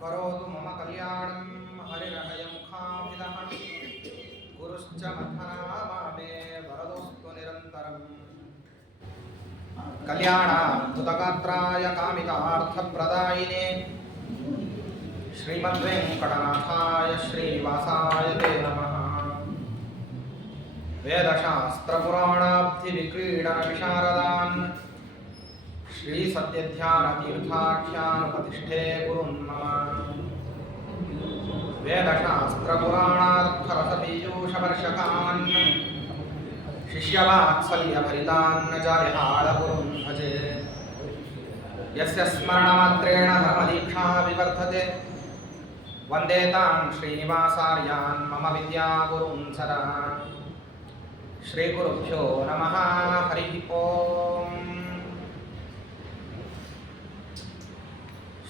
करोतु मम कल्याणं हरिरहयमुखाभिदहं गुरुश्च मथनामामे वरदोस्तु निरन्तरम् कल्याणाद्भुतगात्राय कामितार्थप्रदायिने श्रीमद्वेङ्कटनाथाय श्रीनिवासाय ते नमः। वेदशास्त्रपुराणाब्धिविक्रीडनविशारदान् श्रीसत्यध्यानतीर्थाख्यानुपतिष्ठे गुरुन् मम। वेदशास्त्रपुराणार्थरसपीयूषवर्षकान् शिष्यवात्सल्यभरितान् जारिहाळगुरुन् भजे। यस्य स्मरणमात्रेण धर्मदीक्षा विवर्धते वन्दे तान् श्रीनिवासार्यान् मम विद्यागुरुन् सदा। श्रीगुरुभ्यो नमः। हरिः ओम्।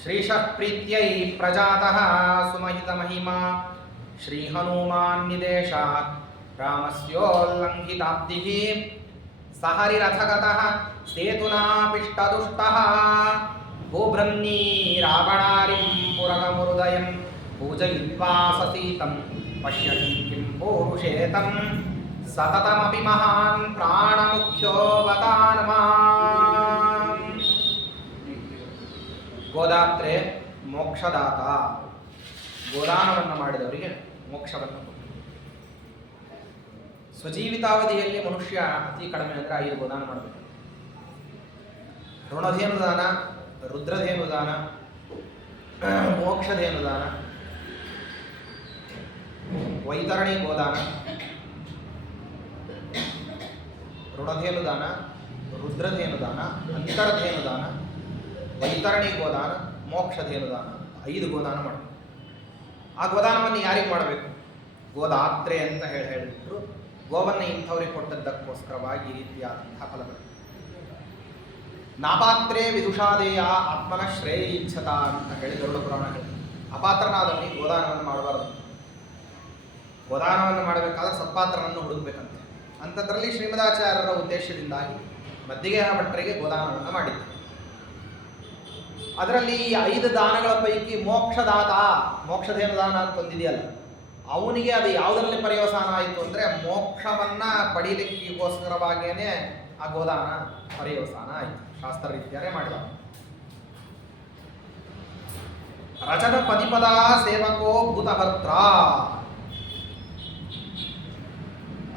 श्रीशः प्रीत्यै प्रजातः सुमहितमहिमा श्रीहनुमान् निदेशात् रामस्योल्लङ्घिताब्धिः सहरिरथगतः सेतुनापिष्टदुष्टः भूभृन्नी रावणारिं पुरगमुरुदयं पूजयित्वा ससीतं पश्यन् किं पौरुषेतं सततमपि महान् प्राणमुख्यो वदान् माम्। ಗೋದಾತ್ರೆ ಮೋಕ್ಷದಾತ, ಗೋದಾನವನ್ನು ಮಾಡಿದವರಿಗೆ ಮೋಕ್ಷವನ್ನು ಕೊಟ್ಟು. ಸ್ವಜೀವಿತಾವಧಿಯಲ್ಲಿ ಮನುಷ್ಯ ಅತಿ ಕಡಿಮೆ ಅಂದರೆ 5 ಗೋದಾನ ಮಾಡಬೇಕು. ಋಣಧೇನುದಾನ, ರುದ್ರಧೇನುದಾನ, ಮೋಕ್ಷಧೇನುದಾನ, ವೈತರಣಿ ಗೋದಾನ, ಋಣಧೇನುದಾನ, ರುದ್ರಧೇನುದಾನ, ಅಂತರ್ಧೇನುದಾನ, ವೈತರಣಿ ಗೋದಾನ, ಮೋಕ್ಷಧೇನುದಾನ, 5 ಗೋದಾನ ಮಾಡಬೇಕು. ಆ ಗೋದಾನವನ್ನು ಯಾರಿಗೆ ಮಾಡಬೇಕು? ಗೋದಾತ್ರೆ ಅಂತ ಹೇಳಿಬಿಟ್ರು. ಗೋವನ್ನು ಇಂಥವ್ರಿಗೆ ಕೊಟ್ಟದ್ದಕ್ಕೋಸ್ಕರವಾಗಿ ಈ ರೀತಿಯಾದಂತಹ ಫಲಗಳು. ನಾಪಾತ್ರೆ ವಿದುಷಾದೇಯ ಆತ್ಮನ ಶ್ರೇಯ ಇಚ್ಛತ ಅಂತ ಹೇಳಿ ಗರುಡ ಪುರಾಣ ಹೇಳಿ. ಅಪಾತ್ರನಾದವನಿಗೆ ಗೋದಾನವನ್ನು ಮಾಡಬಾರದು. ಗೋದಾನವನ್ನು ಮಾಡಬೇಕಾದ್ರೆ ಸತ್ಪಾತ್ರನನ್ನು ಹುಡುಕಬೇಕಂತೆ. ಅಂಥದ್ರಲ್ಲಿ ಶ್ರೀಮದಾಚಾರ್ಯರ ಉದ್ದೇಶದಿಂದಾಗಿ ಮದ್ದಿಗೆಹ ಭಟ್ಟರಿಗೆ ಗೋದಾನವನ್ನು ಮಾಡಿದ್ದಾರೆ. ಅದರಲ್ಲಿ ಈ 5 ದಾನಗಳ ಪೈಕಿ ಮೋಕ್ಷದಾತ, ಮೋಕ್ಷಧೇನುದಾನ ಅಂತ ಒಂದಿದೆಯಲ್ಲ, ಅವನಿಗೆ ಅದು ಯಾವುದರಲ್ಲಿ ಪರ್ಯವಸಾನ ಆಯಿತು ಅಂದರೆ ಮೋಕ್ಷವನ್ನು ಪಡೀಲಿಕ್ಕೋಸ್ಕರವಾಗಿಯೇ ಆ ಗೋದಾನ ಪರ್ಯವಸಾನ ಆಯಿತು. ಶಾಸ್ತ್ರ ರೀತಿಯಾರೇ ಮಾಡಿದ. ರಜತ ಪದಿಪದ ಸೇವಕೋ ಭೂತಭರ್ತ್ರ.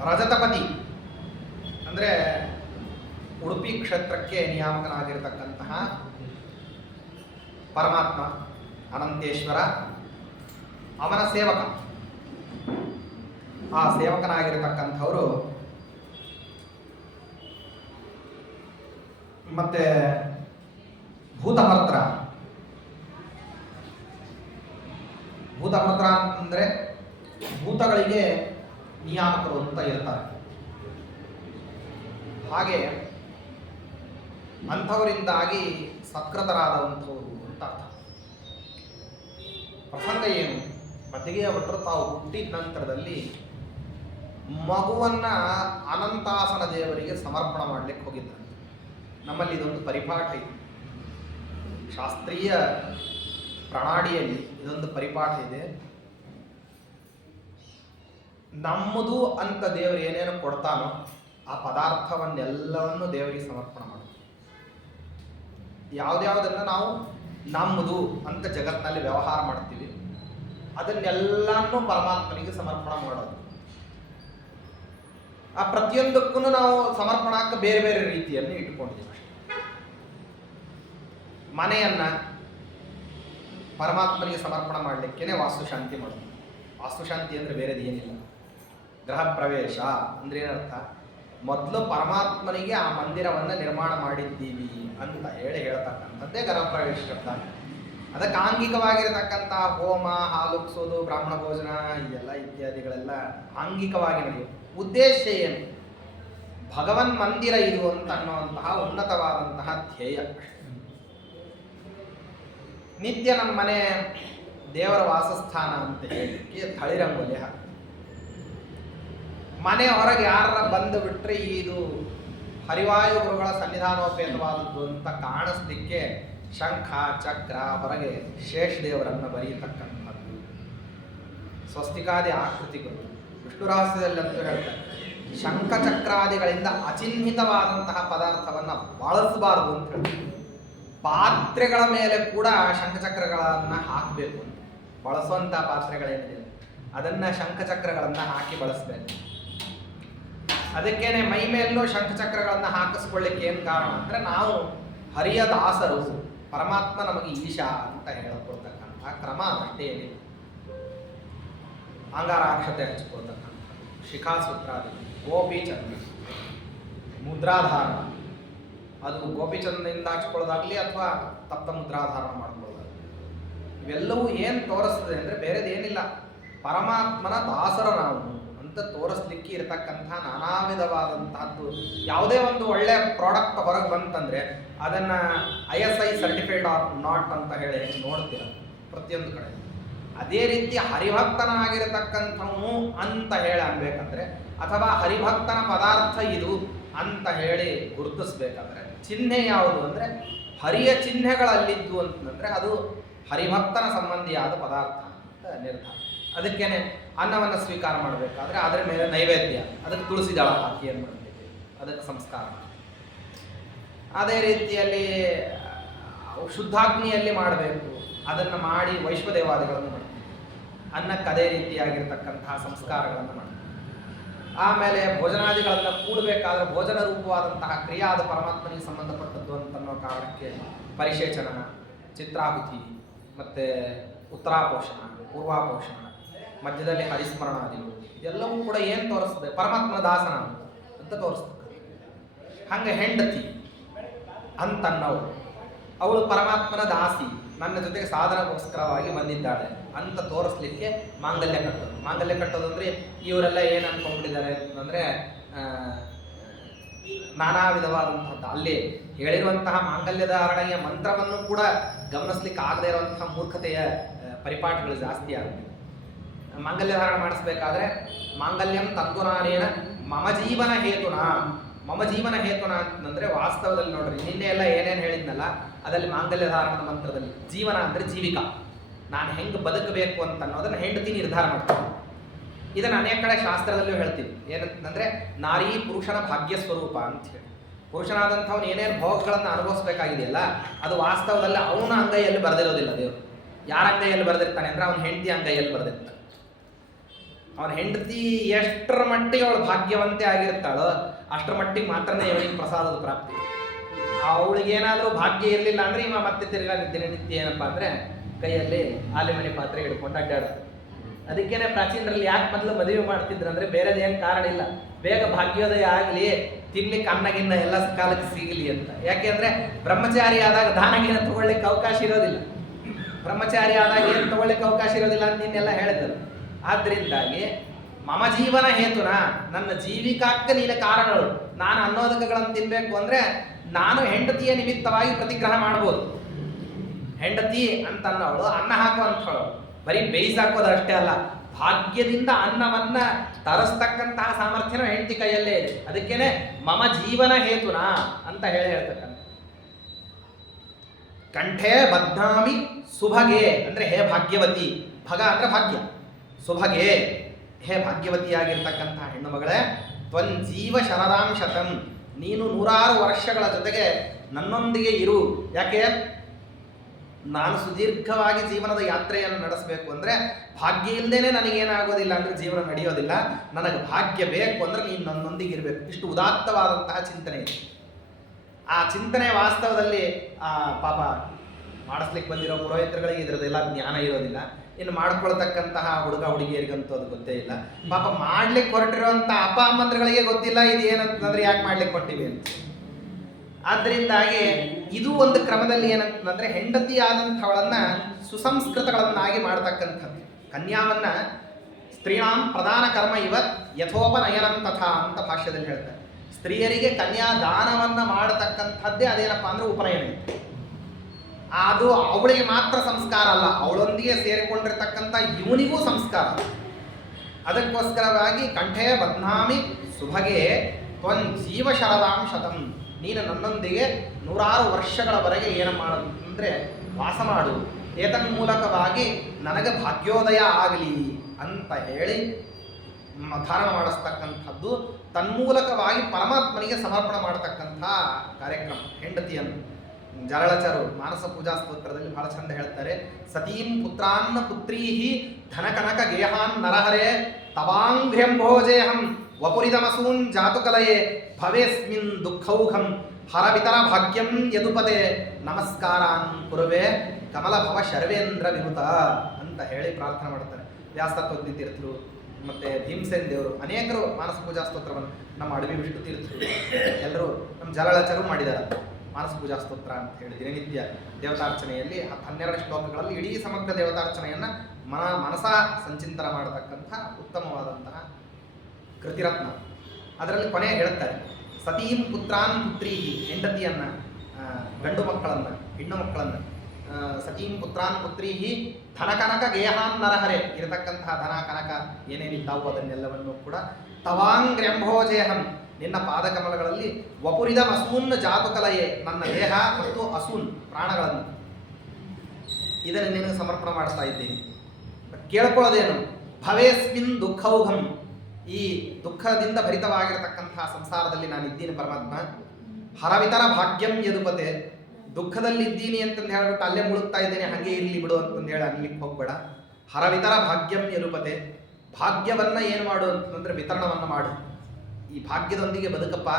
ರಜತಪತಿ ಅಂದರೆ ಉಡುಪಿ ಕ್ಷೇತ್ರಕ್ಕೆ ನಿಯಾಮಕನಾಗಿರತಕ್ಕಂತಹ ಪರಮಾತ್ಮ ಅನಂತೇಶ್ವರ, ಅವನ ಸೇವಕ. ಆ ಸೇವಕನಾಗಿರತಕ್ಕಂಥವರು ಮತ್ತೆ ಭೂತಭರ್ತ್ರ. ಭೂತಭರ್ತ್ರ ಅಂದರೆ ಭೂತಗಳಿಗೆ ನಿಯಾಮಕರು ಅಂತ ಇರ್ತಾರೆ. ಹಾಗೆ ಅಂಥವರಿಂದಾಗಿ ಸತ್ಕೃತರಾದಂಥವರು ಅಂತ ಅರ್ಥ. ಪ್ರಸಂಗ ಏನು? ಮದ್ದಿಗೆಯ ಭಟ್ಟರು ತಾವು ಹುಟ್ಟಿದ ನಂತರದಲ್ಲಿ ಮಗುವನ್ನು ಅನಂತಾಸನ ದೇವರಿಗೆ ಸಮರ್ಪಣ ಮಾಡಲಿಕ್ಕೆ ಹೋಗಿದ್ದಾರೆ. ನಮ್ಮಲ್ಲಿ ಇದೊಂದು ಪರಿಪಾಠ ಇದೆ, ಶಾಸ್ತ್ರೀಯ ಪ್ರಣಾಡಿಯಲ್ಲಿ ಇದೊಂದು ಪರಿಪಾಠ ಇದೆ. ನಮ್ಮದು ಅಂತ ದೇವರು ಏನೇನು ಕೊಡ್ತಾನೋ ಆ ಪದಾರ್ಥವನ್ನೆಲ್ಲವನ್ನು ದೇವರಿಗೆ ಸಮರ್ಪಣೆ ಮಾಡೋದು. ಯಾವುದ್ಯಾವುದನ್ನು ನಾವು ನಮ್ಮದು ಅಂತ ಜಗತ್ತಿನಲ್ಲಿ ವ್ಯವಹಾರ ಮಾಡ್ತೀವಿ, ಅದನ್ನೆಲ್ಲನೂ ಪರಮಾತ್ಮನಿಗೆ ಸಮರ್ಪಣೆ ಮಾಡೋದು. ಆ ಪ್ರತಿಯೊಂದಕ್ಕೂ ನಾವು ಸಮರ್ಪಣಕ್ಕೆ ಬೇರೆ ಬೇರೆ ರೀತಿಯನ್ನು ಇಟ್ಕೊಂಡಿದ್ದೀವಿ. ಮನೆಯನ್ನು ಪರಮಾತ್ಮನಿಗೆ ಸಮರ್ಪಣೆ ಮಾಡಲಿಕ್ಕೇ ವಾಸ್ತುಶಾಂತಿ ಮಾಡೋದು. ವಾಸ್ತುಶಾಂತಿ ಅಂದರೆ ಬೇರೆದು ಏನಿಲ್ಲ. ಗೃಹ ಪ್ರವೇಶ ಅಂದರೆ ಏನರ್ಥ? ಮೊದಲು ಪರಮಾತ್ಮನಿಗೆ ಆ ಮಂದಿರವನ್ನು ನಿರ್ಮಾಣ ಮಾಡಿದ್ದೀವಿ ಅಂತ ಹೇಳ್ತಕ್ಕಂಥದ್ದೇ ಗೃಹ ಪ್ರವೇಶ ಶಬ್ದ. ಅದಕ್ಕೆ ಆಂಗಿಕವಾಗಿರತಕ್ಕಂಥ ಹೋಮ, ಹಾಲುಕ್ಸೋದು, ಬ್ರಾಹ್ಮಣ ಭೋಜನ ಇದೆಲ್ಲ ಇತ್ಯಾದಿಗಳೆಲ್ಲ ಆಂಗಿಕವಾಗಿ ನಡೆಯುತ್ತೆ. ಉದ್ದೇಶ ಏನು? ಭಗವನ್ ಮಂದಿರ ಇದು ಅಂತ ಅನ್ನುವಂತಹ ಉನ್ನತವಾದಂತಹ ಧ್ಯೇಯ. ನಿತ್ಯ ನಮ್ಮ ಮನೆ ದೇವರ ವಾಸಸ್ಥಾನ ಅಂತ ಹೇಳಲಿಕ್ಕೆ ಥಳಿರಂಗೋಲಿ ಹಾಕಿ, ಮನೆ ಹೊರಗೆ ಯಾರ ಬಂದು ಬಿಟ್ಟರೆ ಇದು ಹರಿವಾಯು ಗುರುಗಳ ಸನ್ನಿಧಾನೋಪೇತವಾದದ್ದು ಅಂತ ಕಾಣಿಸ್ಲಿಕ್ಕೆ ಶಂಖ ಚಕ್ರ ಹೊರಗೆ ಶೇಷದೇವರನ್ನು ಬರೆಯತಕ್ಕಂಥದ್ದು, ಸ್ವಸ್ತಿಕಾದಿ ಆಕೃತಿಗಳು. ವಿಷ್ಣು ರಹಸ್ಯದಲ್ಲಂತೂ ಹೇಳ್ತಾರೆ ಶಂಖಚಕ್ರಾದಿಗಳಿಂದ ಅಚಿಹ್ನಿತವಾದಂತಹ ಪದಾರ್ಥವನ್ನು ಬಳಸಬಾರದು ಅಂತ ಹೇಳ್ತಾರೆ. ಪಾತ್ರೆಗಳ ಮೇಲೆ ಕೂಡ ಶಂಖಚಕ್ರಗಳನ್ನು ಹಾಕಬೇಕು ಅಂತ, ಬಳಸುವಂಥ ಪಾತ್ರೆಗಳೇನಿದೆ ಅದನ್ನು ಶಂಖಚಕ್ರಗಳನ್ನು ಹಾಕಿ ಬಳಸಬೇಕು. ಅದಕ್ಕೇನೆ ಮೈ ಮೇಲೂ ಶಂಖಚಕ್ರಗಳನ್ನು ಹಾಕಿಸ್ಕೊಳ್ಳಿಕ್ಕೆ ಏನು ಕಾರಣ ಅಂದರೆ ನಾವು ಹರಿಯ ದಾಸರು, ಪರಮಾತ್ಮ ನಮಗೆ ಈಶಾ ಅಂತ ಹೇಳಿಕೊಡ್ತಕ್ಕಂಥ ಕ್ರಮ ಅಷ್ಟೇ ಏನಿದೆ. ಅಂಗಾರಾಕ್ಷತೆ ಹಚ್ಕೊಳ್ತಕ್ಕಂಥ ಶಿಖಾಸೂತ್ರಾದಿ, ಗೋಪಿಚಂದ್ರ, ಮುದ್ರಾಧಾರಣ, ಅದು ಗೋಪಿಚಂದ್ರದಿಂದ ಹಚ್ಕೊಳ್ಳೋದಾಗಲಿ ಅಥವಾ ತಪ್ತ ಮುದ್ರಾಧಾರಣ ಮಾಡ್ಕೊಳ್ಳೋದಾಗಲಿ, ಇವೆಲ್ಲವೂ ಏನು ತೋರಿಸ್ತದೆ ಅಂದರೆ ಬೇರೆದೇನಿಲ್ಲ, ಪರಮಾತ್ಮನ ದಾಸರ ನಾವು ಅಂತ ತೋರಿಸ್ಲಿಕ್ಕೆ ಇರತಕ್ಕಂಥ ನಾನಾ ವಿಧವಾದಂತಹದ್ದು. ಯಾವುದೇ ಒಂದು ಒಳ್ಳೆ ಪ್ರಾಡಕ್ಟ್ ಹೊರಗೆ ಬಂತಂದರೆ ಅದನ್ನು ISI ಸರ್ಟಿಫೈಡ್ ಆರ್ ನಾಟ್ ಅಂತ ಹೇಳಿ ನೋಡ್ತೀರ ಪ್ರತಿಯೊಂದು ಕಡೆ. ಅದೇ ರೀತಿ ಹರಿಭಕ್ತನಾಗಿರತಕ್ಕಂಥವನು ಅಂತ ಹೇಳಿ ಅನ್ಬೇಕಂದ್ರೆ ಅಥವಾ ಹರಿಭಕ್ತನ ಪದಾರ್ಥ ಇದು ಅಂತ ಹೇಳಿ ಗುರುತಿಸ್ಬೇಕಾದ್ರೆ ಚಿಹ್ನೆ ಯಾವುದು ಅಂದರೆ ಹರಿಯ ಚಿಹ್ನೆಗಳಲ್ಲಿದ್ದು ಅಂತಂದರೆ ಅದು ಹರಿಭಕ್ತನ ಸಂಬಂಧಿಯಾದ ಪದಾರ್ಥ ಅಂತ ನಿರ್ಧಾರ. ಅದಕ್ಕೇನೆ ಅನ್ನವನ್ನು ಸ್ವೀಕಾರ ಮಾಡಬೇಕಾದ್ರೆ ಅದರ ಮೇಲೆ ನೈವೇದ್ಯ, ಅದಕ್ಕೆ ತುಳಸಿ ದಳ ಹಾಕಿ ಏನು ಮಾಡಬೇಕು, ಅದಕ್ಕೆ ಸಂಸ್ಕಾರ. ಅದೇ ರೀತಿಯಲ್ಲಿ ಶುದ್ಧಾಗ್ನಿಯಲ್ಲಿ ಮಾಡಬೇಕು, ಅದನ್ನು ಮಾಡಿ ವೈಶ್ವದೇವಾದಿಗಳನ್ನು ಮಾಡಬೇಕು. ಅನ್ನಕ್ಕೆ ಅದೇ ರೀತಿಯಾಗಿರ್ತಕ್ಕಂತಹ ಸಂಸ್ಕಾರಗಳನ್ನು ಮಾಡಬೇಕು. ಆಮೇಲೆ ಭೋಜನಾದಿಗಳನ್ನು ಕೂಡಬೇಕಾದ್ರೆ ಭೋಜನ ರೂಪವಾದಂತಹ ಕ್ರಿಯಾದ ಪರಮಾತ್ಮನಿಗೆ ಸಂಬಂಧಪಟ್ಟದ್ದು ಅಂತನ್ನೋ ಕಾರಣಕ್ಕೆ ಪರಿಶೇಚನ, ಚಿತ್ರಾಹುತಿ, ಮತ್ತು ಉತ್ತರಾಪೋಷಣ, ಪೂರ್ವಾಪೋಷಣ, ಮಧ್ಯದಲ್ಲಿ ಹರಿಸ್ಮರಣಾದಿಗಳು, ಇದೆಲ್ಲವೂ ಕೂಡ ಏನು ತೋರಿಸ್ತದೆ, ಪರಮಾತ್ಮನ ದಾಸನ ಅಂತ ತೋರಿಸ್ತದೆ. ಹಂಗೆ ಹೆಂಡತಿ ಅಂತನ್ನೋರು, ಅವಳು ಪರಮಾತ್ಮನ ದಾಸಿ, ನನ್ನ ಜೊತೆಗೆ ಸಾಧನಗೋಸ್ಕರವಾಗಿ ಬಂದಿದ್ದಾಳೆ ಅಂತ ತೋರಿಸ್ಲಿಕ್ಕೆ ಮಾಂಗಲ್ಯ ಕಟ್ಟೋದು. ಮಾಂಗಲ್ಯ ಕಟ್ಟೋದು ಅಂದರೆ ಇವರೆಲ್ಲ ಏನು ಅನ್ಕೊಂಡ್ಬಿಟ್ಟಿದ್ದಾರೆ ಅಂತಂದರೆ ನಾನಾ ವಿಧವಾದಂಥದ್ದು, ಅಲ್ಲಿ ಹೇಳಿರುವಂತಹ ಮಾಂಗಲ್ಯ ಧಾರಣೆಯ ಮಂತ್ರವನ್ನು ಕೂಡ ಗಮನಿಸ್ಲಿಕ್ಕೆ ಆಗದೇ ಇರುವಂತಹ ಮೂರ್ಖತೆಯ ಪರಿಪಾಠಗಳು ಜಾಸ್ತಿ ಆಗುತ್ತೆ. ಮಾಂಗಲ್ಯ ಧಾರಣ ಮಾಡಿಸ್ಬೇಕಾದ್ರೆ ಮಾಂಗಲ್ಯಂ ತಂತುನಾನೇನ ಮಮ ಜೀವನ ಹೇತುನ, ಮಮ ಜೀವನ ಹೇತುನ ಅಂತಂದರೆ ವಾಸ್ತವದಲ್ಲಿ ನೋಡ್ರಿ ನಿನ್ನೆ ಎಲ್ಲ ಏನೇನು ಹೇಳಿದ್ನಲ್ಲ ಅದರಲ್ಲಿ ಮಾಂಗಲ್ಯ ಧಾರಣದ ಮಂತ್ರದಲ್ಲಿ ಜೀವನ ಅಂದರೆ ಜೀವಿಕ, ನಾನು ಹೆಂಗೆ ಬದುಕಬೇಕು ಅಂತ ಅನ್ನೋದನ್ನು ಹೆಂಡತಿ ನಿರ್ಧಾರ ಮಾಡ್ತೀನಿ. ಇದನ್ನು ಅನೇಕ ಕಡೆ ಶಾಸ್ತ್ರದಲ್ಲೂ ಹೇಳ್ತೀವಿ. ಏನಂತಂದರೆ ನಾರಿ ಪುರುಷನ ಭಾಗ್ಯ ಸ್ವರೂಪ ಅಂತ ಹೇಳಿ, ಪುರುಷನಾದಂಥವ್ನು ಏನೇನು ಭೋಗಗಳನ್ನು ಅನುಭವಿಸ್ಬೇಕಾಗಿದೆಯಲ್ಲ ಅದು ವಾಸ್ತವದಲ್ಲಿ ಅವನ ಅಂಗೈಯಲ್ಲಿ ಬರೆದಿರೋದಿಲ್ಲ. ದೇವರು ಯಾರ ಅಂಗೈಯಲ್ಲಿ ಬರೆದಿರ್ತಾನೆ ಅಂದರೆ ಅವನ ಹೆಂಡತಿ ಅಂಗೈಯಲ್ಲಿ ಬರೆದಿರ್ತಾನೆ. ಅವನ ಹೆಂಡತಿ ಎಷ್ಟರ ಮಟ್ಟಿಗೆ ಅವಳು ಭಾಗ್ಯವಂತೆ ಆಗಿರ್ತಾಳೋ ಅಷ್ಟರ ಮಟ್ಟಿಗೆ ಮಾತ್ರನೇ ಇವನಿಗೆ ಪ್ರಸಾದದ ಪ್ರಾಪ್ತಿ. ಅವಳಿಗೇನಾದರೂ ಭಾಗ್ಯ ಇರಲಿಲ್ಲ ಅಂದರೆ ಇವ ಮತ್ತೆ ತಿರ್ಗಾ ದಿನನಿತ್ಯ ಏನಪ್ಪ ಅಂದರೆ ಕೈಯಲ್ಲಿ ಆಲಿಮನೆ ಪಾತ್ರೆ ಹಿಡ್ಕೊಂಡು ಅಡ್ಡಾಡ. ಅದಕ್ಕೇನೆ ಪ್ರಾಚೀನರಲ್ಲಿ ಯಾಕೆ ಮೊದಲು ಮದುವೆ ಮಾಡ್ತಿದ್ರು ಅಂದರೆ ಬೇರೆದೇನು ಕಾರಣ ಇಲ್ಲ, ಬೇಗ ಭಾಗ್ಯೋದಯ ಆಗಲಿ, ತಿನ್ಲಿಕ್ಕೆ ಅನ್ನಗಿನ್ನ ಎಲ್ಲ ಕಾಲಕ್ಕೆ ಸಿಗಲಿ ಅಂತ. ಯಾಕೆ ಅಂದರೆ ಬ್ರಹ್ಮಚಾರಿ ಆದಾಗ ದಾನಗೀನ ತಗೊಳ್ಳಿಕ್ಕೆ ಅವಕಾಶ ಇರೋದಿಲ್ಲ, ಬ್ರಹ್ಮಚಾರಿ ಆದಾಗ ಏನು ತಗೊಳ್ಳಿಕ್ಕೆ ಅವಕಾಶ ಇರೋದಿಲ್ಲ ಅಂತ ಇನ್ನೆಲ್ಲ ಹೇಳಿದರು. ಆದ್ದರಿಂದಾಗಿ ಮಮ ಜೀವನ ಹೇತುನ, ನನ್ನ ಜೀವಿಕಾಕ್ಕೆ ನೀನು ಕಾರಣಗಳು. ನಾನು ಅನ್ನೋದಕಗಳನ್ನು ತಿನ್ನಬೇಕು ಅಂದರೆ ನಾನು ಹೆಂಡತಿಯ ನಿಮಿತ್ತವಾಗಿ ಪ್ರತಿಗ್ರಹ ಮಾಡ್ಬೋದು. ಹೆಂಡತಿ ಅಂತ ಅನ್ನೋಳು ಅನ್ನ ಹಾಕುವಂಥವಳು ಬರೀ ಬೇಯಿಸಾಕೋದು ಅಷ್ಟೇ ಅಲ್ಲ, ಭಾಗ್ಯದಿಂದ ಅನ್ನವನ್ನ ತರಿಸ್ತಕ್ಕಂತಹ ಸಾಮರ್ಥ್ಯನೂ ಹೆಂಡತಿ ಕೈಯಲ್ಲೇ ಇದೆ. ಅದಕ್ಕೇನೆ ಮಮ ಜೀವನ ಹೇತುನ ಅಂತ ಹೇಳ್ತಕ್ಕಂಥ. ಕಂಠೆ ಬದ್ನಾಮಿ ಸುಭಗೆ ಅಂದರೆ ಹೇ ಭಾಗ್ಯವತಿ, ಭಗ ಅಂದರೆ ಭಾಗ್ಯ, ಸುಭಗೆ ಹೇ ಭಾಗ್ಯವತಿಯಾಗಿರ್ತಕ್ಕಂಥ ಹೆಣ್ಣು ಮಗಳೇ, ತ್ವಂಜೀವ ಶರದಾಂ ಶತಂ, ನೀನು 100 ವರ್ಷಗಳ ಜೊತೆಗೆ ನನ್ನೊಂದಿಗೆ ಇರು. ಯಾಕೆ ನಾನು ಸುದೀರ್ಘವಾಗಿ ಜೀವನದ ಯಾತ್ರೆಯನ್ನು ನಡೆಸಬೇಕು ಅಂದರೆ ಭಾಗ್ಯ ಇಲ್ಲದೇನೆ ನನಗೇನಾಗೋದಿಲ್ಲ ಅಂದರೆ ಜೀವನ ನಡೆಯೋದಿಲ್ಲ. ನನಗೆ ಭಾಗ್ಯ ಬೇಕು ಅಂದರೆ ನೀನು ನನ್ನೊಂದಿಗೆ ಇರಬೇಕು. ಇಷ್ಟು ಉದಾತ್ತವಾದಂತಹ ಚಿಂತನೆ ಇದೆ. ಆ ಚಿಂತನೆ ವಾಸ್ತವದಲ್ಲಿ ಪಾಪ ಮಾಡಿಸ್ಲಿಕ್ಕೆ ಬಂದಿರೋ ಪುರೋಹಿತರುಗಳಿಗೆ ಇದರದೆಲ್ಲ ಜ್ಞಾನ ಇರೋದಿಲ್ಲ. ಇನ್ನು ಮಾಡ್ಕೊಳ್ತಕ್ಕಂತಹ ಹುಡುಗ ಹುಡುಗಿಯರಿಗಂತೂ ಅದು ಗೊತ್ತೇ ಇಲ್ಲ. ಪಾಪ ಮಾಡ್ಲಿಕ್ಕೆ ಹೊರಟಿರುವಂಥ ಅಪ್ಪ ಅಮ್ಮಂದ್ರಗಳಿಗೆ ಗೊತ್ತಿಲ್ಲ ಇದು ಏನಂತಂದ್ರೆ ಯಾಕೆ ಮಾಡ್ಲಿಕ್ಕೆ ಕೊಟ್ಟಿವಿ ಅಂತ. ಆದ್ದರಿಂದಾಗಿ ಇದು ಒಂದು ಕ್ರಮದಲ್ಲಿ ಏನಂತಂದ್ರೆ ಹೆಂಡತಿ ಆದಂಥವಳನ್ನ ಸುಸಂಸ್ಕೃತಗಳನ್ನಾಗಿ ಮಾಡ್ತಕ್ಕಂಥದ್ದು. ಕನ್ಯಾವನ್ನ ಸ್ತ್ರೀಣಾಂ ಪ್ರಧಾನ ಕರ್ಮ ಇವ ಯಥೋಪನಯನಂ ತಥಾ ಅಂತ ಭಾಷ್ಯದಲ್ಲಿ ಹೇಳ್ತಾರೆ. ಸ್ತ್ರೀಯರಿಗೆ ಕನ್ಯಾ ದಾನವನ್ನ ಮಾಡತಕ್ಕಂಥದ್ದೇ ಅದೇನಪ್ಪ ಅಂದ್ರೆ ಉಪನಯನ. ಅದು ಅವಳಿಗೆ ಮಾತ್ರ ಸಂಸ್ಕಾರ ಅಲ್ಲ, ಅವಳೊಂದಿಗೆ ಸೇರಿಕೊಂಡಿರ್ತಕ್ಕಂಥ ಇವನಿಗೂ ಸಂಸ್ಕಾರ. ಅದಕ್ಕೋಸ್ಕರವಾಗಿ ಕಂಠೆ ಬದ್ನಾಮಿ ಸುಭಗೆ ತ್ವನ್ ಜೀವ ಶರದಾಂ ಶತಂ, ನೀನು ನನ್ನೊಂದಿಗೆ 100 ವರ್ಷಗಳವರೆಗೆ ಏನು ಅಂದರೆ ವಾಸ ಮಾಡು, ಏತನ್ಮೂಲಕವಾಗಿ ನನಗೆ ಭಾಗ್ಯೋದಯ ಆಗಲಿ ಅಂತ ಹೇಳಿ ಧಾರಣ ಮಾಡಿಸ್ತಕ್ಕಂಥದ್ದು, ತನ್ಮೂಲಕವಾಗಿ ಪರಮಾತ್ಮನಿಗೆ ಸಮರ್ಪಣೆ ಮಾಡತಕ್ಕಂಥ ಕಾರ್ಯಕ್ರಮ. ಹೆಂಡತಿಯನ್ನು ಜರಳಚರು ಮಾನಸ ಪೂಜಾ ಸ್ತೋತ್ರದಲ್ಲಿ ಬಹಳ ಚಂದ ಹೇಳ್ತಾರೆ. ಸತೀಂ ಪುತ್ರಾನ್ನ ಪುತ್ರೀಹಿ ಧನಕನಕ ಗೇಹಾನ್ ನರಹರೇ ತವಾಂಘ್ರ್ಯಂಭೋಜೇಹಂ ವಪುರಿದಮಸೂನ್ ಜಾತುಕಲಯೇ ಭವೇಸ್ಮಿನ್ ದುಃಖೌಘಂ ಹರವಿತರ ಭಾಗ್ಯಂ ಯದುಪದೇ ನಮಸ್ಕಾರಾನ್ ಕುರುವೆ ಕಮಲಭವ ಶರ್ವೇಂದ್ರ ವಿನುತ ಅಂತ ಹೇಳಿ ಪ್ರಾರ್ಥನೆ ಮಾಡ್ತಾರೆ. ವ್ಯಾಸತತ್ವಜ್ಞ ತೀರ್ಥರು ಮತ್ತು ಭೀಮಸೇನ್ ದೇವರು ಅನೇಕರು ಮಾನಸ ಪೂಜಾ ಸ್ತೋತ್ರವನ್ನು, ನಮ್ಮ ಅಡವಿ ವಿಷ್ಣು ತೀರ್ಥರು ಎಲ್ಲರೂ, ನಮ್ಮ ಜರಳಚರು ಮಾಡಿದ್ದಾರೆ ಮಾನಸ ಪೂಜಾ ಸ್ತೋತ್ರ ಅಂತ ಹೇಳಿ. ದಿನನಿತ್ಯ ದೇವತಾರ್ಚನೆಯಲ್ಲಿ 12 ಶ್ಲೋಕಗಳಲ್ಲಿ ಇಡೀ ಸಮಗ್ರ ದೇವತಾರ್ಚನೆಯನ್ನು ಮನಸ ಸಂಚಿಂತನ ಮಾಡತಕ್ಕಂಥ ಉತ್ತಮವಾದಂತಹ ಕೃತಿರತ್ನ. ಅದರಲ್ಲಿ ಕೊನೆ ಹೇಳ್ತಾರೆ, ಸತೀಂ ಪುತ್ರಾನ್ ಪುತ್ರೀಹಿ, ಹೆಂಡತಿಯನ್ನು, ಗಂಡು ಮಕ್ಕಳನ್ನು, ಹೆಣ್ಣು ಮಕ್ಕಳನ್ನು, ಸತೀಂ ಪುತ್ರಾನ್ ಪುತ್ರೀಹಿ ಧನಕನಕ ಗೇಹಾನ್ ನರಹರೆ, ಇರತಕ್ಕಂತಹ ಧನ ಕನಕ ಏನೇನಿದ್ದಾವು ಅದನ್ನೆಲ್ಲವನ್ನು ಕೂಡ ತವಾಂಗ್ರ್ಯಂಭೋಜೇಹಂ, ನಿನ್ನ ಪಾದಕಮಲಗಳಲ್ಲಿ, ವಪುರಿದ ಅಸೂನ್ ಜಾತುಕಲಯೇ, ನನ್ನ ದೇಹ ಮತ್ತು ಅಸೂನ್ ಪ್ರಾಣಗಳನ್ನು ಇದನ್ನು ನಿನಗೆ ಸಮರ್ಪಣೆ ಮಾಡ್ತಾ ಇದ್ದೀನಿ. ಕೇಳ್ಕೊಳ್ಳೋದೇನು, ಭವೇಸ್ಮಿನ್ ದುಃಖೌಘಂ, ಈ ದುಃಖದಿಂದ ಭರಿತವಾಗಿರತಕ್ಕಂತಹ ಸಂಸಾರದಲ್ಲಿ ನಾನಿದ್ದೀನಿ ಪರಮಾತ್ಮ. ಹರವಿತರ ಭಾಗ್ಯಂ ಯದುಪತೆ, ದುಃಖದಲ್ಲಿದ್ದೀನಿ ಅಂತಂದು ಹೇಳ್ಬಿಟ್ಟು ಅಲ್ಲೇ ಮುಳುಗ್ತಾ ಇದ್ದೇನೆ ಹಾಗೆ ಇರಲಿ ಬಿಡು ಅಂತಂದು ಹೇಳಿ ಅನ್ಲಿಕ್ಕೆ ಹೋಗ್ಬೇಡ. ಹರವಿತರ ಭಾಗ್ಯಂ ಯದುಪತೆ, ಭಾಗ್ಯವನ್ನು ಏನು ಮಾಡು ಅಂತಂದರೆ ವಿತರಣವನ್ನು ಮಾಡು. ಈ ಭಾಗ್ಯದೊಂದಿಗೆ ಬದುಕಪ್ಪ,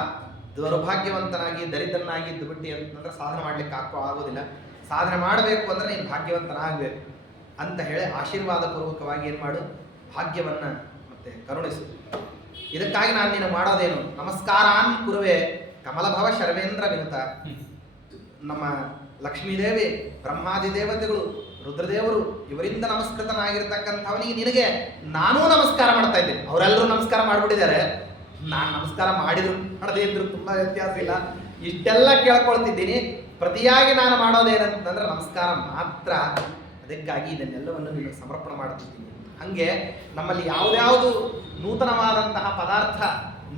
ದೌರ್ಭಾಗ್ಯವಂತನಾಗಿ ದರಿದ್ರನಾಗಿ ಇದ್ದು ಬಿಟ್ಟು ಅಂತಂದ್ರೆ ಸಾಧನೆ ಮಾಡಲಿಕ್ಕೆ ಆಗೋದಿಲ್ಲ. ಸಾಧನೆ ಮಾಡಬೇಕು ಅಂದರೆ ನೀನು ಭಾಗ್ಯವಂತನಾಗಬೇಕು ಅಂತ ಹೇಳಿ ಆಶೀರ್ವಾದ ಪೂರ್ವಕವಾಗಿ ಏನು ಮಾಡು, ಭಾಗ್ಯವನ್ನು ಮತ್ತೆ ಕರುಣಿಸು. ಇದಕ್ಕಾಗಿ ನಾನು ನೀನು ಮಾಡೋದೇನು, ನಮಸ್ಕಾರಾನ್ ಕುರುವೆ ಕಮಲಭವ ಶರ್ವೇಂದ್ರ ವಿನುತ. ನಮ್ಮ ಲಕ್ಷ್ಮೀದೇವಿ, ಬ್ರಹ್ಮಾದಿ ದೇವತೆಗಳು, ರುದ್ರದೇವರು ಇವರಿಂದ ನಮಸ್ಕೃತನಾಗಿರ್ತಕ್ಕಂಥವನಿಗೆ ನಿನಗೆ ನಾನೂ ನಮಸ್ಕಾರ ಮಾಡ್ತಾ ಇದ್ದೇನೆ. ಅವರೆಲ್ಲರೂ ನಮಸ್ಕಾರ ಮಾಡಿಬಿಟ್ಟಿದ್ದಾರೆ, ನಾನು ನಮಸ್ಕಾರ ಮಾಡಿದ್ರು ಮಾಡದೇ ಇದ್ರು ತುಂಬ ವ್ಯತ್ಯಾಸ ಇಲ್ಲ. ಇಷ್ಟೆಲ್ಲ ಕೇಳ್ಕೊಳ್ತಿದ್ದೀನಿ, ಪ್ರತಿಯಾಗಿ ನಾನು ಮಾಡೋದೇನಂತಂದ್ರೆ ನಮಸ್ಕಾರ ಮಾತ್ರ. ಅದಕ್ಕಾಗಿ ಇದನ್ನೆಲ್ಲವನ್ನು ನಿನಗೆ ಸಮರ್ಪಣೆ ಮಾಡ್ತಿದ್ದೀನಿ. ಹಾಗೆ ನಮ್ಮಲ್ಲಿ ಯಾವುದ್ಯಾವುದು ನೂತನವಾದಂತಹ ಪದಾರ್ಥ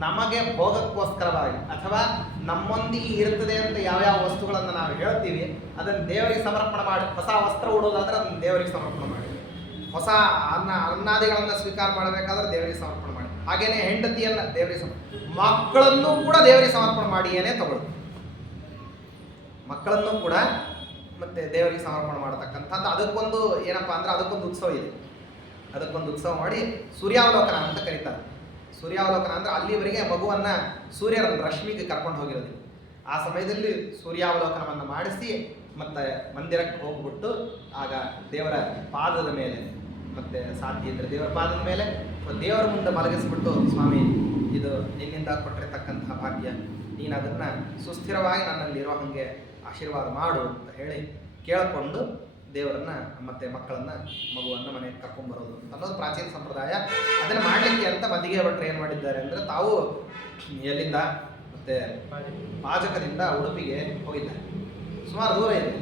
ನಮಗೆ ಭೋಗಕ್ಕೋಸ್ಕರವಾಗಿ ಅಥವಾ ನಮ್ಮೊಂದಿಗೆ ಇರ್ತದೆ ಅಂತ ಯಾವ್ಯಾವ ವಸ್ತುಗಳನ್ನು ನಾವು ಹೇಳ್ತೀವಿ ಅದನ್ನು ದೇವರಿಗೆ ಸಮರ್ಪಣೆ ಮಾಡಿ. ಹೊಸ ವಸ್ತ್ರ ಉಡೋದಾದ್ರೆ ಅದನ್ನು ದೇವರಿಗೆ ಸಮರ್ಪಣೆ ಮಾಡಿ, ಹೊಸ ಅನ್ನಾದಿಗಳನ್ನು ಸ್ವೀಕಾರ ಮಾಡಬೇಕಾದ್ರೆ ದೇವರಿಗೆ ಸಮರ್ಪಣೆ ಮಾಡಿ. ಹಾಗೇನೆ ಹೆಂಡತಿಯನ್ನು ದೇವರಿಗೆ ಮಕ್ಕಳನ್ನು ಕೂಡ ದೇವರಿಗೆ ಸಮರ್ಪಣೆ ಮಾಡಿಯೇನೆ ತಗೊಳ್ಳಿ. ಮಕ್ಕಳನ್ನು ಕೂಡ ಮತ್ತೆ ದೇವರಿಗೆ ಸಮರ್ಪಣೆ ಮಾಡತಕ್ಕಂಥದ್ದು ಅದಕ್ಕೊಂದು ಏನಪ್ಪ ಅಂದ್ರೆ ಅದಕ್ಕೊಂದು ಉತ್ಸವ ಇದೆ. ಅದಕ್ಕೊಂದು ಉತ್ಸವ ಮಾಡಿ ಸೂರ್ಯಾವಲೋಕನ ಅಂತ ಕರೀತಾರೆ. ಸೂರ್ಯಾವಲೋಕನ ಅಂದರೆ ಅಲ್ಲಿವರೆಗೆ ಮಗುವನ್ನು ಸೂರ್ಯರ ರಶ್ಮಿಗೆ ಕರ್ಕೊಂಡು ಹೋಗಿರೋದಿಲ್ಲ. ಆ ಸಮಯದಲ್ಲಿ ಸೂರ್ಯಾವಲೋಕನವನ್ನು ಮಾಡಿಸಿ ಮತ್ತು ಮಂದಿರಕ್ಕೆ ಹೋಗ್ಬಿಟ್ಟು ಆಗ ದೇವರ ಪಾದದ ಮೇಲೆ, ಮತ್ತು ಸಾಧ್ಯ ಇದ್ದರೆ ದೇವರ ಪಾದದ ಮೇಲೆ ದೇವರ ಮುಂದೆ ಮಲಗಿಸ್ಬಿಟ್ಟು, ಸ್ವಾಮಿ ಇದು ನಿನ್ನಿಂದ ಕೊಟ್ಟಿರ್ತಕ್ಕಂತಹ ಭಾಗ್ಯ, ನೀನು ಅದನ್ನು ಸುಸ್ಥಿರವಾಗಿ ನನ್ನಲ್ಲಿರೋ ಹಾಗೆ ಆಶೀರ್ವಾದ ಮಾಡು ಅಂತ ಹೇಳಿ ಕೇಳಿಕೊಂಡು ದೇವರನ್ನು ಮತ್ತು ಮಕ್ಕಳನ್ನು, ಮಗುವನ್ನು ಮನೆಗೆ ಕರ್ಕೊಂಡ್ಬರೋದು ಅನ್ನೋದು ಪ್ರಾಚೀನ ಸಂಪ್ರದಾಯ. ಅದನ್ನು ಮಾಡಲಿಕ್ಕೆ ಅಂತ ಮದ್ದಿಗೆ ಭಟ್ರು ಏನು ಮಾಡಿದ್ದಾರೆ ಅಂದರೆ, ತಾವು ಎಲ್ಲಿಂದ ಮತ್ತು ಪಾಜಕದಿಂದ ಉಡುಪಿಗೆ ಹೋಗಿದ್ದಾರೆ. ಸುಮಾರು ದೂರ ಇದೆ.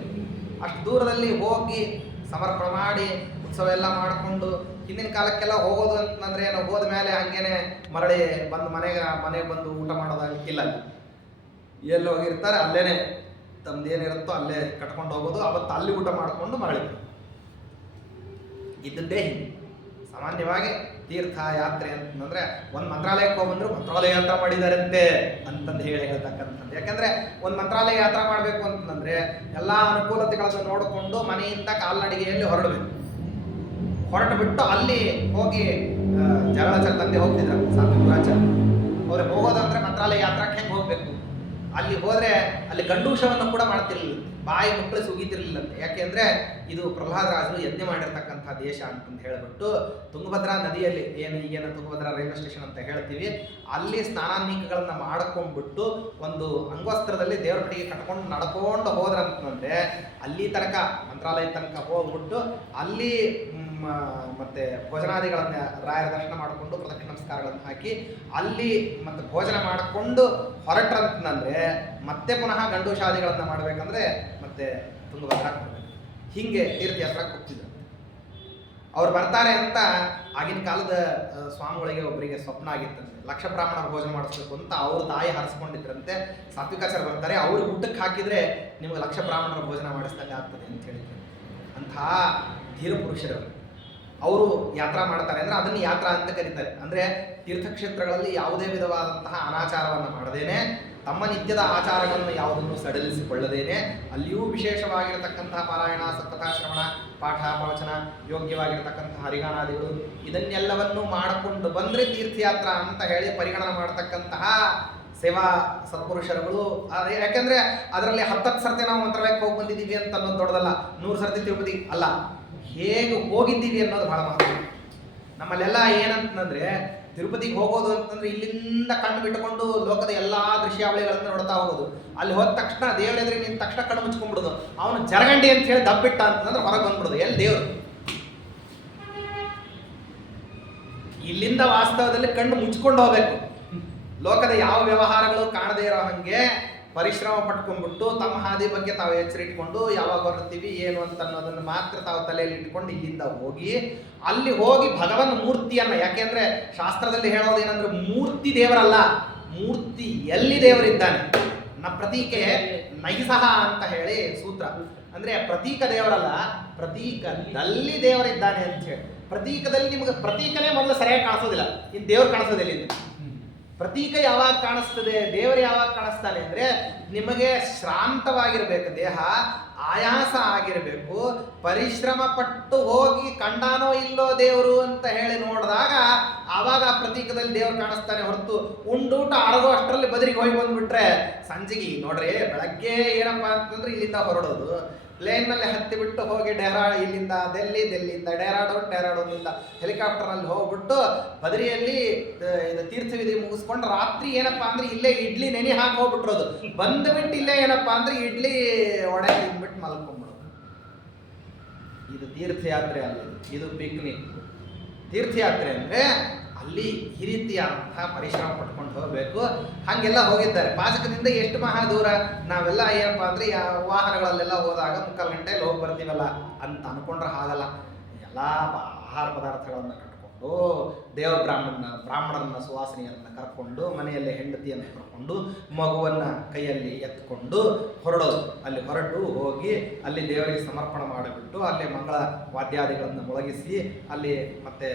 ಅಷ್ಟು ದೂರದಲ್ಲಿ ಹೋಗಿ ಸಮರ್ಪಣೆ ಮಾಡಿ ಉತ್ಸವ ಎಲ್ಲ ಮಾಡಿಕೊಂಡು, ಹಿಂದಿನ ಕಾಲಕ್ಕೆಲ್ಲ ಹೋಗೋದು ಅಂತಂದರೆ ಏನೋ ಹೋದ ಮೇಲೆ ಹಂಗೇನೆ ಮರಳಿ ಬಂದು ಮನೆಗೆ ಬಂದು ಊಟ ಮಾಡೋದಾಗಲಿಕ್ಕಿಲ್ಲ. ಎಲ್ಲಿ ಹೋಗಿರ್ತಾರೆ ಅಲ್ಲೇ ತಮ್ದೇನಿರುತ್ತೋ ಅಲ್ಲೇ ಕಟ್ಕೊಂಡು ಹೋಗೋದು, ಅವತ್ತು ಅಲ್ಲಿ ಊಟ ಮಾಡಿಕೊಂಡು ಮರಳಿದ್ರು. ಇದ್ದದ್ದೇ ಹಿಂಗೆ ಸಾಮಾನ್ಯವಾಗಿ ತೀರ್ಥ ಯಾತ್ರೆ ಅಂತಂದರೆ ಒಂದು ಮಂತ್ರಾಲಯಕ್ಕೆ ಹೋಗ್ಬಂದ್ರು ಮಂತ್ರಾಲಯ ಯಾತ್ರೆ ಮಾಡಿದಾರಂತೆ ಅಂತಂದು ಹೇಳ್ತಕ್ಕಂಥದ್ದು. ಯಾಕೆಂದರೆ ಒಂದು ಮಂತ್ರಾಲಯ ಯಾತ್ರೆ ಮಾಡಬೇಕು ಅಂತಂದರೆ ಎಲ್ಲ ಅನುಕೂಲತೆಗಳನ್ನು ನೋಡಿಕೊಂಡು ಮನೆಯಿಂದ ಕಾಲ್ನಡಿಗೆಯಲ್ಲಿ ಹೊರಡಬೇಕು. ಹೊರಟು ಬಿಟ್ಟು ಅಲ್ಲಿ ಹೋಗಿ ಜರಳಚರ ತಂದೆ ಹೋಗ್ತಿದ್ರು ಸಾತ್ವಿಕರಾಚಾರ. ಅವ್ರಿಗೆ ಹೋಗೋದಂದ್ರೆ ಮಂತ್ರಾಲಯ ಯಾತ್ರಕ್ಕೆ ಹೆಂಗೆ ಹೋಗಬೇಕು, ಅಲ್ಲಿ ಹೋದರೆ ಅಲ್ಲಿ ಗಂಡೂಷವನ್ನು ಕೂಡ ಮಾಡ್ತಿರ್ಲಿಲ್ಲ, ಬಾಯಿ ಮಕ್ಕಳು ಸುಗೀತಿರ್ಲಿಲ್ಲಂತೆ. ಯಾಕೆಂದರೆ ಇದು ಪ್ರಹ್ಲಾದರಾಜರು ಯಜ್ಞ ಮಾಡಿರ್ತಕ್ಕಂಥ ದೇಶ ಅಂತಂದು ಹೇಳಿಬಿಟ್ಟು ತುಂಗಭದ್ರಾ ನದಿಯಲ್ಲಿ ಏನು ಈಗೇನು ತುಂಗಭದ್ರಾ ರೈಲ್ವೆ ಸ್ಟೇಷನ್ ಅಂತ ಹೇಳ್ತೀವಿ, ಅಲ್ಲಿ ಸ್ನಾನಾನಿಕಗಳನ್ನು ಮಾಡ್ಕೊಂಡ್ಬಿಟ್ಟು ಒಂದು ಅಂಗವಸ್ತ್ರದಲ್ಲಿ ದೇವರ ಕಡೆಗೆ ಕಟ್ಕೊಂಡು ನಡ್ಕೊಂಡು ಹೋದ್ರಂತಂದರೆ ಅಲ್ಲಿ ತನಕ ಮಂತ್ರಾಲಯ ತನಕ ಹೋಗ್ಬಿಟ್ಟು ಅಲ್ಲಿ ಮತ್ತು ಭೋಜನಾದಿಗಳನ್ನು ರಾಯರ ದರ್ಶನ ಮಾಡಿಕೊಂಡು ಪ್ರದಕ್ಷಿಣ ನಮಸ್ಕಾರಗಳನ್ನು ಹಾಕಿ ಅಲ್ಲಿ ಮತ್ತು ಭೋಜನ ಮಾಡಿಕೊಂಡು ಹೊರಟ್ರಂತಂದರೆ ಮತ್ತೆ ಪುನಃ ಗಂಡೂಷಾದಿಗಳನ್ನು ಮಾಡಬೇಕಂದ್ರೆ ಮತ್ತೆ ತುಂಗಭದ್ರಾ ಹೋಗಬೇಕು. ಹೀಗೆ ತೀರ್ಥಯಾತ್ರಕ್ಕೆ ಹೋಗ್ತಿದ್ರು. ಅವ್ರು ಬರ್ತಾರೆ ಅಂತ ಆಗಿನ ಕಾಲದ ಸ್ವಾಮಿಗಳಿಗೆ ಒಬ್ಬರಿಗೆ ಸ್ವಪ್ನ ಆಗಿತ್ತಂತೆ, ಲಕ್ಷ ಬ್ರಾಹ್ಮಣ ಭೋಜನ ಮಾಡಿಸ್ಬೇಕು ಅಂತ ಅವ್ರ ತಾಯಿ ಹರಿಸ್ಕೊಂಡಿದ್ರಂತೆ. ಸಾತ್ವಿಕಾಚಾರ್ಯ ಬರ್ತಾರೆ, ಅವ್ರಿಗೆ ಊಟಕ್ಕೆ ಹಾಕಿದ್ರೆ ನಿಮಗೆ ಲಕ್ಷ ಬ್ರಾಹ್ಮಣರ ಭೋಜನ ಮಾಡಿಸ್ದಂಗೆ ಆಗ್ತದೆ ಅಂತ ಹೇಳಿದ್ರು. ಅಂತಹ ಧೀರ ಪುರುಷರವರು ಅವರು ಯಾತ್ರಾ ಮಾಡ್ತಾರೆ ಅಂದರೆ ಅದನ್ನು ಯಾತ್ರಾ ಅಂತ ಕರೀತಾರೆ. ಅಂದರೆ ತೀರ್ಥಕ್ಷೇತ್ರಗಳಲ್ಲಿ ಯಾವುದೇ ವಿಧವಾದಂತಹ ಅನಾಚಾರವನ್ನು ಮಾಡದೇನೆ, ತಮ್ಮ ನಿತ್ಯದ ಆಚಾರಗಳನ್ನು ಯಾವುದನ್ನು ಸಡಿಲಿಸಿಕೊಳ್ಳದೇನೆ, ಅಲ್ಲಿಯೂ ವಿಶೇಷವಾಗಿರತಕ್ಕಂತಹ ಪಾರಾಯಣ, ಸತ್ಕಥಾ ಶ್ರವಣ, ಪಾಠ ಪ್ರವಚನ, ಯೋಗ್ಯವಾಗಿರತಕ್ಕಂತಹ ಹರಿಗಾನಾದಿಗಳು ಇದನ್ನೆಲ್ಲವನ್ನು ಮಾಡಿಕೊಂಡು ಬಂದರೆ ತೀರ್ಥಯಾತ್ರಾ ಅಂತ ಹೇಳಿ ಪರಿಗಣನೆ ಮಾಡತಕ್ಕಂತಹ ಸೇವಾ ಸತ್ಪುರುಷರುಗಳು. ಯಾಕೆಂದರೆ ಅದರಲ್ಲಿ 10 ಸರ್ತಿ ನಾವು ಮಂತ್ರಾಲಯಕ್ಕೆ ಹೋಗಿ ಬಂದಿದ್ದೀವಿ ಅಂತ ಅನ್ನೋದು ದೊಡ್ಡದಲ್ಲ, 100 ಸರ್ತಿ ತಿರುಪತಿ ಅಲ್ಲ, ಹೇಗೆ ಹೋಗಿದ್ದೀವಿ ಅನ್ನೋದು ಬಹಳ ಮಹತ್ವ. ನಮ್ಮಲ್ಲೆಲ್ಲ ಏನಂತಂದರೆ ತಿರುಪತಿಗೆ ಹೋಗೋದು ಅಂತಂದ್ರೆ ಇಲ್ಲಿಂದ ಕಣ್ಣು ಬಿಟ್ಟುಕೊಂಡು ಲೋಕದ ಎಲ್ಲ ದೃಶ್ಯಾವಳಿಗಳನ್ನು ನೋಡ್ತಾ ಹೋಗೋದು. ಅಲ್ಲಿ ಹೋದ ತಕ್ಷಣ ದೇವರೆದ್ರೆ ನಿಂತ ತಕ್ಷಣ ಕಣ್ಣು ಮುಚ್ಕೊಂಡ್ಬಿಡೋದು. ಅವನು ಜರಗಂಡಿ ಅಂತ ಹೇಳಿ ದಬ್ಬಿಟ್ಟ ಅಂತಂದ್ರೆ ಹೊರಗೆ ಬಂದ್ಬಿಡೋದು, ಎಲ್ಲಿ ದೇವರು. ಇಲ್ಲಿಂದ ವಾಸ್ತವದಲ್ಲಿ ಕಣ್ಣು ಮುಚ್ಕೊಂಡು ಹೋಗ್ಬೇಕು. ಲೋಕದ ಯಾವ ವ್ಯವಹಾರಗಳು ಕಾಣದೇ ಇರೋ ಹಾಗೆ ಪರಿಶ್ರಮ ಪಟ್ಕೊಂಡ್ಬಿಟ್ಟು ತಮ್ಮ ಹಾದಿ ಬಗ್ಗೆ ತಾವು ಎಚ್ಚರ ಇಟ್ಕೊಂಡು ಯಾವಾಗ ಬರ್ತೀವಿ ಏನು ಅಂತ ಅನ್ನೋದನ್ನು ಮಾತ್ರ ತಾವು ತಲೆಯಲ್ಲಿ ಇಟ್ಕೊಂಡು ಇಲ್ಲಿಂದ ಹೋಗಿ ಅಲ್ಲಿ ಹೋಗಿ ಭಗವನ್ ಮೂರ್ತಿಯನ್ನ, ಯಾಕೆಂದ್ರೆ ಶಾಸ್ತ್ರದಲ್ಲಿ ಹೇಳೋದೇನಂದ್ರೆ ಮೂರ್ತಿ ದೇವರಲ್ಲ, ಮೂರ್ತಿ ಎಲ್ಲಿ ದೇವರಿದ್ದಾನೆ ನ ಪ್ರತೀಕೆ ನೈಸಹ ಅಂತ ಹೇಳಿ ಸೂತ್ರ. ಅಂದ್ರೆ ಪ್ರತೀಕ ದೇವರಲ್ಲ, ಪ್ರತೀಕದಲ್ಲಿ ದೇವರಿದ್ದಾನೆ ಅಂತ ಹೇಳಿ. ಪ್ರತೀಕದಲ್ಲಿ ನಿಮಗೆ ಪ್ರತೀಕನೇ ಮೊದಲು ಸರಿಯಾಗಿ ಕಾಣಿಸೋದಿಲ್ಲ, ಇನ್ನು ದೇವ್ರು ಕಾಣಿಸೋದಿಲ್ಲ. ಇಲ್ಲಿ ಪ್ರತೀಕ ಯಾವಾಗ ಕಾಣಿಸ್ತದೆ, ದೇವರು ಯಾವಾಗ ಕಾಣಿಸ್ತಾನೆ ಅಂದ್ರೆ ನಿಮಗೆ ಶ್ರಾಂತವಾಗಿರ್ಬೇಕು ದೇಹ, ಆಯಾಸ ಆಗಿರಬೇಕು, ಪರಿಶ್ರಮ ಪಟ್ಟು ಹೋಗಿ ಕಂಡಾನೋ ಇಲ್ಲೋ ದೇವರು ಅಂತ ಹೇಳಿ ನೋಡಿದಾಗ ಆವಾಗ ಆ ಪ್ರತೀಕದಲ್ಲಿ ದೇವರು ಕಾಣಿಸ್ತಾನೆ ಹೊರತು ಉಂಡೂಟ ಅಡಗೋ ಅಷ್ಟರಲ್ಲಿ ಬದರಿಗೆ ಹೋಗಿ ಬಂದ್ಬಿಟ್ರೆ ಸಂಜಿಗೆ ನೋಡ್ರಿ. ಬೆಳಗ್ಗೆ ಏನಪ್ಪಾ ಅಂತಂದ್ರೆ ಇಲ್ಲಿಂದ ಹೊರಡೋದು, ಪ್ಲೇನ್ನಲ್ಲಿ ಹತ್ತಿ ಬಿಟ್ಟು ಹೋಗಿ ಇಲ್ಲಿಂದ ಡೆಲ್ಲಿಯಿಂದ ಡೆಹ್ರಾಡೂನ್ನಿಂದ ಹೆಲಿಕಾಪ್ಟರ್ನಲ್ಲಿ ಹೋಗ್ಬಿಟ್ಟು ಬದರಿಯಲ್ಲಿ ತೀರ್ಥವಿಧಿ ಮುಗಿಸ್ಕೊಂಡು ರಾತ್ರಿ ಏನಪ್ಪಾ ಅಂದ್ರೆ ಇಲ್ಲೇ ಇಡ್ಲಿ ನೆನೆ ಹಾಕಿ ಹೋಗ್ಬಿಟ್ರೋದು, ಬಂದ್ಬಿಟ್ಟು ಇಲ್ಲೇ ಏನಪ್ಪಾ ಅಂದ್ರೆ ಇಡ್ಲಿ ಒಡೆ ತಿಂದ್ಬಿಟ್ಟು ಮಲ್ಕೊಂಡ್ಬಿಡೋದು. ಇದು ತೀರ್ಥಯಾತ್ರೆ ಅಲ್ಲ, ಇದು ಪಿಕ್ನಿಕ್. ತೀರ್ಥಯಾತ್ರೆ ಅಂದ್ರೆ ಅಲ್ಲಿ ಈ ರೀತಿಯಾದಂತಹ ಪರಿಶ್ರಮ ಪಟ್ಕೊಂಡು ಹೋಗಬೇಕು. ಹಾಗೆಲ್ಲ ಹೋಗಿದ್ದಾರೆ. ಪಾಜಕದಿಂದ ಎಷ್ಟು ಮಹಾ ದೂರ. ನಾವೆಲ್ಲ ಏನಪ್ಪ ಅಂದ್ರೆ ವಾಹನಗಳಲ್ಲೆಲ್ಲ ಹೋದಾಗ 3/4 ಗಂಟೆಯಲ್ಲಿ ಹೋಗಿ ಬರ್ತೀವಲ್ಲ ಅಂತ ಅನ್ಕೊಂಡ್ರೆ ಹಾಗಲ್ಲ. ಎಲ್ಲ ಆಹಾರ ಪದಾರ್ಥಗಳನ್ನ ಕಟ್ಕೊಂಡು ಬ್ರಾಹ್ಮಣರನ್ನ ಸುವಾಸನೆಯನ್ನ ಕರ್ಕೊಂಡು ಮನೆಯಲ್ಲೇ ಹೆಂಡತಿಯನ್ನು ಕರ್ಕೊಂಡು ಮಗುವನ್ನ ಕೈಯಲ್ಲಿ ಎತ್ಕೊಂಡು ಹೊರಡೋದು. ಅಲ್ಲಿ ಹೊರಟು ಹೋಗಿ ಅಲ್ಲಿ ದೇವರಿಗೆ ಸಮರ್ಪಣೆ ಮಾಡಿಬಿಟ್ಟು ಅಲ್ಲಿ ಮಂಗಳ ವಾದ್ಯಾದಿಗಳನ್ನು ಮೊಳಗಿಸಿ ಅಲ್ಲಿ ಮತ್ತೆ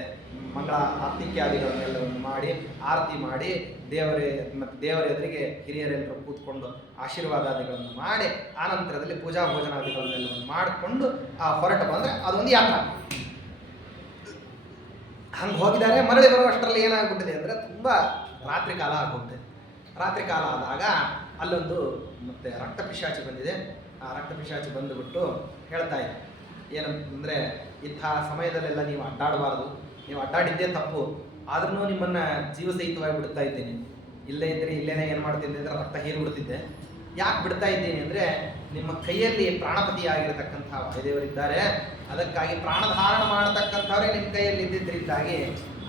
ಮಂಗಳ ಆರ್ತಿಕ್ಯಾದಿಗಳನ್ನೆಲ್ಲವನ್ನು ಮಾಡಿ ಆರತಿ ಮಾಡಿ ದೇವರ ಎದುರಿಗೆ ಹಿರಿಯರೆಲ್ಲರೂ ಕೂತ್ಕೊಂಡು ಆಶೀರ್ವಾದಾದಿಗಳನ್ನು ಮಾಡಿ ಆನಂತರದಲ್ಲಿ ಪೂಜಾ ಭೋಜನಾದಿಗಳನ್ನೆಲ್ಲವನ್ನು ಮಾಡಿಕೊಂಡು ಹೊರಟು ಬಂದರೆ ಅದೊಂದು ಯಾತ್ರಾ. ಹಂಗೆ ಹೋಗಿದ್ದಾರೆ. ಮರಳಿ ಬರುವಷ್ಟರಲ್ಲಿ ಏನಾಗ್ಬಿಟ್ಟಿದೆ ಅಂದರೆ ತುಂಬ ರಾತ್ರಿ ಕಾಲ ಆಗುತ್ತೆ. ರಾತ್ರಿ ಕಾಲ ಆದಾಗ ಅಲ್ಲೊಂದು ಮತ್ತೆ ರಕ್ತ ಪಿಶಾಚಿ ಬಂದಿದೆ. ಆ ರಕ್ತ ಪಿಶಾಚಿ ಬಂದುಬಿಟ್ಟು ಹೇಳ್ತಾ ಇದೆ ಏನಂತಂದರೆ, ಇಂಥ ಸಮಯದಲ್ಲೆಲ್ಲ ನೀವು ಅಡ್ಡಾಡಬಾರ್ದು, ನೀವು ಅಡ್ಡಾಡಿದ್ದೇ ತಪ್ಪು, ಆದ್ರೂ ನಿಮ್ಮನ್ನು ಜೀವಸಹಿತವಾಗಿ ಬಿಡ್ತಾ ಇದ್ದೀನಿ. ಇಲ್ಲೇ ಇದ್ದರೆ ಇಲ್ಲೇನೇ ಏನು ಮಾಡ್ತಿದ್ದೆ ಅಂದರೆ ರಕ್ತ ಹೀರ್ಬಿಡ್ತಿದ್ದೆ. ಯಾಕೆ ಬಿಡ್ತಾ ಇದ್ದೀನಿ ಅಂದರೆ ನಿಮ್ಮ ಕೈಯಲ್ಲಿ ಪ್ರಾಣಪತಿ ಆಗಿರತಕ್ಕಂಥ ವಾಯುದೇವರಿದ್ದಾರೆ, ಅದಕ್ಕಾಗಿ ಪ್ರಾಣಧಾರಣ ಮಾಡತಕ್ಕಂಥವ್ರೆ ನಿಮ್ಮ ಕೈಯಲ್ಲಿ ಇದ್ದಿದ್ದರಿಂದಾಗಿ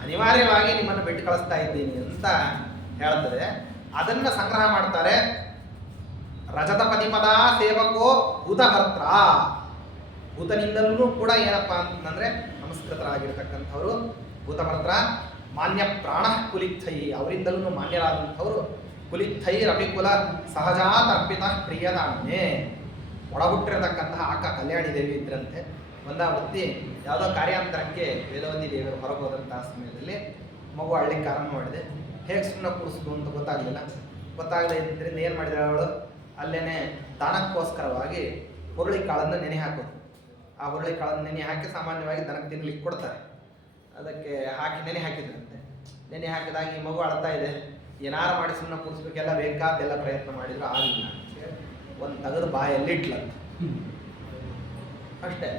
ಅನಿವಾರ್ಯವಾಗಿ ನಿಮ್ಮನ್ನು ಬಿಟ್ಟು ಕಳಿಸ್ತಾ ಇದ್ದೀನಿ ಅಂತ ಹೇಳ್ತದೆ. ಅದನ್ನು ಸಂಗ್ರಹ ಮಾಡ್ತಾರೆ. ರಜತ ಪದಿಪದ ಸೇವಕೋ ಭೂತಭರ್ತ್ರ. ಭೂತನಿಂದಲೂ ಕೂಡ ಏನಪ್ಪಾ ಅಂತಂದ್ರೆ ನಮಸ್ಕೃತರಾಗಿರ್ತಕ್ಕಂಥವ್ರು ಭೂತಭರ್ತ್ರ. ಮಾನ್ಯ ಪ್ರಾಣ ಕುಲಿಥೈ, ಅವರಿಂದಲೂ ಮಾನ್ಯರಾದಂಥವ್ರು. ಕುಲಿಥೈರಪಿಕುಲ ಸಹಜಾತರ್ಪಿತ ಪ್ರಿಯದಾನ್ಯೇ. ಒಳಹುಟ್ಟಿರತಕ್ಕಂತಹ ಅಕ್ಕ ಕಲ್ಯಾಣಿ ದೇವಿ ಇದ್ರಂತೆ. ಒಂದಾವೃತ್ತಿ ಯಾವುದೋ ಕಾರ್ಯಾಂತರಕ್ಕೆ ವೇದವತಿ ದೇವಿಯರು ಹೊರಗೆ ಹೋದಂತಹ ಸಮಯದಲ್ಲಿ ಮಗು ಅಳ್ಳಿಕ್ಕೆ ಆರಂಭ ಮಾಡಿದೆ. ಹೇಗೆ ಸುಮ್ಮನೆ ಕೂರಿಸೋದು ಅಂತ ಗೊತ್ತಾಗದೇ ಇದ್ದರಿಂದ ಏನು ಮಾಡಿದ್ರೆ ಅವಳು ಅಲ್ಲೇನೆ ದಾನಕ್ಕೋಸ್ಕರವಾಗಿ ಹುರುಳಿ ಕಾಳನ್ನು ನೆನೆ ಹಾಕೋದು. ಆ ಹುರುಳಿ ಕಾಳನ್ನು ನೆನೆ ಹಾಕಿ ಸಾಮಾನ್ಯವಾಗಿ ದನಕ್ಕೆ ತಿನ್ಲಿಕ್ಕೆ ಕೊಡ್ತಾರೆ. ಅದಕ್ಕೆ ಹಾಕಿ ನೆನೆ ಹಾಕಿದ್ರಂತೆ. ನೆನೆ ಹಾಕಿದಾಗ ಈ ಮಗು ಅಳ್ತಾ ಇದೆ, ಏನಾರು ಮಾಡಿ ಸುಮ್ಮನೆ ಕೂರಿಸ್ಬೇಕೆಲ್ಲ ಬೇಕಾದ್ದೆಲ್ಲ ಪ್ರಯತ್ನ ಮಾಡಿದ್ರು, ಆಗಿಲ್ಲ. ಒಂದು ತೆಗೆದು ಬಾಯಲ್ಲಿ ಇಟ್ಲಂತ. ಅಷ್ಟೇ,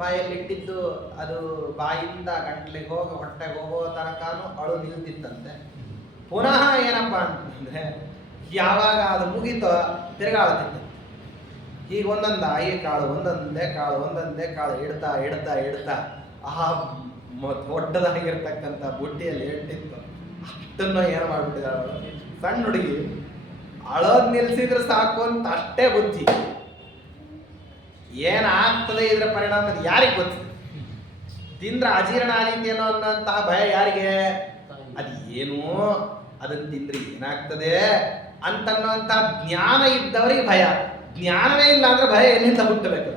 ಬಾಯಲ್ಲಿ ಇಟ್ಟಿದ್ದು ಅದು ಬಾಯಿಂದ ಗಂಟ್ಲಿಗೆ ಹೋಗಿ ಹೊಟ್ಟೆಗೆ ಹೋಗೋ ತನಕನೂ ಅಳು ನಿಲ್ತಿತ್ತಂತೆ. ಪುನಃ ಏನಪ್ಪ ಅಂತಂದರೆ ಯಾವಾಗ ಅದು ಮುಗೀತೋ ತಿರ್ಗಾಳತಿತ್ತು. ಹೀಗೆ ಒಂದೊಂದಾಗಿ ಕಾಳು ಒಂದೊಂದೇ ಕಾಳು ಇಡ್ತಾ ಆ ದೊಡ್ಡದಾಗಿರ್ತಕ್ಕಂಥ ಬುಟ್ಟಿಯಲ್ಲಿ ಇಟ್ಟಿತ್ತು. ಅಷ್ಟನ್ನು ಏನು ಮಾಡ್ಬಿಟ್ಟಿದ್ದಾಳೆ ಅವಳು. ಸಣ್ಣ ಹುಡುಗಿ ಅಳೋದು ನಿಲ್ಸಿದ್ರೆ ಸಾಕು ಅಂತ ಅಷ್ಟೇ ಬುದ್ಧಿ. ಏನಾಗ್ತದೆ ಇದರ ಪರಿಣಾಮ ಯಾರಿಗೆ ಗೊತ್ತು? ತಿಂದ್ರೆ ಅಜೀರ್ಣ ಆದೀತೇನೋ ಅನ್ನೋಂತಹ ಭಯ ಯಾರಿಗೆ? ಅದು ಏನೋ ಅದನ್ನು ತಿಂದ್ರೆ ಏನಾಗ್ತದೆ ಅಂತನ್ನುವಂಥ ಜ್ಞಾನ ಇದ್ದವರಿಗೆ ಭಯ. ಜ್ಞಾನವೇ ಇಲ್ಲ ಅಂದ್ರೆ ಭಯ ಎಲ್ಲಿಂದ ಹುಟ್ಟಬೇಕು?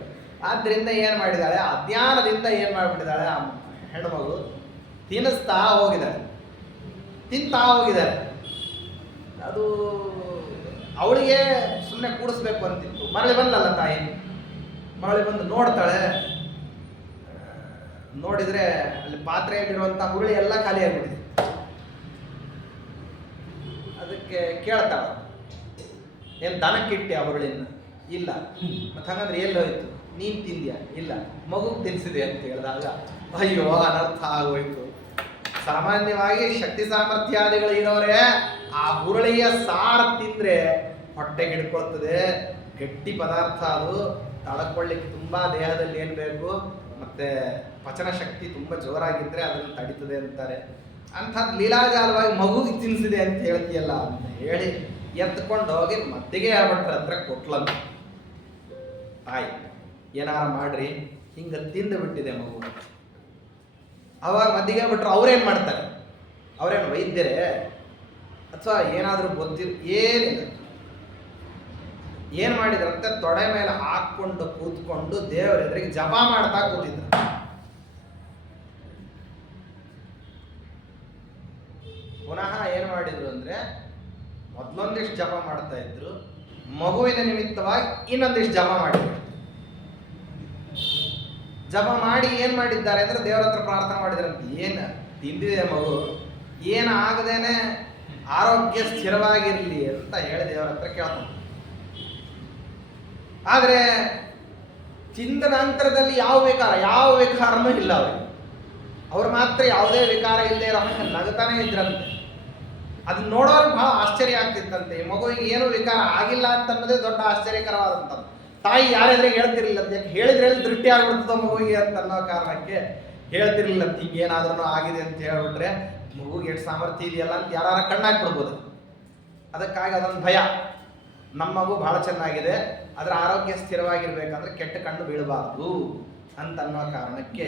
ಆದ್ದರಿಂದ ಏನು ಮಾಡಿದಾಳೆ, ಅಜ್ಞಾನದಿಂದ ಏನು ಮಾಡಿಬಿಟ್ಟಿದ್ದಾಳೆ, ಆ ಹೆಣ್ಮಗು ತಿನ್ನಿಸ್ತಾ ಹೋಗಿದ್ದಾಳೆ, ತಿಂತಾ ಹೋಗಿದ್ದಾರೆ. ಅದು ಅವಳಿಗೆ ಸುಮ್ಮನೆ ಕೂಡಿಸ್ಬೇಕು ಅಂತಿತ್ತು. ಮರಳಿ ಬಂದಲ್ಲ ತಾಯಿ, ಮರಳಿ ಬಂದು ನೋಡ್ತಾಳೆ. ನೋಡಿದ್ರೆ ಅಲ್ಲಿ ಪಾತ್ರೆಯಲ್ಲಿರುವಂಥ ಹುರುಳಿ ಎಲ್ಲ ಖಾಲಿ ಆಗಿಬಿಟ್ಟಿದೆ. ಅದಕ್ಕೆ ಕೇಳ್ತಾಳ, ಏನು ದನಕ್ಕಿಟ್ಟೆ ಆ ಹುರುಳಿನ? ಇಲ್ಲ. ಮತ್ತೆ ಹಂಗಂದ್ರೆ ಎಲ್ಲೋಯ್ತು? ನೀನು ತಿಂದ್ಯಾ? ಇಲ್ಲ. ಮಗುಗೆ ತಿನ್ಸಿದೆ ಅಂತ ಹೇಳಿದಾಗ ಅಯ್ಯೋ ಅನರ್ಥ ಆಗೋಯ್ತು. ಸಾಮಾನ್ಯವಾಗಿ ಶಕ್ತಿ ಸಾಮರ್ಥ್ಯಾದಿಗಳು ಇರೋರೆ ಆ ಹುರುಳಿಯ ಸಾರು ತಿಂದ್ರೆ ಹೊಟ್ಟೆಗೆ ಹಿಡ್ಕೊಳ್ತದೆ, ಗಟ್ಟಿ ಪದಾರ್ಥ ಅದು, ತಡ್ಕೊಳ್ಳಿಕ್ಕೆ ತುಂಬಾ ದೇಹದಲ್ಲಿ ಏನು ಬೇಕು, ಮತ್ತೆ ಪಚನ ಶಕ್ತಿ ತುಂಬ ಜೋರಾಗಿದ್ರೆ ಅದನ್ನು ತಡೀತದೆ ಅಂತಾರೆ. ಅಂಥದ್ದು ಲೀಲಾಜಾಲವಾಗಿ ಮಗುಗೆ ತಿನ್ನಿಸಿದೆ ಅಂತ ಹೇಳ್ತೀಯಲ್ಲ ಅಂತ ಹೇಳಿ ಎತ್ಕೊಂಡು ಹೋಗಿ ಮದ್ದಿಗೆ ಆಗ್ಬಿಟ್ರ ಹತ್ರ ಕೊಟ್ಲಂತ. ತಾಯಿ ಏನಾರ ಮಾಡ್ರಿ, ಹಿಂಗೆ ತಿಂದು ಬಿಟ್ಟಿದೆ ಮಗು. ಅವಾಗ ಮದ್ದಿಗೆ ಬಿಟ್ರು ಅವ್ರೇನು ಮಾಡ್ತಾರೆ? ಅವ್ರೇನು ವೈದ್ಯರೇ ಅಥವಾ ಏನಾದರೂ ಏನಿಲ್ಲ. ಏನು ಮಾಡಿದ್ರಂತೆ, ತೊಡೆ ಮೇಲೆ ಹಾಕ್ಕೊಂಡು ಕೂತ್ಕೊಂಡು ದೇವರ ಎದುರಿಗೆ ಜಪ ಮಾಡ್ತಾ ಕೂತಿದ್ರು. ಪುನಃ ಏನು ಮಾಡಿದ್ರು ಅಂದರೆ, ಮೊದಲೊಂದಿಷ್ಟು ಜಪ ಮಾಡ್ತಾ ಇದ್ರು, ಮಗುವಿನ ನಿಮಿತ್ತವಾಗಿ ಇನ್ನೊಂದಿಷ್ಟು ಜಪ ಮಾಡಿದ್ರು. ಜಪ ಮಾಡಿ ಏನು ಮಾಡಿದ್ದಾರೆ ಅಂದರೆ ದೇವರ ಹತ್ರ ಪ್ರಾರ್ಥನೆ ಮಾಡಿದ್ರಂತೆ, ಏನು ತಿಂದಿದೆ ಮಗು, ಏನು ಆಗದೇನೆ ಆರೋಗ್ಯ ಸ್ಥಿರವಾಗಿರಲಿ ಅಂತ ಹೇಳಿ ದೇವರ ಹತ್ರ ಕೇಳ್ತಾರೆ. ಆದರೆ ತಿಂದ ನಂತರದಲ್ಲಿ ಯಾವ ವಿಕಾರನೂ ಇಲ್ಲ ಅವರಿಗೆ. ಅವ್ರು ಮಾತ್ರ ಯಾವುದೇ ವಿಕಾರ ಇಲ್ಲದೆ ಇರೋ ನಗತಾನೆ ಇದ್ರಂತೆ. ಅದನ್ನ ನೋಡೋರಿಗೆ ಬಹಳ ಆಶ್ಚರ್ಯ ಆಗ್ತಿತ್ತಂತೆ. ಮಗುವಿಗೆ ಏನು ವಿಕಾರ ಆಗಿಲ್ಲ ಅಂತನ್ನೋದೇ ದೊಡ್ಡ ಆಶ್ಚರ್ಯಕರವಾದಂಥದ್ದು. ತಾಯಿ ಯಾರೆದ್ರೆ ಹೇಳ್ತಿರ್ಲಿಲ್ಲ ಅಂತ, ಹೇಳಿದ್ರೆ ದೃಷ್ಟಿ ಆಗ್ಬಿಡ್ತದ ಮಗುವಿಗೆ ಅಂತ ಅನ್ನೋ ಕಾರಣಕ್ಕೆ ಹೇಳ್ತಿರ್ಲಿಲ್ಲ ಅಂತ. ಈಗ ಏನಾದ್ರೂ ಆಗಿದೆ ಅಂತ ಹೇಳ್ಬಿಟ್ರೆ ಮಗುಗೆ ಎಷ್ಟು ಸಾಮರ್ಥ್ಯ ಇದೆಯಲ್ಲ ಅಂತ ಯಾರು ಕಣ್ಣಾಕ್ಬಿಡ್ಬೋದು. ಅದಕ್ಕಾಗಿ ಅದೊಂದು ಭಯ. ನಮ್ಮ ಮಗು ಬಹಳ ಚೆನ್ನಾಗಿದೆ, ಅದರ ಆರೋಗ್ಯ ಸ್ಥಿರವಾಗಿರ್ಬೇಕಂದ್ರೆ ಕೆಟ್ಟ ಕಣ್ಣು ಬೀಳಬಾರ್ದು ಅಂತನ್ನೋ ಕಾರಣಕ್ಕೆ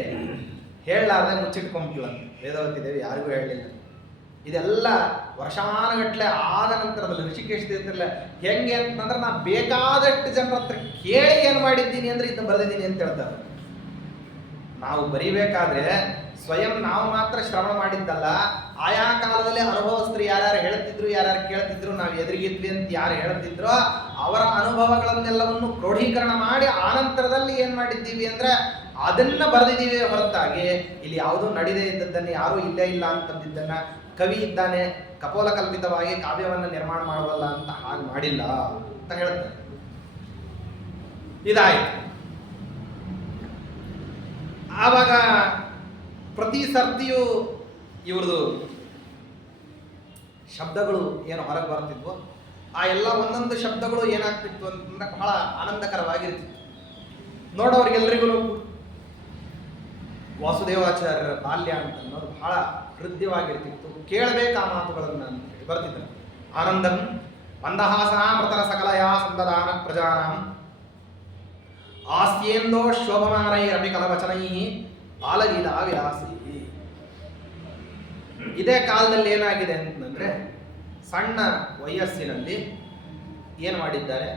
ಹೇಳಲಾರ್ದೆ ಮುಚ್ಚಿಟ್ಕೊಂಡ್ಬಿಟ್ಲಂತೆ ವೇದವತಿ ದೇವಿ. ಯಾರಿಗೂ ಹೇಳಲಿಲ್ಲ. ಇದೆಲ್ಲ ವರ್ಷಾನುಗಟ್ಟಲೆ ಆದ ನಂತರದಲ್ಲಿ ಋಷಿಕೇಶ ತೀರ್ಥರಲ್ಲ ಹೆಂಗೆ ಅಂತಂದ್ರೆ, ನಾ ಬೇಕಾದಷ್ಟು ಜನರ ಹತ್ರ ಕೇಳಿ ಏನು ಮಾಡಿದ್ದೀನಿ ಅಂದ್ರೆ ಇದನ್ನ ಬರೆದಿದ್ದೀನಿ ಅಂತ ಹೇಳ್ತಾರೆ. ನಾವು ಬರಿಬೇಕಾದ್ರೆ ಸ್ವಯಂ ನಾವು ಮಾತ್ರ ಶ್ರವಣ ಮಾಡಿದ್ದಲ್ಲ, ಆಯಾ ಕಾಲದಲ್ಲಿ ಅನುಭವಸ್ಥರು ಯಾರ್ಯಾರು ಹೇಳ್ತಿದ್ರು, ಯಾರ್ಯಾರು ಕೇಳ್ತಿದ್ರು, ನಾವು ಎದುರಿಗಿದ್ವಿ ಅಂತ ಯಾರು ಹೇಳ್ತಿದ್ರೋ ಅವರ ಅನುಭವಗಳನ್ನೆಲ್ಲವನ್ನು ಕ್ರೋಢೀಕರಣ ಮಾಡಿ ಆನಂತರದಲ್ಲಿ ಏನು ಮಾಡಿದ್ದೀವಿ ಅಂದ್ರೆ ಅದನ್ನ ಬರೆದಿದ್ದೀವಿ ಹೊರತಾಗಿ ಇಲ್ಲಿ ಯಾವುದೂ ನಡೆದೇ ಇದ್ದದ್ದನ್ನು, ಯಾರೂ ಇಲ್ಲೇ ಇಲ್ಲ ಅಂತಂದಿದ್ದನ್ನ, ಕವಿ ಇದ್ದಾನೆ ಕಪೋಲ ಕಲ್ಪಿತವಾಗಿ ಕಾವ್ಯವನ್ನು ನಿರ್ಮಾಣ ಮಾಡುವಲ್ಲ ಅಂತ ಹಾಗೆ ಮಾಡಿಲ್ಲ ಅಂತ ಹೇಳ್ತಾರೆ. ಇದಾಯ್ತು. ಆವಾಗ ಪ್ರತಿ ಸರ್ತಿಯೂ ಇವ್ರದು ಶಬ್ದಗಳು ಏನು ಹೊರಗೆ ಬರ್ತಿದ್ವು, ಆ ಎಲ್ಲ ಒಂದೊಂದು ಶಬ್ದಗಳು ಏನಾಗ್ತಿತ್ತು ಅಂತಂದ್ರೆ ಬಹಳ ಆನಂದಕರವಾಗಿರ್ತಿತ್ತು. ನೋಡೋರಿಗೆಲ್ರಿಗೂ ವಾಸುದೇವಾಚಾರ್ಯರ ಬಾಲ್ಯ ಅಂತ ಅನ್ನೋದು ಬಹಳ ಹೃದಯವಾಗಿರ್ತಿತ್ತು. ಕೇಳಬೇಕು ಆ ಮಾತುಗಳನ್ನು ಅಂತ ಬರ್ತಿದ್ರು. ಆನಂದಂ ಮಂದಹಾಸ ಮೃತರ ಸಕಲಯ ಸಂದದಾನ ಪ್ರಜಾನಾಂ ಆಸ್ಯೇಂದೋ ಶೋಭಮಾನೈರಪಿ ಕಲವಚನೈ ಬಾಲಲೀಲಾ ವಿಲಾಸಿ. ಇದೇ ಕಾಲದಲ್ಲಿ ಏನಾಗಿದೆ ಅಂತಂದ್ರೆ, ಸಣ್ಣ ವಯಸ್ಸಿನಲ್ಲಿ ಏನು ಮಾಡಿದ್ದಾರೆ,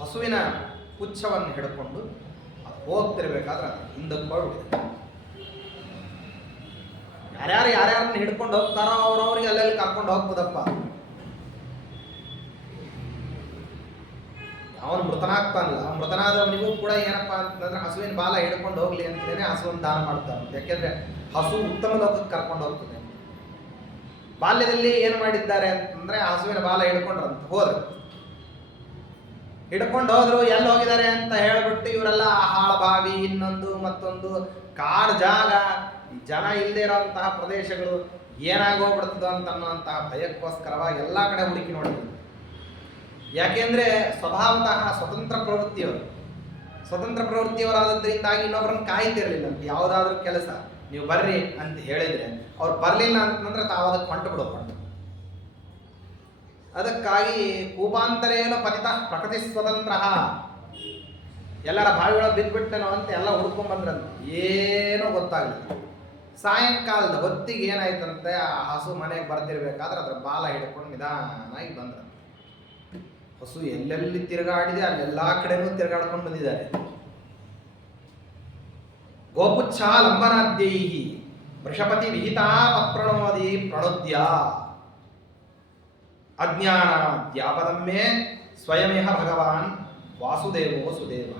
ಹಸುವಿನ ಪುಚ್ಛವನ್ನು ಹಿಡ್ಕೊಂಡು ಅದು ಹೋಗ್ತಿರ್ಬೇಕಾದ್ರೆ ಅದು ಹಿಂದಕ್ಕೆ ಹೋಗ್ಬಿಟ್ಟಿದೆ. ಯಾರ್ಯಾರನ್ನ ಹಿಡ್ಕೊಂಡು ಹೋಗ್ತಾರೋ ಅವ್ರವ್ರಿಗೆ ಅಲ್ಲೆಲ್ಲಿ ಕರ್ಕೊಂಡು ಹೋಗ್ತದಪ್ಪ. ಅವನು ಮೃತನಾಗ್ತಾನಲ್ಲ, ಮೃತನಾದವನಿಗೂ ಕೂಡ ಏನಪ್ಪಾ ಅಂತಂದ್ರೆ ಹಸುವಿನ ಬಾಲ ಹಿಡ್ಕೊಂಡು ಹೋಗ್ಲಿ ಅಂತಲೇ ಹಸುವನ್ನು ದಾನ ಮಾಡ್ತಾನೆ. ಯಾಕೆಂದ್ರೆ ಹಸು ಉತ್ತಮ ಲೋಕಕ್ಕೆ ಕರ್ಕೊಂಡು ಹೋಗ್ತದೆ. ಬಾಲ್ಯದಲ್ಲಿ ಏನು ಮಾಡಿದ್ದಾರೆ ಅಂತಂದ್ರೆ ಹಸುವಿನ ಬಾಲ ಹಿಡ್ಕೊಂಡ್ರಂತ ಹೋದ್ರು. ಹಿಡ್ಕೊಂಡು ಹೋದ್ರು, ಎಲ್ಲಿ ಹೋಗಿದ್ದಾರೆ ಅಂತ ಹೇಳ್ಬಿಟ್ಟು ಇವರೆಲ್ಲ ಹಾಳ ಬಾವಿ, ಇನ್ನೊಂದು ಮತ್ತೊಂದು ಕಾಡು ಜಾಗ, ಜನ ಇಲ್ಲದೆ ಇರೋಂತಹ ಪ್ರದೇಶಗಳು ಏನಾಗೋಗ್ಬಿಡ್ತದೋ ಅಂತನ್ನುವಂತಹ ಭಯಕ್ಕೋಸ್ಕರವಾಗಿ ಎಲ್ಲ ಕಡೆ ಹುಡುಕಿ ನೋಡಿದ್ರು. ಯಾಕೆಂದ್ರೆ ಸ್ವಭಾವತಃ ಸ್ವತಂತ್ರ ಪ್ರವೃತ್ತಿಯವರಾದದ್ರಿಂದಾಗಿ ಇನ್ನೊಬ್ಬರನ್ನು ಕಾಯ್ತಿರ್ಲಿಲ್ಲ ಅಂತ. ಯಾವುದಾದ್ರೂ ಕೆಲಸ ನೀವು ಬರ್ರಿ ಅಂತ ಹೇಳಿದ್ರೆ ಅವ್ರು ಬರಲಿಲ್ಲ ಅಂತಂದ್ರೆ ತಾವು ಅದಕ್ಕೆ ಹೊಂಟು ಬಿಡೋದು. ಅದಕ್ಕಾಗಿ ಕೂಪಾಂತರೇನ ಪತಿತ ಪ್ರಕೃತಿ ಸ್ವತಂತ್ರ ಎಲ್ಲರ ಬಾವಿಯೊಳಗೆ ಬಿದ್ದುಬಿಟ್ಟನೋ ಅಂತ ಎಲ್ಲ ಹುಡ್ಕೊಂಡ್ಬಂದ್ರಂತ, ಏನೂ ಗೊತ್ತಾಗಲಿಲ್ಲ. ಸಾಯಂಕಾಲದ ಹೊತ್ತಿಗೆ ಏನಾಯ್ತಂತೆ, ಆ ಹಸು ಮನೆಗೆ ಬರ್ತಿರ್ಬೇಕಾದ್ರೆ ಅದರ ಬಾಲ ಹಿಡ್ಕೊಂಡು ನಿಧಾನಾಗಿ ಬಂದ್ರ. ಹಸು ಎಲ್ಲೆಲ್ಲಿ ತಿರುಗಾಡಿದೆ ಅಲ್ಲೆಲ್ಲ ಕಡೆನೂ ತಿರುಗಾಡ್ಕೊಂಡು ಬಂದಿದ್ದಾರೆ. ಗೋಪುಚ್ಛ ಲಂಬನಾದ್ಯೈಹಿ ವೃಷಪತಿ ವಿಹಿತಾ ಪಪ್ರಣೋದಿ ಪ್ರಣುದ್ಯ ಅಜ್ಞಾನಾದ್ಯಾಪದಮ್ಮೆ ಸ್ವಯಮೇಹ ಭಗವಾನ್ ವಾಸುದೇವೋ ಸುದೇವ.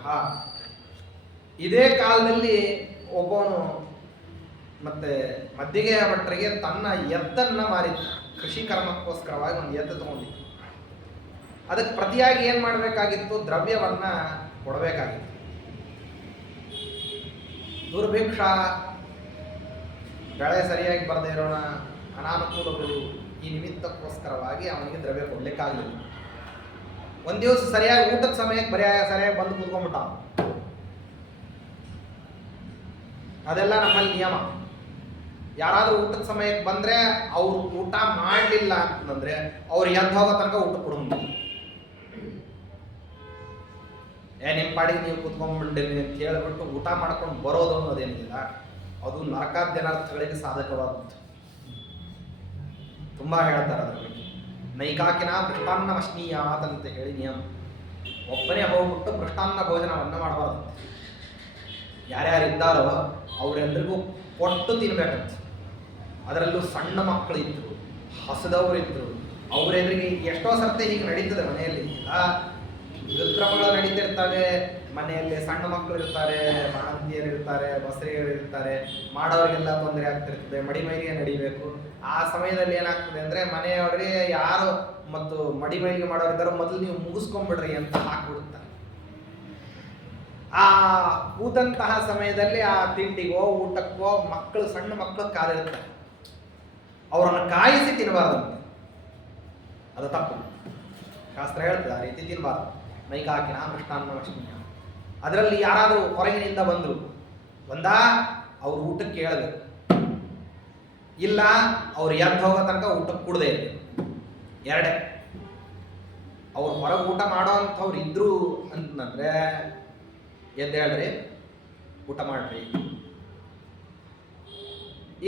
ಇದೇ ಕಾಲದಲ್ಲಿ ಒಬ್ಬನು ಮತ್ತೆ ಮದ್ದಿಗೆಯ ಭಟ್ರಿಗೆ ತನ್ನ ಎತ್ತನ್ನ ಮಾರಿದ್ದ. ಕೃಷಿ ಕರ್ಮಕ್ಕೋಸ್ಕರವಾಗಿ ಒಂದು ಎತ್ತು ತಗೊಂಡಿದ್ದ. ಅದಕ್ಕೆ ಪ್ರತಿಯಾಗಿ ಏನು ಮಾಡಬೇಕಾಗಿತ್ತು, ದ್ರವ್ಯವನ್ನ ಕೊಡಬೇಕಾಗಿತ್ತು. ದುರ್ಭಿಕ್ಷ, ಬೆಳೆ ಸರಿಯಾಗಿ ಬರದೇ ಇರೋಣ, ಅನಾನುಕೂಲಗಳು, ಈ ನಿಮಿತ್ತಕ್ಕೋಸ್ಕರವಾಗಿ ಅವನಿಗೆ ದ್ರವ್ಯ ಕೊಡ್ಲಿಕ್ಕಾಗಲಿಲ್ಲ. ಒಂದು ದಿವಸ ಸರಿಯಾಗಿ ಊಟದ ಸಮಯಕ್ಕೆ ಸರಿಯಾಗಿ ಬಂದು ಕೂತ್ಕೊಂಡ್ಬಿಟ್ಟ. ಅದೆಲ್ಲ ನಮ್ಮಲ್ಲಿ ನಿಯಮ. ಯಾರಾದ್ರೂ ಊಟದ ಸಮಯಕ್ಕೆ ಬಂದ್ರೆ ಅವ್ರು ಊಟ ಮಾಡಲಿಲ್ಲ ಅಂತಂದ್ರೆ ಅವ್ರು ಎದ್ದು ಹೋಗೋ ತನಕ ಊಟ ಕೊಡೋದು. ನಿಮ್ಮ ಪಾಡಿಗೆ ನೀವು ಕೂತ್ಕೊಂಡ್ಬಿಟ್ಟಿರಿ ಅಂತ ಹೇಳ್ಬಿಟ್ಟು ಊಟ ಮಾಡ್ಕೊಂಡು ಬರೋದು ಅನ್ನೋದೇನಿಲ್ಲ, ಅದು ನರಕಾದ್ಯನರ್ಥಗಳಿಗೆ ಸಾಧಕವಾದದ್ದು. ತುಂಬಾ ಹೇಳ್ತಾರೆ ಅದ್ರ ಬಗ್ಗೆ. ನೈಕಾಕಿನ ಪೃಷ್ಟಾನ್ನ ವಶ್ನೀಯಾತ್ ಅಂತ ಹೇಳಿ ನಿಯಮ. ಒಬ್ಬನೇ ಹೋಗ್ಬಿಟ್ಟು ಪೃಷ್ಟಾನ್ನ ಭೋಜನವನ್ನ ಮಾಡಬಾರ್ದು. ಯಾರ್ಯಾರಿದ್ದಾರೋ ಅವರೆಲ್ಲರಿಗೂ ಕೊಟ್ಟು ತಿನ್ಬೇಕಂತ. ಅದರಲ್ಲೂ ಸಣ್ಣ ಮಕ್ಕಳಿದ್ರು, ಹಸದವರಿದ್ರು, ಅವರೆದುರಿಗೆ ಎಷ್ಟೋ ಸರ್ತಿ ಹೀಗೆ ನಡೀತದೆ ಮನೆಯಲ್ಲಿ. ವಿಕ್ರಮಗಳು ನಡೀತಿರ್ತವೆ ಮನೆಯಲ್ಲಿ. ಸಣ್ಣ ಮಕ್ಕಳು ಇರ್ತಾರೆ, ಬಾಣಂತಿಯರು ಇರ್ತಾರೆ, ಬಸರಿಯರು ಇರ್ತಾರೆ, ಮಾಡೋರಿಗೆಲ್ಲ ತೊಂದರೆ ಆಗ್ತಿರ್ತದೆ, ಮಡಿಮೈಲಿಗೆ ನಡಿಬೇಕು. ಆ ಸಮಯದಲ್ಲಿ ಏನಾಗ್ತದೆ ಅಂದ್ರೆ ಮನೆಯವರಿಗೆ ಯಾರು ಮತ್ತು ಮಡಿಮೈಲಿಗೆ ಮಾಡೋರಿದ್ದಾರೋ ಮೊದಲು ನೀವು ಮುಗಿಸ್ಕೊಂಡ್ಬಿಡ್ರಿ ಅಂತ ಹಾಕ್ಬಿಡುತ್ತಾರೆ. ಆ ಕೂದಂತಹ ಸಮಯದಲ್ಲಿ ಆ ತಿಂಡಿಗೋ ಊಟಕ್ಕೋ ಮಕ್ಕಳು, ಸಣ್ಣ ಮಕ್ಕಳು ಕಾದಿರ್ತಾರೆ. ಅವರನ್ನು ಕಾಯಿಸಿ ತಿನ್ನಬಾರ್ದಂತೆ, ಅದು ತಪ್ಪು. ಶಾಸ್ತ್ರ ಹೇಳ್ತದೆ ಆ ರೀತಿ ತಿನ್ನಬಾರ್ದು. ನೈಕಾಕಿನ ಮೃಷ್ಟಾನ್ನ ವಶ್ನೀಯ. ಅದರಲ್ಲಿ ಯಾರಾದರೂ ಹೊರಗಿನಿಂದ ಬಂದರು, ಒಂದಾ ಅವ್ರು ಊಟಕ್ಕೆ ಕೇಳಬೇಕು, ಇಲ್ಲ ಅವ್ರು ಎದ್ದು ಹೋಗೋ ತನಕ ಊಟಕ್ಕೆ ಕೂಡದೇ ಇರಬೇಕು. ಎರಡೇ, ಅವ್ರು ಹೊರಗೆ ಊಟ ಮಾಡೋ ಅಂಥವ್ರು ಇದ್ರು ಅಂತಂದ್ರೆ ಎದ್ದು ಹೇಳ್ರಿ, ಊಟ ಮಾಡ್ರಿ.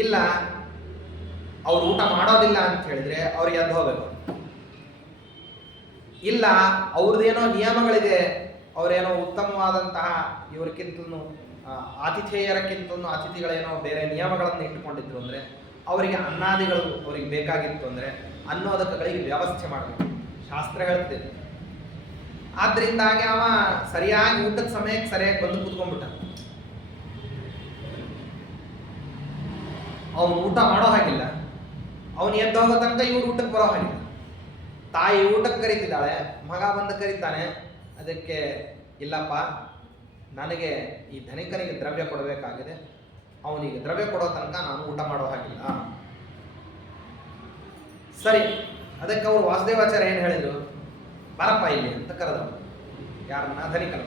ಇಲ್ಲ ಅವ್ರು ಊಟ ಮಾಡೋದಿಲ್ಲ ಅಂತ ಹೇಳಿದ್ರೆ ಅವ್ರಿಗೆ ಎದ್ದು ಹೋಗ್ಬೇಕು. ಇಲ್ಲ ಅವ್ರದ್ದೇನೋ ನಿಯಮಗಳಿದೆ, ಅವರೇನೋ ಉತ್ತಮವಾದಂತಹ ಇವರಿಗಿಂತಲೂ ಆತಿಥೇಯರಕ್ಕಿಂತಲೂ ಅತಿಥಿಗಳೇನೋ ಬೇರೆ ನಿಯಮಗಳನ್ನು ಇಟ್ಟುಕೊಂಡಿದ್ರು ಅಂದರೆ ಅವರಿಗೆ ಅನ್ನಾದಿಗಳು ಅವ್ರಿಗೆ ಬೇಕಾಗಿತ್ತು ಅಂದರೆ ಅನ್ನೋದಕ್ಕಗಳಿಗೆ ವ್ಯವಸ್ಥೆ ಮಾಡಬೇಕು. ಶಾಸ್ತ್ರ ಹೇಳ್ತದೆ. ಆದ್ರಿಂದಾಗಿ ಅವ ಸರಿಯಾಗಿ ಊಟದ ಸಮಯಕ್ಕೆ ಸರಿಯಾಗಿ ಬಂದು ಕೂತ್ಕೊಂಡ್ಬಿಟ್ಟ. ಅವನು ಊಟ ಮಾಡೋ ಹಾಗಿಲ್ಲ, ಅವನು ಎದ್ದು ಹೋಗೋ ತನಕ ಇವ್ರು ಊಟಕ್ಕೆ ಬರೋ ಹಾಗಿಲ್ಲ. ತಾಯಿ ಊಟಕ್ಕೆ ಕರೀತಿದ್ದಾಳೆ, ಮಗ ಬಂದು ಕರೀತಾನೆ. ಅದಕ್ಕೆ ಇಲ್ಲಪ್ಪ, ನನಗೆ ಈ ಧನಿಕನಿಗೆ ದ್ರವ್ಯ ಕೊಡಬೇಕಾಗಿದೆ, ಅವನಿಗೆ ದ್ರವ್ಯ ಕೊಡೋ ತನಕ ನಾನು ಊಟ ಮಾಡೋ ಹಾಗಿಲ್ಲ. ಸರಿ, ಅದಕ್ಕೆ ಅವರು ವಾಸುದೇವಾಚಾರ್ಯ ಏನು ಹೇಳಿದ್ರು, ಬರಪ್ಪ ಇಲ್ಲಿ ಅಂತ ಕರೆದವ. ಯಾರನ್ನ? ಧನಿಕನ.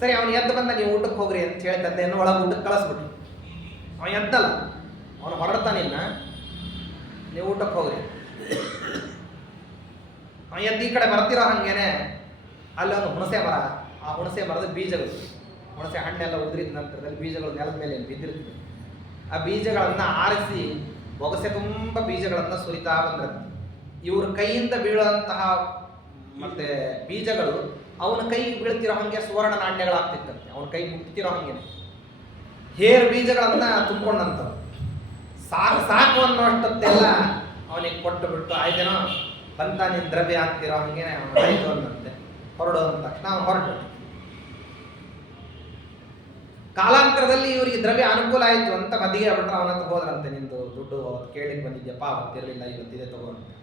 ಸರಿ, ಅವನು ಎದ್ದು ಬಂದ, ನೀವು ಊಟಕ್ಕೆ ಹೋಗ್ರಿ ಅಂತ ಹೇಳಿ ತಂದೆಯನ್ನು ಒಳಗೆ ಊಟಕ್ಕೆ ಕಳಿಸ್ಬಿಟ್ರು. ಅವನು ಎದ್ದಲ್ಲ, ಅವನು ಹೊರಡ್ತಾನಿನ್ನ, ನೀವು ಊಟಕ್ಕೆ ಹೋಗ್ರಿ. ಅವನು ಎದ್ದು ಈ ಕಡೆ ಬರ್ತಿರೋ ಹಂಗೇನೆ ಅಲ್ಲೊಂದು ಹುಣಸೆ ಮರ, ಆ ಹುಣಸೆ ಮರದ ಬೀಜಗಳು, ಹುಣಸೆ ಹಣ್ಣೆಲ್ಲ ಉದುರಿದ ನಂತರದಲ್ಲಿ ಬೀಜಗಳು ನೆಲದ ಮೇಲೆ ಬಿದ್ದಿರ್ತದೆ. ಆ ಬೀಜಗಳನ್ನು ಆರಿಸಿ ಬೊಗಸೆ ತುಂಬ ಬೀಜಗಳನ್ನು ಸುರಿತಾ ಬಂದಿರುತ್ತೆ. ಇವ್ರ ಕೈಯಿಂದ ಬೀಳುವಂತಹ ಮತ್ತೆ ಬೀಜಗಳು ಅವನ ಕೈಗೆ ಬೀಳ್ತಿರೋ ಹಂಗೆ ಸುವರ್ಣ ನಾಣ್ಯಗಳಾಗ್ತಿತ್ತಂತೆ. ಅವನ ಕೈ ಮುಟ್ತಿರೋ ಹಂಗೇನೆ ಹೇರ್ ಬೀಜಗಳನ್ನ ತುಂಬಿಕೊಂಡಂಥವು. ಸಾಕು ಸಾಕು ಅನ್ನೋಷ್ಟೊತ್ತೆಲ್ಲ ಅವನಿಗೆ ಕೊಟ್ಟು ಬಿಟ್ಟು, ಆಯ್ತೇನೋ ಬಂತ ನಿನ್ನ ದ್ರವ್ಯ ಆಗ್ತಿರೋ ಹಂಗೇನೆ ಅವನು ಆಯ್ತು ಅಂದಂತೆ. ಹೊರಡು ಅಂದ ತಕ್ಷಣ ಅವನು ಹೊರಟು. ಕಾಲಾಂತರದಲ್ಲಿ ಇವರಿಗೆ ದ್ರವ್ಯ ಅನುಕೂಲ ಆಯಿತು ಅಂತ ಮದ್ದಿಗೆ ಬಿಟ್ರೆ ಅವನ ಹತ್ರ ಹೋದ್ರಂತೆ, ನಿಂದು ದುಡ್ಡು ಅವತ್ತು ಕೇಳಿಕ್ ಬಂದಿದ್ಯಪ್ಪ, ಅವತ್ತಿರಲಿಲ್ಲ, ಇವತ್ತಿದೆ ತಗೋರಂತೆ.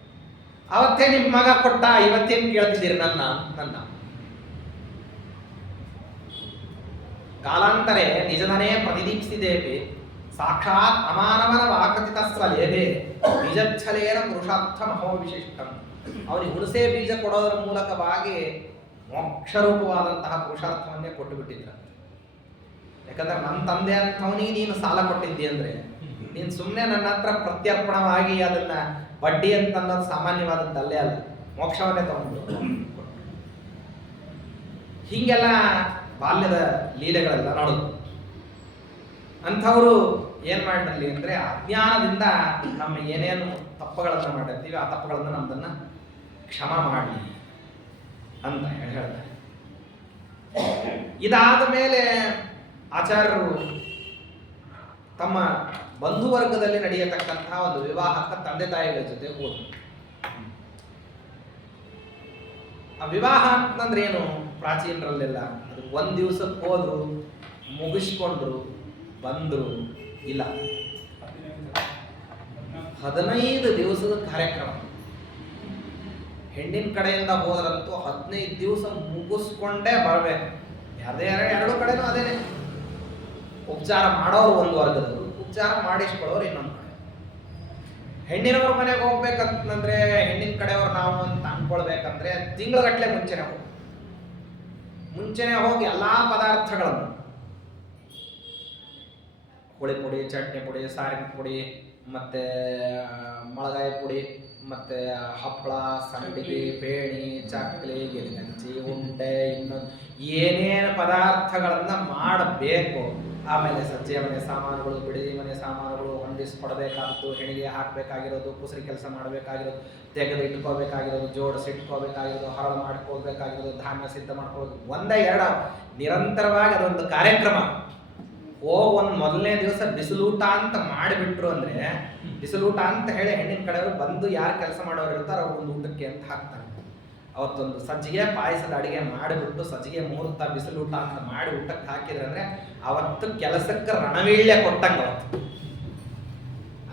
ಅವತ್ತೇ ನಿಮ್ಮ ಮಗ ಕೊಟ್ಟ, ಇವತ್ತೇನು ಕೇಳ್ತಿದ್ದೀರಿ ನನ್ನ ಕಾಲಾಂತರೇ ನಿಜಧನೇ ಪ್ರತಿದೀಪ್ಸಿದೇಪಿ ಸಾಕ್ಷಾತ್ ಅಮಾನವನ ವಾಕೃತಿತ ಸ್ವಲೇಭೆ ನಿಜಚ್ಛಲೇನ ಪುರುಷಾರ್ಥ ಮಹೋವಿಶಿಷ್ಟಂ. ಅವನಿಗೆ ಹುಣಸೆ ಬೀಜ ಕೊಡೋದರ ಮೂಲಕವಾಗಿ ಮೋಕ್ಷರೂಪವಾದಂತಹ ಪುರುಷಾರ್ಥವನ್ನೇ ಕೊಟ್ಟು ಬಿಟ್ಟಿದ್ರ. ಯಾಕಂದ್ರೆ ನನ್ನ ತಂದೆ ಅಂತವನಿಗೆ ನೀನು ಸಾಲ ಕೊಟ್ಟಿದ್ದಿ ಅಂದ್ರೆ ನೀನು ಸುಮ್ಮನೆ ನನ್ನ ಹತ್ರ ಪ್ರತ್ಯರ್ಪಣವಾಗಿ ಅದನ್ನ ಬಡ್ಡಿ ಅಂತ ಅನ್ನೋದು ಸಾಮಾನ್ಯವಾದದ್ದಲ್ಲೇ ಅಲ್ಲ, ಮೋಕ್ಷವನ್ನೇ ತಗೊಂಡು. ಹೀಗೆಲ್ಲ ಬಾಲ್ಯದ ಲೀಲೆಗಳೆಲ್ಲ ನೋಡೋದು. ಅಂಥವರು ಏನು ಮಾಡಿರಲಿ ಅಂದರೆ ಅಜ್ಞಾನದಿಂದ ನಮ್ಮ ಏನೇನು ತಪ್ಪುಗಳನ್ನು ಮಾಡಿರ್ತೀವಿ ಆ ತಪ್ಪುಗಳನ್ನು ನಮ್ಮದನ್ನು ಕ್ಷಮ ಮಾಡಲಿ ಅಂತ ಹೇಳ್ತಾರೆ. ಇದಾದ ಮೇಲೆ ಆಚಾರ್ಯರು ತಮ್ಮ ಬಂಧುವರ್ಗದಲ್ಲಿ ನಡೆಯತಕ್ಕಂತಹ ಒಂದು ವಿವಾಹಕ್ಕೆ ತಂದೆ ತಾಯಿಗಳ ಜೊತೆ ಹೋದರು. ಆ ವಿವಾಹ ಅಂತಂದ್ರೆ ಏನು? ಪ್ರಾಚೀನರಲ್ಲೆಲ್ಲ ಅದು ಒಂದು ದಿವಸಕ್ಕೆ ಹೋದ್ರು, ಮುಗಿಸ್ಕೊಂಡ್ರು, ಬಂದರು. ಇಲ್ಲ, 15 ದಿವಸದ ಕಾರ್ಯಕ್ರಮ. ಹೆಣ್ಣಿನ ಕಡೆಯಿಂದ ಹೋದ್ರಂತೂ 15 ದಿವಸ ಮುಗಿಸ್ಕೊಂಡೇ ಬರಬೇಕು. ಎರಡು ಕಡೆನೂ ಅದೇನೆ. ಉಪಚಾರ ಮಾಡೋರು ಒಂದು ವರ್ಗದವರು, ಉಪಚಾರ ಮಾಡಿಸ್ಕೊಳ್ಳೋರು ಇನ್ನೊಂದು ಕಡೆ. ಹೆಣ್ಣಿನವ್ರ ಮನೆಗೆ ಹೋಗ್ಬೇಕಂತಂದ್ರೆ ಹೆಣ್ಣಿನ ಕಡೆಯವ್ರು ನಾವು ಅಂತ ಅನ್ಕೊಳ್ಬೇಕಂದ್ರೆ ತಿಂಗಳಗಟ್ಟಲೆ ಮುಂಚೆನೆ ಹೋಗಿ ಎಲ್ಲಾ ಪದಾರ್ಥಗಳನ್ನು, ಹುಳಿ ಪುಡಿ, ಚಟ್ನಿ ಪುಡಿ, ಸಾರಿನ ಪುಡಿ, ಮತ್ತೆ ಮೊಳಗಾಯಿ ಪುಡಿ, ಮತ್ತೆ ಹಪ್ಪಳ, ಸಂಡಿಗೆ, ಪೇಣಿ, ಚಕ್ಲಿ, ಗಿಲಿಗಂಚಿ, ಉಂಡೆ, ಇನ್ನೊಂದು ಏನೇನು ಪದಾರ್ಥಗಳನ್ನ ಮಾಡಬೇಕು. ಆಮೇಲೆ ಸಜ್ಜೆ ಮನೆ ಸಾಮಾನುಗಳು, ಬಿಡದಿ ಮನೆ ಸಾಮಾನುಗಳು, ಹೊಂದಿಸ್ಕೊಡ್ಬೇಕಾದ್ದು, ಹೆಣಿಗೆ ಹಾಕಬೇಕಾಗಿರೋದು, ಕುಸರಿ ಕೆಲಸ ಮಾಡಬೇಕಾಗಿರೋದು, ತೆಗೆದು ಇಟ್ಕೋಬೇಕಾಗಿರೋದು, ಜೋಡಿಸಿ ಇಟ್ಕೋಬೇಕಾಗಿರೋದು, ಹರಳು ಮಾಡ್ಕೋಬೇಕಾಗಿರೋದು, ಧಾನ್ಯ ಸಿದ್ಧ ಮಾಡ್ಕೊಳ್ಳೋದು, ಒಂದೇ ಎರಡು ನಿರಂತರವಾಗಿ ಅದೊಂದು ಕಾರ್ಯಕ್ರಮ. ಒಂದು ಮೊದಲನೇ ದಿವಸ ಬಿಸಿಲೂಟ ಅಂತ ಮಾಡಿಬಿಟ್ರು ಅಂದ್ರೆ, ಬಿಸಿಲೂಟ ಅಂತ ಹೇಳಿ ಹೆಣ್ಣಿನ ಕಡೆಯವರು ಬಂದು ಯಾರು ಕೆಲಸ ಮಾಡೋರು ಇರ್ತಾರೋ ಅವ್ರು ಒಂದು ಊಟಕ್ಕೆ ಅಂತ ಹಾಕ್ತಾರೆ. ಅವತ್ತೊಂದು ಸಜ್ಜಿಗೆ ಪಾಯಸದ ಅಡಿಗೆ ಮಾಡಿಬಿಟ್ಟು ಸಜ್ಜಿಗೆ ಮುಹೂರ್ತ ಬಿಸಿಲೂಟ ಅಂತ ಮಾಡಿ ಊಟಕ್ಕೆ ಹಾಕಿದ್ರೆ ಅಂದ್ರೆ ಅವತ್ತು ಕೆಲಸಕ್ಕೆ ರಣವೀಳ್ಯ ಕೊಟ್ಟಂಗ.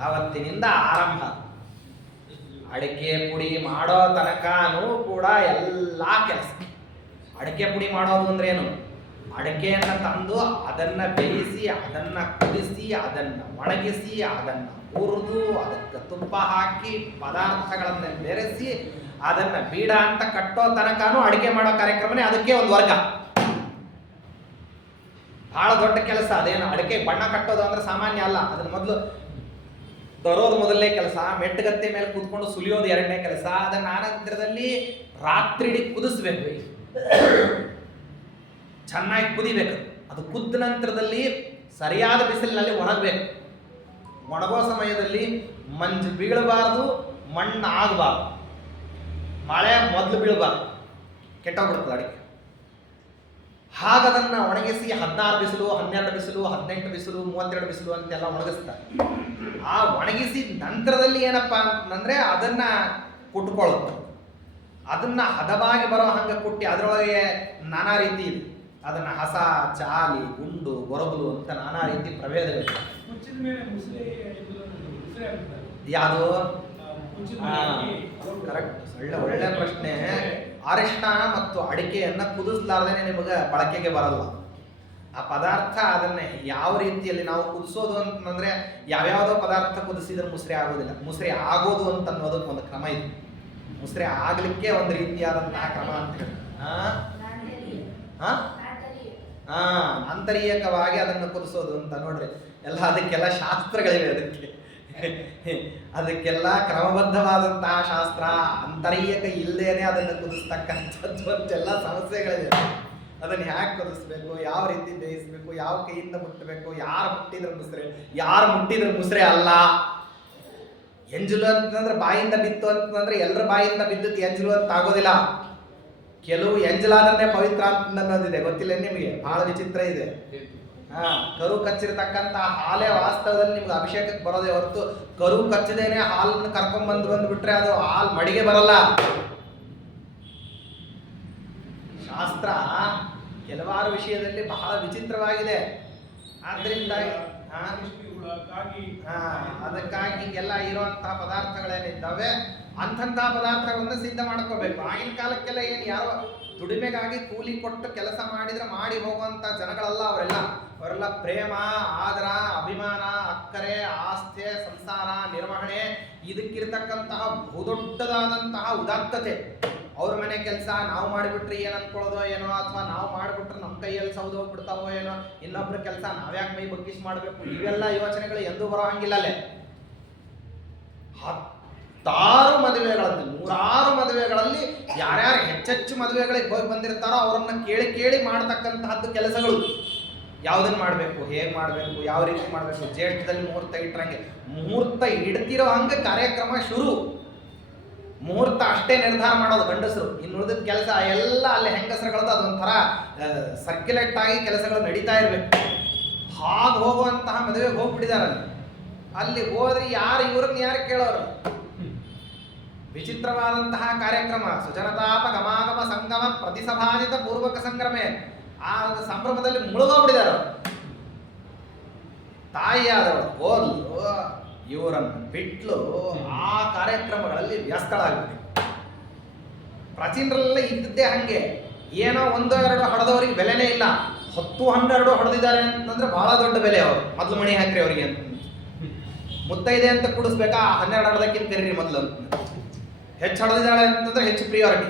ಅವತ್ತಿನಿಂದ ಆರಂಭ. ಅಡಿಕೆ ಪುಡಿ ಮಾಡೋ ತನಕನೂ ಕೂಡ ಎಲ್ಲಾ ಕೆಲಸ. ಅಡಿಕೆ ಪುಡಿ ಮಾಡೋದು ಅಂದ್ರೆ ಏನು? ಅಡಿಕೆಯನ್ನು ತಂದು ಅದನ್ನ ಬೇಯಿಸಿ, ಅದನ್ನ ಕುದಿಸಿ, ಅದನ್ನ ಒಣಗಿಸಿ, ಅದನ್ನ ಹುರಿದು, ಅದಕ್ಕೆ ತುಪ್ಪ ಹಾಕಿ, ಪದಾರ್ಥಗಳನ್ನ ಬೆರೆಸಿ, ಅದನ್ನ ಬೀಡ ಅಂತ ಕಟ್ಟೋ ತನಕನೂ ಅಡಿಕೆ ಮಾಡೋ ಕಾರ್ಯಕ್ರಮನೇ. ಅದಕ್ಕೆ ಒಂದು ವರ್ಗ. ಬಹಳ ದೊಡ್ಡ ಕೆಲಸ ಅದೇನು. ಅಡಿಕೆ ಬಣ್ಣ ಕಟ್ಟೋದು ಅಂದ್ರೆ ಸಾಮಾನ್ಯ ಅಲ್ಲ. ಅದನ್ನ ಮೊದಲು ತರೋದು ಮೊದಲನೇ ಕೆಲಸ, ಮೆಟ್ಟಗತ್ತೆ ಮೇಲೆ ಕೂತ್ಕೊಂಡು ಸುಲಿಯೋದು ಎರಡನೇ ಕೆಲಸ. ಅದನ್ನ ಆನಂತರದಲ್ಲಿ ರಾತ್ರಿ ಕುದಿಸ್ಬೇಕು, ಚೆನ್ನಾಗಿ ಕುದಿಬೇಕು. ಅದು ಕುದ್ದ ನಂತರದಲ್ಲಿ ಸರಿಯಾದ ಬಿಸಿಲಿನಲ್ಲಿ ಒಣಗಬೇಕು. ಒಣಗೋ ಸಮಯದಲ್ಲಿ ಮಂಜು ಬೀಳಬಾರ್ದು, ಮಣ್ಣು ಆಗಬಾರ್ದು, ಮಳೆ ಮೊದಲು ಬೀಳಬಾರ್ದು, ಕೆಟ್ಟೋಗ್ಬಿಡ್ತದೆ ಅಡಿಕೆ. ಹಾಗದನ್ನ ಒಣಗಿಸಿ 16 ಬಿಸಿಲು, 12 ಬಿಸಿಲು, 18 ಬಿಸಿಲು, 32 ಬಿಸಿಲು ಅಂತೆಲ್ಲ ಒಣಗಿಸ್ತಾರೆ. ಆ ಒಣಗಿಸಿದ ನಂತರದಲ್ಲಿ ಏನಪ್ಪಾ ಅಂತಂದ್ರೆ ಅದನ್ನ ಕುಟ್ಕೊಳ್ಳುತ್ತೆ. ಅದನ್ನ ಹದವಾಗಿ ಬರೋ ಹಂಗೆ ಕುಟ್ಟಿ ಅದರೊಳಗೆ ನಾನಾ ರೀತಿ ಇದೆ. ಅದನ್ನ ಹಸ, ಚಾಲಿ, ಗುಂಡು, ಗೊರಬಲು ಅಂತ ನಾನಾ ರೀತಿ ಪ್ರಭೇದಗಳಿವೆ. ಯಾವುದು? ಕರೆಕ್ಟ್, ಒಳ್ಳೆ ಪ್ರಶ್ನೆ. ಅರಿಶಿಣ ಮತ್ತು ಅಡಿಕೆಯನ್ನ ಕುದಿಸ್ಲಾರ್ದೇನೆ ನಿಮಗೆ ಬಳಕೆಗೆ ಬರಲ್ಲ ಆ ಪದಾರ್ಥ. ಅದನ್ನ ಯಾವ ರೀತಿಯಲ್ಲಿ ನಾವು ಕುದಿಸೋದು ಅಂತಂದ್ರೆ ಯಾವ್ಯಾವುದೋ ಪದಾರ್ಥ ಕುದಿಸಿದ್ರೆ ಮುಸ್ರೆ ಆಗೋದಿಲ್ಲ. ಮುಸ್ರೆ ಆಗೋದು ಅಂತ ಅನ್ನೋದಕ್ಕೆ ಒಂದು ಕ್ರಮ ಇದೆ. ಮುಸ್ರೆ ಆಗ್ಲಿಕ್ಕೆ ಒಂದು ರೀತಿಯಾದಂತಹ ಕ್ರಮ ಅಂತ ಹೇಳಿ ಆಂತರಿಕವಾಗಿ ಅದನ್ನು ಕುದಿಸೋದು ಅಂತ ನೋಡ್ರಿ. ಎಲ್ಲ ಅದಕ್ಕೆಲ್ಲ ಶಾಸ್ತ್ರಗಳಿವೆ. ಅದಕ್ಕೆಲ್ಲ ಕ್ರಮಬದ್ಧವಾದಂತಹ ಶಾಸ್ತ್ರ. ಆಂತರಿಕ ಇಲ್ಲದೇನೆ ಅದನ್ನು ಕುದಿಸ್ತಕ್ಕಂಥದ್ದು ಅಂತೆಲ್ಲ ಸಮಸ್ಯೆಗಳಿವೆ. ಅದನ್ನು ಹ್ಯಾಕ್ ಕುದಿಸ್ಬೇಕು, ಯಾವ ರೀತಿ ಬೇಯಿಸ್ಬೇಕು, ಯಾವ ಕೈಯಿಂದ ಮುಟ್ಟಬೇಕು, ಯಾರು ಮುಟ್ಟಿದ್ರೆ ಮುಸ್ರೆ, ಯಾರು ಮುಟ್ಟಿದ್ರೆ ಮುಸ್ರೆ ಅಲ್ಲ. ಎಂಜಲು ಅಂತಂದ್ರೆ ಬಾಯಿಂದ ಬಿತ್ತು ಅಂತಂದ್ರೆ ಎಲ್ಲರ ಬಾಯಿಂದ ಬಿದ್ದದ್ದು ಎಂಜಲು ಅಂತ ಆಗೋದಿಲ್ಲ. ಕೆಲವು ಎಂಜಲಾದ್ರೆ ಪವಿತ್ರ ಅಂತ ಅನ್ನೋದಿದೆ, ಗೊತ್ತಿಲ್ಲ ನಿಮಗೆ? ಬಹಳ ವಿಚಿತ್ರ ಇದೆ. ಕರು ಕಚ್ಚಿರ್ತಕ್ಕಂಥ ಹಾಲೇ ವಾಸ್ತವದಲ್ಲಿ ನಿಮ್ಗೆ ಅಭಿಷೇಕಕ್ಕೆ ಬರೋದೇ ಹೊರತು ಕರು ಕಚ್ಚದೇನೆ ಹಾಲನ್ನು ಕರ್ಕೊಂಡ್ ಬಂದ್ಬಿಟ್ರೆ ಅದು ಹಾಲು ಮಡಿಗೆ ಬರಲ್ಲ. ಶಾಸ್ತ್ರ ಕೆಲವಾರು ವಿಷಯದಲ್ಲಿ ಬಹಳ ವಿಚಿತ್ರವಾಗಿದೆ. ಆದ್ರಿಂದ ಅದಕ್ಕಾಗಿ ಹಿಂಗೆಲ್ಲ ಇರುವಂತಹ ಪದಾರ್ಥಗಳೇನಿದ್ದಾವೆ ಅಂತಹ ಪದಾರ್ಥಗಳನ್ನ ಸಿದ್ಧ ಮಾಡ್ಕೋಬೇಕು. ಆಗಿನ ಕಾಲಕ್ಕೆಲ್ಲ ಏನು ಯಾರೋ ದುಡಿಮೆಗಾಗಿ ಕೂಲಿ ಕೊಟ್ಟು ಕೆಲಸ ಮಾಡಿದ್ರೆ ಮಾಡಿ ಹೋಗುವಂತ ಜನಗಳಲ್ಲ ಅವರೆಲ್ಲ ಪ್ರೇಮ, ಆದರ, ಅಭಿಮಾನ, ಅಕ್ಕರೆ, ಆಸ್ಥೆ, ಸಂಸಾರ ನಿರ್ವಹಣೆ ಇದಕ್ಕಿರ್ತಕ್ಕಂತಹ ಬಹುದೊಡ್ಡದಾದಂತಹ ಉದಾತ್ತತೆ. ಅವ್ರ ಮನೆ ಕೆಲಸ ನಾವು ಮಾಡಿಬಿಟ್ರೆ ಏನ್ ಅನ್ಕೊಳ್ಳೋದೋ ಏನೋ, ಅಥವಾ ನಾವು ಮಾಡಿಬಿಟ್ರೆ ನಮ್ಮ ಕೈಯಲ್ಲಿ ಸೌದು ಹೋಗ್ಬಿಡ್ತಾವೋ ಏನೋ, ಇನ್ನೊಬ್ರ ಕೆಲಸ ನಾವ್ಯಾಕೆ ಮೈ ಬಗ್ಗಿಸಿ ಮಾಡಬೇಕು, ಇವೆಲ್ಲ ಯೋಚನೆಗಳು ಎಂದೂ ಬರೋ ಹಂಗಿಲ್ಲ ಅಲ್ಲೇ. ಹತ್ತಾರು ಮದುವೆಗಳಲ್ಲಿ, ನೂರಾರು ಮದುವೆಗಳಲ್ಲಿ ಯಾರ್ಯಾರು ಹೆಚ್ಚೆಚ್ಚು ಮದುವೆಗಳಿಗೆ ಹೋಗಿ ಬಂದಿರ್ತಾರೋ ಅವರನ್ನ ಕೇಳಿ ಕೇಳಿ ಮಾಡತಕ್ಕಂತಹದ್ದು ಕೆಲಸಗಳು. ಯಾವುದನ್ನು ಮಾಡಬೇಕು, ಹೇಗೆ ಮಾಡಬೇಕು, ಯಾವ ರೀತಿ ಮಾಡಬೇಕು, ಜ್ಯೇಷ್ಠದಲ್ಲಿ ಮುಹೂರ್ತ ಇಟ್ಟರಂಗೆ ಮುಹೂರ್ತ ಇಡ್ತಿರೋ ಹಂಗೆ ಕಾರ್ಯಕ್ರಮ ಶುರು. ಮುಹೂರ್ತ ಅಷ್ಟೇ ನಿರ್ಧಾರ ಮಾಡೋದು ಗಂಡಸರು, ಇನ್ನು ಉಳಿದ ಕೆಲಸ ಎಲ್ಲ ಅಲ್ಲಿ ಹೆಂಗಸರುಗಳದ್ದು ಅದೊಂಥರ ಸರ್ಕ್ಯುಲೇಟ್ ಆಗಿ ಕೆಲಸಗಳು ನಡೀತಾ ಇರಬೇಕು. ಹಾಗೆ ಹೋಗುವಂತಹ ಮದುವೆಗೆ ಹೋಗ್ಬಿಟ್ಟಿದ್ದಾರೆ. ಅಲ್ಲಿ ಹೋದ್ರೆ ಯಾರು ಇವ್ರನ್ನ ಯಾರು ಕೇಳೋರು? ವಿಚಿತ್ರವಾದಂತಹ ಕಾರ್ಯಕ್ರಮ. ಸುಜನತಾಪ ಗಮಾಗಮ ಸಂಗಮ ಪ್ರತಿಸಭಾಜಿತ ಪೂರ್ವಕ ಸಂಗ್ರಮೆ. ಆ ಸಂಭ್ರಮದಲ್ಲಿ ಮುಳುಗೋಗ್ಬಿಟ್ಟಿದ್ದಾರೆ. ತಾಯಿಯಾದವಳು ಹೋದ್ಲು, ಇವರನ್ನು ಬಿಟ್ಲು ಆ ಕಾರ್ಯಕ್ರಮಗಳಲ್ಲಿ ವ್ಯಸ್ತಳಾಗ್ಬಿಟ್ಟು. ಪ್ರಾಚೀನರೆಲ್ಲ ಇದ್ದದ್ದೇ ಹಂಗೆ. ಏನೋ 1-2 ಹೊಡೆದವ್ರಿಗೆ ಬೆಲೆನೇ ಇಲ್ಲ. 10-12 ಹೊಡೆದಿದ್ದಾರೆ ಅಂತಂದ್ರೆ ಬಹಳ ದೊಡ್ಡ ಬೆಲೆ. ಅವರು ಮೊದಲು ಮಣಿ ಹಾಕ್ರಿ ಅವ್ರಿಗೆ ಅಂತ. ಮುತ್ತೈದೆ ಅಂತ ಕೂಡಿಸ್ಬೇಕಾ, 12 ಹೊಡೆದಕ್ಕಿಂತ ಕರೀರಿ ಮೊದಲು ಅಂತ. ಹೆಚ್ಚು ಹೊಡೆದಿದ್ದಾಳೆ ಅಂತಂದ್ರೆ ಹೆಚ್ಚು ಪ್ರಿಯಾರಿಟಿ,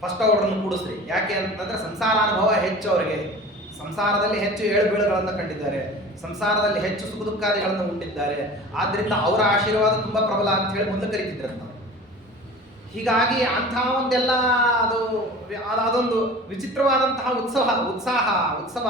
ಫಸ್ಟ್ ಅವ್ರನ್ನ ಕೂಡಿಸ್ರಿ. ಯಾಕೆ ಅಂತಂದ್ರೆ ಸಂಸಾರ ಅನುಭವ ಹೆಚ್ಚು ಅವರಿಗೆ. ಸಂಸಾರದಲ್ಲಿ ಹೆಚ್ಚು ಏಳುಬೀಳುಗಳನ್ನು ಕಂಡಿದ್ದಾರೆ, ಸಂಸಾರದಲ್ಲಿ ಹೆಚ್ಚು ಸುಖ ದುಃಖಾದಿಗಳನ್ನು ಉಂಟಿದ್ದಾರೆ. ಆದ್ರಿಂದ ಅವರ ಆಶೀರ್ವಾದ ತುಂಬಾ ಪ್ರಬಲ ಅಂತ ಹೇಳಿ ಮೊದಲು ಕರೀತಿದ್ರಂತ. ಹೀಗಾಗಿ ಅಂಥ ಒಂದೆಲ್ಲ ಅದೊಂದು ವಿಚಿತ್ರವಾದಂತಹ ಉತ್ಸವ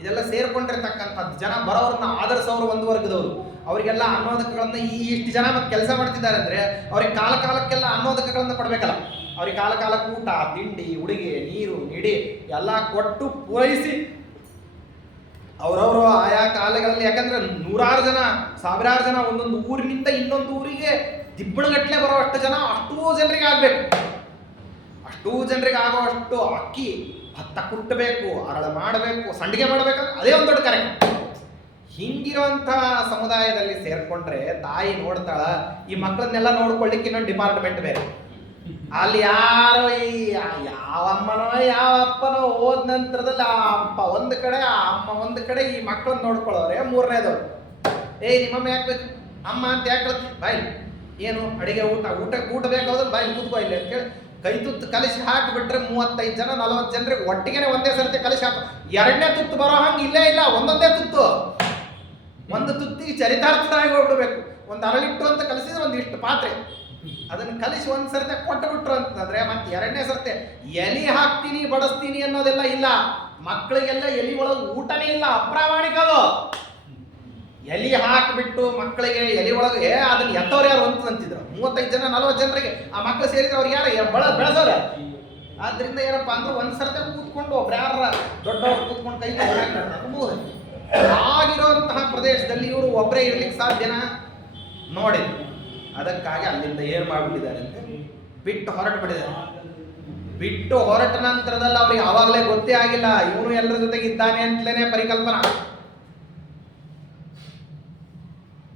ಇದೆಲ್ಲ ಸೇರ್ಕೊಂಡಿರ್ತಕ್ಕಂಥದ್ದು. ಜನ ಬರೋರನ್ನ ಆಧರಿಸೋರು ಒಂದು ವರ್ಗದವರು. ಅವರಿಗೆಲ್ಲ ಅನ್ನೋದಕಗಳನ್ನ ಇಷ್ಟು ಜನ ಮತ್ತೆ ಕೆಲಸ ಮಾಡ್ತಿದ್ದಾರೆ ಅಂದ್ರೆ ಅವ್ರಿಗೆ ಕಾಲಕ್ಕೆಲ್ಲ ಅನ್ನೋದಕಗಳನ್ನ ಕೊಡ್ಬೇಕಲ್ಲ. ಅವ್ರಿಗೆ ಕಾಲಕ್ಕೆ ಊಟ, ತಿಂಡಿ, ಉಡುಗೆ, ನೀರು, ನಿಡಿ ಎಲ್ಲ ಕೊಟ್ಟು ಪೂರೈಸಿ ಅವರವರು ಆಯಾ ಕಾಲಗಳಲ್ಲಿ, ಯಾಕಂದ್ರೆ ನೂರಾರು ಜನ, ಸಾವಿರಾರು ಜನ ಒಂದೊಂದು ಊರಿನಿಂದ ಇನ್ನೊಂದು ಊರಿಗೆ ದಿಬ್ಬಣಗಟ್ಟಲೆ ಬರೋ ಅಷ್ಟು ಜನ, ಅಷ್ಟೂ ಜನರಿಗೆ ಆಗ್ಬೇಕು. ಅಷ್ಟೂ ಜನರಿಗೆ ಆಗುವಷ್ಟು ಅಕ್ಕಿ ಭತ್ತ ಕುಟ್ಟಬೇಕು, ಅರಳ ಮಾಡಬೇಕು, ಸಂಡಿಗೆ ಮಾಡಬೇಕಂದ್ರೆ ಅದೇ ಒಂದು ದೊಡ್ಡ ಕಾರ್ಯಕ್ರಮ. ಹಿಂಗಿರುವಂಥ ಸಮುದಾಯದಲ್ಲಿ ಸೇರ್ಕೊಂಡ್ರೆ ತಾಯಿ ನೋಡ್ತಾಳ, ಈ ಮಕ್ಕಳನ್ನೆಲ್ಲ ನೋಡ್ಕೊಳ್ಳಿಕ್ಕೆ ಇನ್ನೊಂದು ಡಿಪಾರ್ಟ್ಮೆಂಟ್ ಬೇರೆ. ಅಲ್ಲಿ ಯಾರೋ ಯಾವ ಅಮ್ಮನೋ ಯಾವ ಅಪ್ಪನೋ ಹೋದ ನಂತರದಲ್ಲಿ ಆ ಅಪ್ಪ ಒಂದು ಕಡೆ, ಆ ಅಮ್ಮ ಒಂದು ಕಡೆ, ಈ ಮಕ್ಕಳನ್ನ ನೋಡ್ಕೊಳ್ಳೋರೆ ಮೂರನೇದವ್ರು. ನಿಮ್ಮಮ್ಮ ಯಾಕೆ ಬೇಕು ಅಮ್ಮ ಅಂತ ಯಾಕೆ ಬಾಯ್, ಏನು ಅಡಿಗೆ ಊಟ ಬೇಕಾದ್ರೆ ಬಾಯಿ ಕೂತ್ಕೋ ಇಲ್ಲಿ ಅಂತ ಹೇಳಿ ಕೈ ತುತ್ತು ಕಲಿಸಿ ಹಾಕಿಬಿಟ್ರೆ 35 ಜನ 40 ಜನರಿಗೆ ಒಟ್ಟಿಗೆ ಒಂದೇ ಸರ್ತಿ ಕಲಿಸಿ ಹಾಕೋ. 2ನೇ ತುತ್ತು ಬರೋ ಹಂಗೆ ಇಲ್ಲೇ ಇಲ್ಲ, ಒಂದೊಂದೇ ತುತ್ತು. ಒಂದು ತುತ್ತಿಗೆ ಚರಿತಾರ್ಥರಾಗಿ ಹೋಗ್ಬಿಡ್ಬೇಕು. ಒಂದು ಅರಳಿಟ್ಟು ಅಂತ ಕಲಿಸಿದ್ರೆ ಒಂದಿಷ್ಟು ಪಾತ್ರೆ ಅದನ್ನು ಕಲಿಸಿ ಒಂದು ಸರ್ತಿ ಕೊಟ್ಟು ಬಿಟ್ರು ಅಂತಂದ್ರೆ ಮತ್ತೆ 2ನೇ ಸರ್ತಿ ಎಲಿ ಹಾಕ್ತೀನಿ ಬಡಿಸ್ತೀನಿ ಅನ್ನೋದೆಲ್ಲ ಇಲ್ಲ. ಮಕ್ಕಳಿಗೆಲ್ಲ ಎಲಿ ಒಳಗೆ ಊಟನೇ ಇಲ್ಲ, ಅಪ್ರಾಮಾಣಿಕ ಅದು. ಎಲಿ ಹಾಕಿಬಿಟ್ಟು ಮಕ್ಕಳಿಗೆ ಎಲಿ ಒಳಗೆ ಅದನ್ನ ಎತ್ತವ್ರು ಯಾರು ಅಂತಿದ್ರು. 35 ಜನ 40 ಜನರಿಗೆ ಆ ಮಕ್ಕಳು ಸೇರಿದ್ರೆ ಅವ್ರಿಗೆ ಯಾರು ಬೆಳೆಸೋರ. ಆದ್ರಿಂದ ಏನಪ್ಪಾ ಅಂದ್ರೆ ಒಂದ್ಸರ್ತೆ ಕೂತ್ಕೊಂಡು ಒಬ್ರು ಯಾರ ದೊಡ್ಡವ್ರು ಕೂತ್ಕೊಂಡು ಕೈ ಹಾಕಬಹುದು. ಆಗಿರುವಂತಹ ಪ್ರದೇಶದಲ್ಲಿ ಇವರು ಒಬ್ಬರೇ ಇರ್ಲಿಕ್ಕೆ ಸಾಧ್ಯನ ನೋಡಿ. ಅದಕ್ಕಾಗಿ ಅಲ್ಲಿಂದ ಏನ್ ಮಾಡ್ಬಿಟ್ಟಿದ್ದಾರೆ ಅಂತ ಬಿಟ್ಟು ಹೊರಟು ಬಿಟ್ಟಿದ್ದಾರೆ. ಬಿಟ್ಟು ಹೊರಟ ನಂತರದಲ್ಲಿ ಅವ್ರಿಗೆ ಆವಾಗಲೇ ಗೊತ್ತೇ ಆಗಿಲ್ಲ ಇವನು ಎಲ್ಲರ ಜೊತೆಗೆ ಇದ್ದಾನೆ ಅಂತಲೇ ಪರಿಕಲ್ಪನಾ.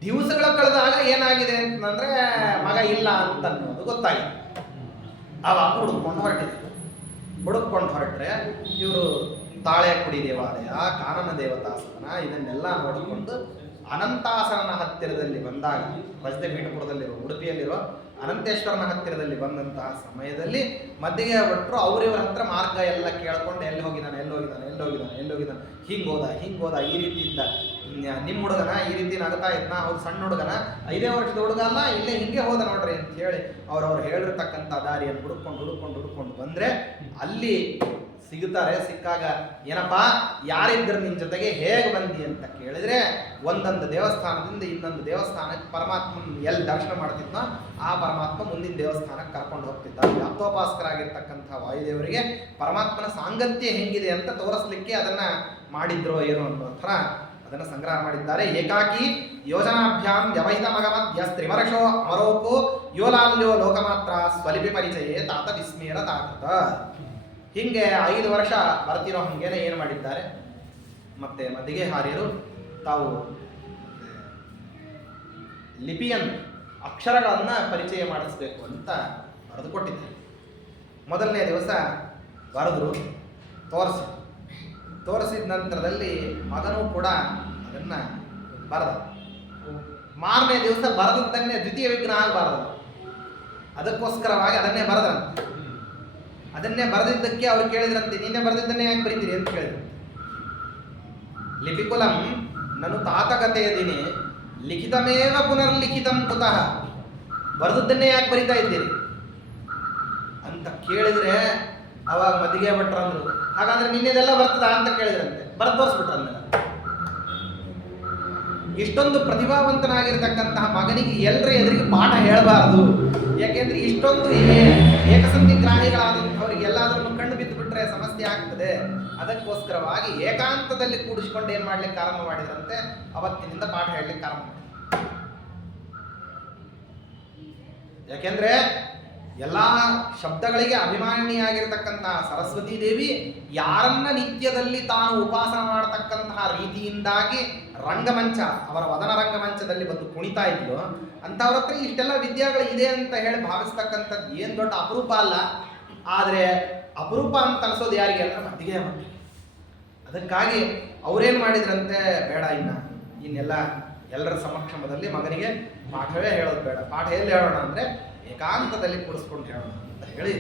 ದಿವಸಗಳ ಕಳೆದಾಗ ಏನಾಗಿದೆ ಅಂತಂದ್ರೆ ಮಗ ಇಲ್ಲ ಅಂತ ಅನ್ನೋದು ಗೊತ್ತಾಗಿದೆ. ಆವಾಗ ಹುಡುಕೊಂಡು ಹೊರಟ್ರೆ ಇವರು ತಾಳೆ ಕುಡಿ ದೇವಾಲಯ, ಕಾನನ ದೇವತಾಸನ ಇದನ್ನೆಲ್ಲ ನೋಡಿಕೊಂಡು ಅನಂತಾಸನ ಹತ್ತಿರದಲ್ಲಿ ಬಂದಾಗ, ರಜತಪೀಠಪುರದಲ್ಲಿರುವ ಉಡುಪಿಯಲ್ಲಿರುವ ಅನಂತೇಶ್ವರನ ಹತ್ತಿರದಲ್ಲಿ ಬಂದಂತಹ ಸಮಯದಲ್ಲಿ ಮಧ್ಯಗೆ ಭಟ್ರು ಅವರಿವರ ಹತ್ರ ಮಾರ್ಗ ಎಲ್ಲ ಕೇಳ್ಕೊಂಡು ಎಲ್ಲಿ ಹೋಗಿದ್ದಾನೆ ಹಿಂಗೋದ ಈ ರೀತಿ ಇದ್ದ ನಿಮ್ಮ ಹುಡುಗನ ಈ ರೀತಿ ನಗತಾ ಇದ್ನ, ಅವ್ರು ಸಣ್ಣ ಹುಡುಗನ 5 ವರ್ಷದ ಹುಡುಗ ಅಲ್ಲ, ಇಲ್ಲೇ ಹಿಂಗೆ ಹೋದ ನೋಡ್ರಿ ಅಂತ ಹೇಳಿ ಅವ್ರವ್ರು ಹೇಳಿರ್ತಕ್ಕಂಥ ದಾರಿಯನ್ನು ಹುಡುಕೊಂಡು ಬಂದ್ರೆ ಅಲ್ಲಿ ಸಿಗುತ್ತಾರೆ. ಸಿಕ್ಕಾಗ ಏನಪ್ಪಾ ಯಾರಿದ್ರು ನಿನ್ ಜೊತೆಗೆ, ಹೇಗೆ ಬಂದಿ ಅಂತ ಕೇಳಿದ್ರೆ ಒಂದೊಂದು ದೇವಸ್ಥಾನದಿಂದ ಇನ್ನೊಂದು ದೇವಸ್ಥಾನಕ್ಕೆ ಪರಮಾತ್ಮನ ಎಲ್ಲಿ ದರ್ಶನ ಮಾಡ್ತಿದ್ನೋ ಆ ಪರಮಾತ್ಮ ಮುಂದಿನ ದೇವಸ್ಥಾನಕ್ಕೆ ಕರ್ಕೊಂಡು ಹೋಗ್ತಿದ್ದ. ವ್ಯಾಪ್ತೋಪಾಸಕರಾಗಿರ್ತಕ್ಕಂಥ ವಾಯುದೇವರಿಗೆ ಪರಮಾತ್ಮನ ಸಾಂಗತ್ಯ ಹೆಂಗಿದೆ ಅಂತ ತೋರಿಸ್ಲಿಕ್ಕೆ ಅದನ್ನ ಮಾಡಿದ್ರು ಏನೋ ಅನ್ನೋ ಥರ ಅದನ್ನು ಸಂಗ್ರಹ ಮಾಡಿದ್ದಾರೆ. ಏಕಾಕಿ ಯೋಜನಾಭ್ಯಾಂ ವ್ಯವಹಿತ ಮಗಮದ್ಯಸ್ತ್ರಿವರ್ಷೋ ಅಮರೋಪೋ ಯೋಲಾಲ್ಯೋ ಲೋಕಮಾತ್ರ ಸ್ವಲಿಪಿ ಪರಿಚಯೇ ತಾತ ವಿಸ್ಮೇರ ತಾಕೃತ. ಹಿಂಗೆ 5 ವರ್ಷ ಬರ್ತಿರೋ ಹಂಗೇನೆ ಏನು ಮಾಡಿದ್ದಾರೆ, ಮತ್ತೆ ಮದಿಗೆ ಹಾರ್ಯರು ತಾವು ಲಿಪಿಯನ್ ಅಕ್ಷರಗಳನ್ನು ಪರಿಚಯ ಮಾಡಿಸ್ಬೇಕು ಅಂತ ಬರೆದುಕೊಟ್ಟಿದ್ದಾರೆ. ಮೊದಲನೇ ದಿವಸ ಬರೆದ್ರು, ತೋರಿಸಿದ ನಂತರದಲ್ಲಿ ಮಗನೂ ಕೂಡ ಅದನ್ನು ಬರೆದ. ಮಾರನೇ ದಿವಸ ಬರೆದದ್ದನ್ನೇ ದ್ವಿತೀಯ ವಿಘ್ನ ಆಗಬಾರದು, ಅದಕ್ಕೋಸ್ಕರವಾಗಿ ಅದನ್ನೇ ಬರೆದ್ರಂತೆ. ಅದನ್ನೇ ಬರೆದಿದ್ದಕ್ಕೆ ಅವ್ರು ಕೇಳಿದ್ರಂತೆ, ನಿನ್ನೆ ಬರೆದಿದ್ದನ್ನೇ ಯಾಕೆ ಬರೀತೀರಿ ಅಂತ ಕೇಳಿದ್ರು. ಲಿಪಿಕುಲಂ ನನು ತಾತಕತೆಯ ದಿನೇ ಲಿಖಿತಮೇವ ಪುನರ್ಲಿಖಿತಂ ಕುತಃ ಬರೆದದ್ದನ್ನೇ ಯಾಕೆ ಬರಿತಾ ಇದ್ದೀರಿ ಅಂತ ಕೇಳಿದ್ರೆ ಅವಾಗ ಮದಿಗೆ ಭಟ್ರು ಅಂದ್ರು, ಹಾಗಾದ್ರೆ ನಿನ್ನೆದೆಲ್ಲ ಬರ್ತದ ಅಂತ ಕೇಳಿದ್ರಂತೆ. ಬರೆದು ತೋರಿಸ್ಬಿಟ್ರಂತೆ. ಇಷ್ಟೊಂದು ಪ್ರತಿಭಾವಂತನಾಗಿರ್ತಕ್ಕಂತಹ ಮಗನಿಗೆ ಎಲ್ಲರ ಎದುರಿಗೆ ಪಾಠ ಹೇಳಬಾರದು. ಯಾಕೆಂದ್ರೆ ಇಷ್ಟೊಂದು ಏಕಸಂಧಿ ಗ್ರಾಹಿಗಳಾದಂಥವ್ರಿಗೆ ಎಲ್ಲಾದ್ರೂ ಕಣ್ಣು ಬಿದ್ದು ಬಿಟ್ರೆ ಸಮಸ್ಯೆ ಆಗ್ತದೆ. ಅದಕ್ಕೋಸ್ಕರವಾಗಿ ಏಕಾಂತದಲ್ಲಿ ಕೂಡಿಸ್ಕೊಂಡು ಏನ್ ಮಾಡ್ಲಿಕ್ಕೆ ಆರಂಭ ಮಾಡಿದ್ರಂತೆ, ಅವತ್ತಿನಿಂದ ಪಾಠ ಹೇಳಲಿಕ್ಕೆ ಆರಂಭ ಮಾಡಿದ್ರು. ಯಾಕೆಂದ್ರೆ ಎಲ್ಲಾ ಶಬ್ದಗಳಿಗೆ ಅಭಿಮಾನಿಯಾಗಿರ್ತಕ್ಕಂತಹ ಸರಸ್ವತೀ ದೇವಿ ಯಾರನ್ನ ನಿತ್ಯದಲ್ಲಿ ತಾನು ಉಪಾಸನ ಮಾಡತಕ್ಕಂತಹ ರೀತಿಯಿಂದಾಗಿ ರಂಗಮಂಚ, ಅವರ ವದನ ರಂಗಮಂಚದಲ್ಲಿ ಬಂದು ಕುಣಿತಾ ಇದ್ಲು, ಅಂತವ್ರ ಹತ್ರ ಇಷ್ಟೆಲ್ಲ ವಿದ್ಯೆಗಳು ಇದೆ ಅಂತ ಹೇಳಿ ಭಾವಿಸ್ತಕ್ಕಂಥದ್ದು ಏನ್ ದೊಡ್ಡ ಅಪರೂಪ ಅಲ್ಲ. ಆದ್ರೆ ಅಪರೂಪ ಅಂತ ಅನ್ಸೋದು ಯಾರಿಗೆ ಅಂದ್ರೆ ಮದ್ದಿಗೆ ಮಕ್ಕಳು. ಅದಕ್ಕಾಗಿ ಅವ್ರೇನ್ ಮಾಡಿದ್ರಂತೆ, ಬೇಡ ಇನ್ನೆಲ್ಲ ಎಲ್ಲರ ಸಮಕ್ಷಮದಲ್ಲಿ ಮಗನಿಗೆ ಪಾಠವೇ ಹೇಳೋದು ಬೇಡ, ಪಾಠ ಎಲ್ಲಿ ಹೇಳೋಣ ಅಂದ್ರೆ ಏಕಾಂತದಲ್ಲಿ ಕೂಡಿಸ್ಕೊಂಡು ಹೇಳೋಣ ಅಂತ ಹೇಳಿ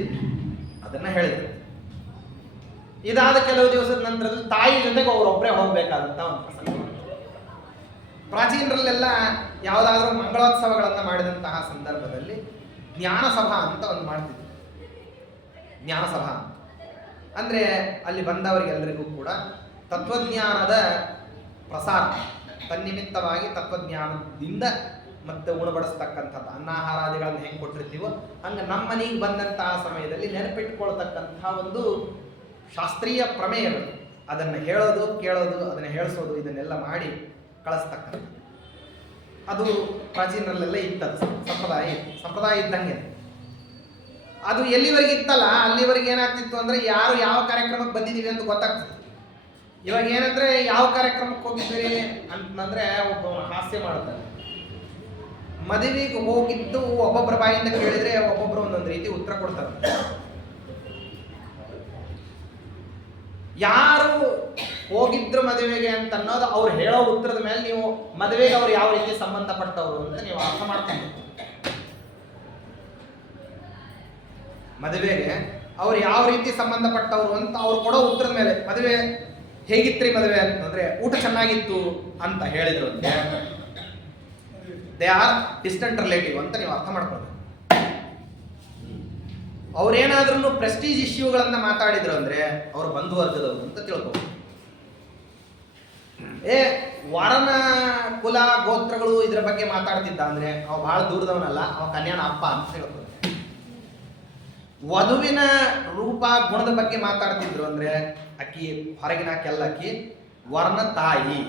ಅದನ್ನ ಹೇಳಿದ್ರು. ಇದಾದ ಕೆಲವು ದಿವಸದ ನಂತರದಲ್ಲಿ ತಾಯಿ ಜೊತೆಗೆ ಅವರೊಬ್ಬರೇ ಹೋಗ್ಬೇಕಾದಂತ ಒಂದು ಪ್ರಸಂಗ. ಪ್ರಾಚೀನರಲ್ಲೆಲ್ಲ ಯಾವುದಾದ್ರೂ ಮಂಗಳೋತ್ಸವಗಳನ್ನ ಮಾಡಿದಂತಹ ಸಂದರ್ಭದಲ್ಲಿ ಜ್ಞಾನ ಸಭಾ ಅಂತ ಒಂದು ಮಾಡ್ತಿದ್ರು. ಜ್ಞಾನ ಸಭಾ ಅಂದ್ರೆ ಅಲ್ಲಿ ಬಂದವರಿಗೆಲ್ಲರಿಗೂ ಕೂಡ ತತ್ವಜ್ಞಾನದ ಪ್ರಸಾರ, ತನ್ನಿಮಿತ್ತವಾಗಿ ತತ್ವಜ್ಞಾನದಿಂದ ಮತ್ತೆ ಉಣಬಡಿಸ್ತಕ್ಕಂಥದ್ದು. ಅನ್ನಾಹಾರಾದಿಗಳನ್ನು ಹೆಂಗೆ ಕೊಟ್ಟಿರ್ತೀವೋ ಹಂಗೆ ನಮ್ಮ ಮನೆಗೆ ಬಂದಂತಹ ಸಮಯದಲ್ಲಿ ನೆನಪಿಟ್ಟುಕೊಳ್ತಕ್ಕಂತಹ ಒಂದು ಶಾಸ್ತ್ರೀಯ ಪ್ರಮೇಯಗಳು, ಅದನ್ನು ಹೇಳೋದು, ಕೇಳೋದು, ಅದನ್ನು ಹೇಳಿಸೋದು, ಇದನ್ನೆಲ್ಲ ಮಾಡಿ ಕಳಿಸ್ತಕ್ಕಂಥದ್ದು. ಅದು ಪ್ರಾಚೀನರಲ್ಲೆಲ್ಲ ಇತ್ತದು ಸಂಪ್ರದಾಯ ಇದ್ದಂಗೆ. ಅದು ಎಲ್ಲಿವರೆಗೆ ಇತ್ತಲ್ಲ ಅಲ್ಲಿವರೆಗೆ ಏನಾಗ್ತಿತ್ತು ಅಂದ್ರೆ ಯಾರು ಯಾವ ಕಾರ್ಯಕ್ರಮಕ್ಕೆ ಬಂದಿದ್ದೀವಿ ಅಂತ ಗೊತ್ತಾಗ್ತಿತ್ತು. ಇವಾಗ ಏನಂದ್ರೆ ಯಾವ ಕಾರ್ಯಕ್ರಮಕ್ಕೆ ಹೋಗಿದ್ದೀರಿ ಅಂತಂದ್ರೆ ಒಬ್ಬ ಹಾಸ್ಯ ಮಾಡ್ತಾರೆ. ಮದುವೆಗೆ ಹೋಗಿದ್ದು ಒಬ್ಬೊಬ್ಬರ ಬಾಯಿಂದ ಕೇಳಿದ್ರೆ ಒಬ್ಬೊಬ್ರು ಒಂದೊಂದು ರೀತಿ ಉತ್ತರ ಕೊಡ್ತಾರೆ. ಯಾರು ಹೋಗಿದ್ರು ಮದುವೆಗೆ ಅಂತ ಅನ್ನೋದು ಅವ್ರು ಹೇಳೋ ಉತ್ತರದ ಮೇಲೆ ನೀವು ಮದುವೆಗೆ ಅವ್ರು ಯಾವ ರೀತಿ ಸಂಬಂಧಪಟ್ಟವರು ಅಂತ ನೀವು ಅರ್ಥ ಮಾಡ್ಕೊಂಡು, ಮದುವೆಗೆ ಅವ್ರು ಯಾವ ರೀತಿ ಸಂಬಂಧಪಟ್ಟವರು ಅಂತ ಅವ್ರು ಕೊಡೋ ಉತ್ತರದ ಮೇಲೆ ಮದುವೆ ಹೇಗಿತ್ರಿ ಮದುವೆ ಅಂತಂದ್ರೆ ಊಟ ಚೆನ್ನಾಗಿತ್ತು ಅಂತ ಹೇಳಿದ್ರು ಅಂದ್ರೆ ದೇ ಆರ್ ಡಿಸ್ಟೆಂಟ್ ರಿಲೇಟಿವ್ ಅಂತ ನೀವು ಅರ್ಥ ಮಾಡ್ಕೊಳ್ಳಿ. ಅವ್ರೇನಾದ್ರೂ ಪ್ರೆಸ್ಟೀಜ್ ಇಶ್ಯೂಗಳನ್ನ ಮಾತಾಡಿದ್ರು ಅಂದ್ರೆ ಅವ್ರು ಬಂಧುವರ್ಗದವರು ಅಂತ ತಿಳ್ಕೊಬೋದು. ವರನ ಕುಲ ಗೋತ್ರಗಳು ಇದ್ರ ಬಗ್ಗೆ ಮಾತಾಡ್ತಿದ್ದ ಅಂದ್ರೆ ಅವ ಬಹಳ ದೂರದವನಲ್ಲ, ಅವ ಕನ್ಯಾನ ಅಪ್ಪ ಅಂತ ತಿಳ್ಕೊಬೋದು. ವಧುವಿನ ರೂಪ ಗುಣದ ಬಗ್ಗೆ ಮಾತಾಡ್ತಿದ್ರು ಅಂದ್ರೆ ಅಕ್ಕಿ ಹೊರಗಿನ ಕೆಲ್ಲಕ್ಕಿ ವರನ ತಾಯಿ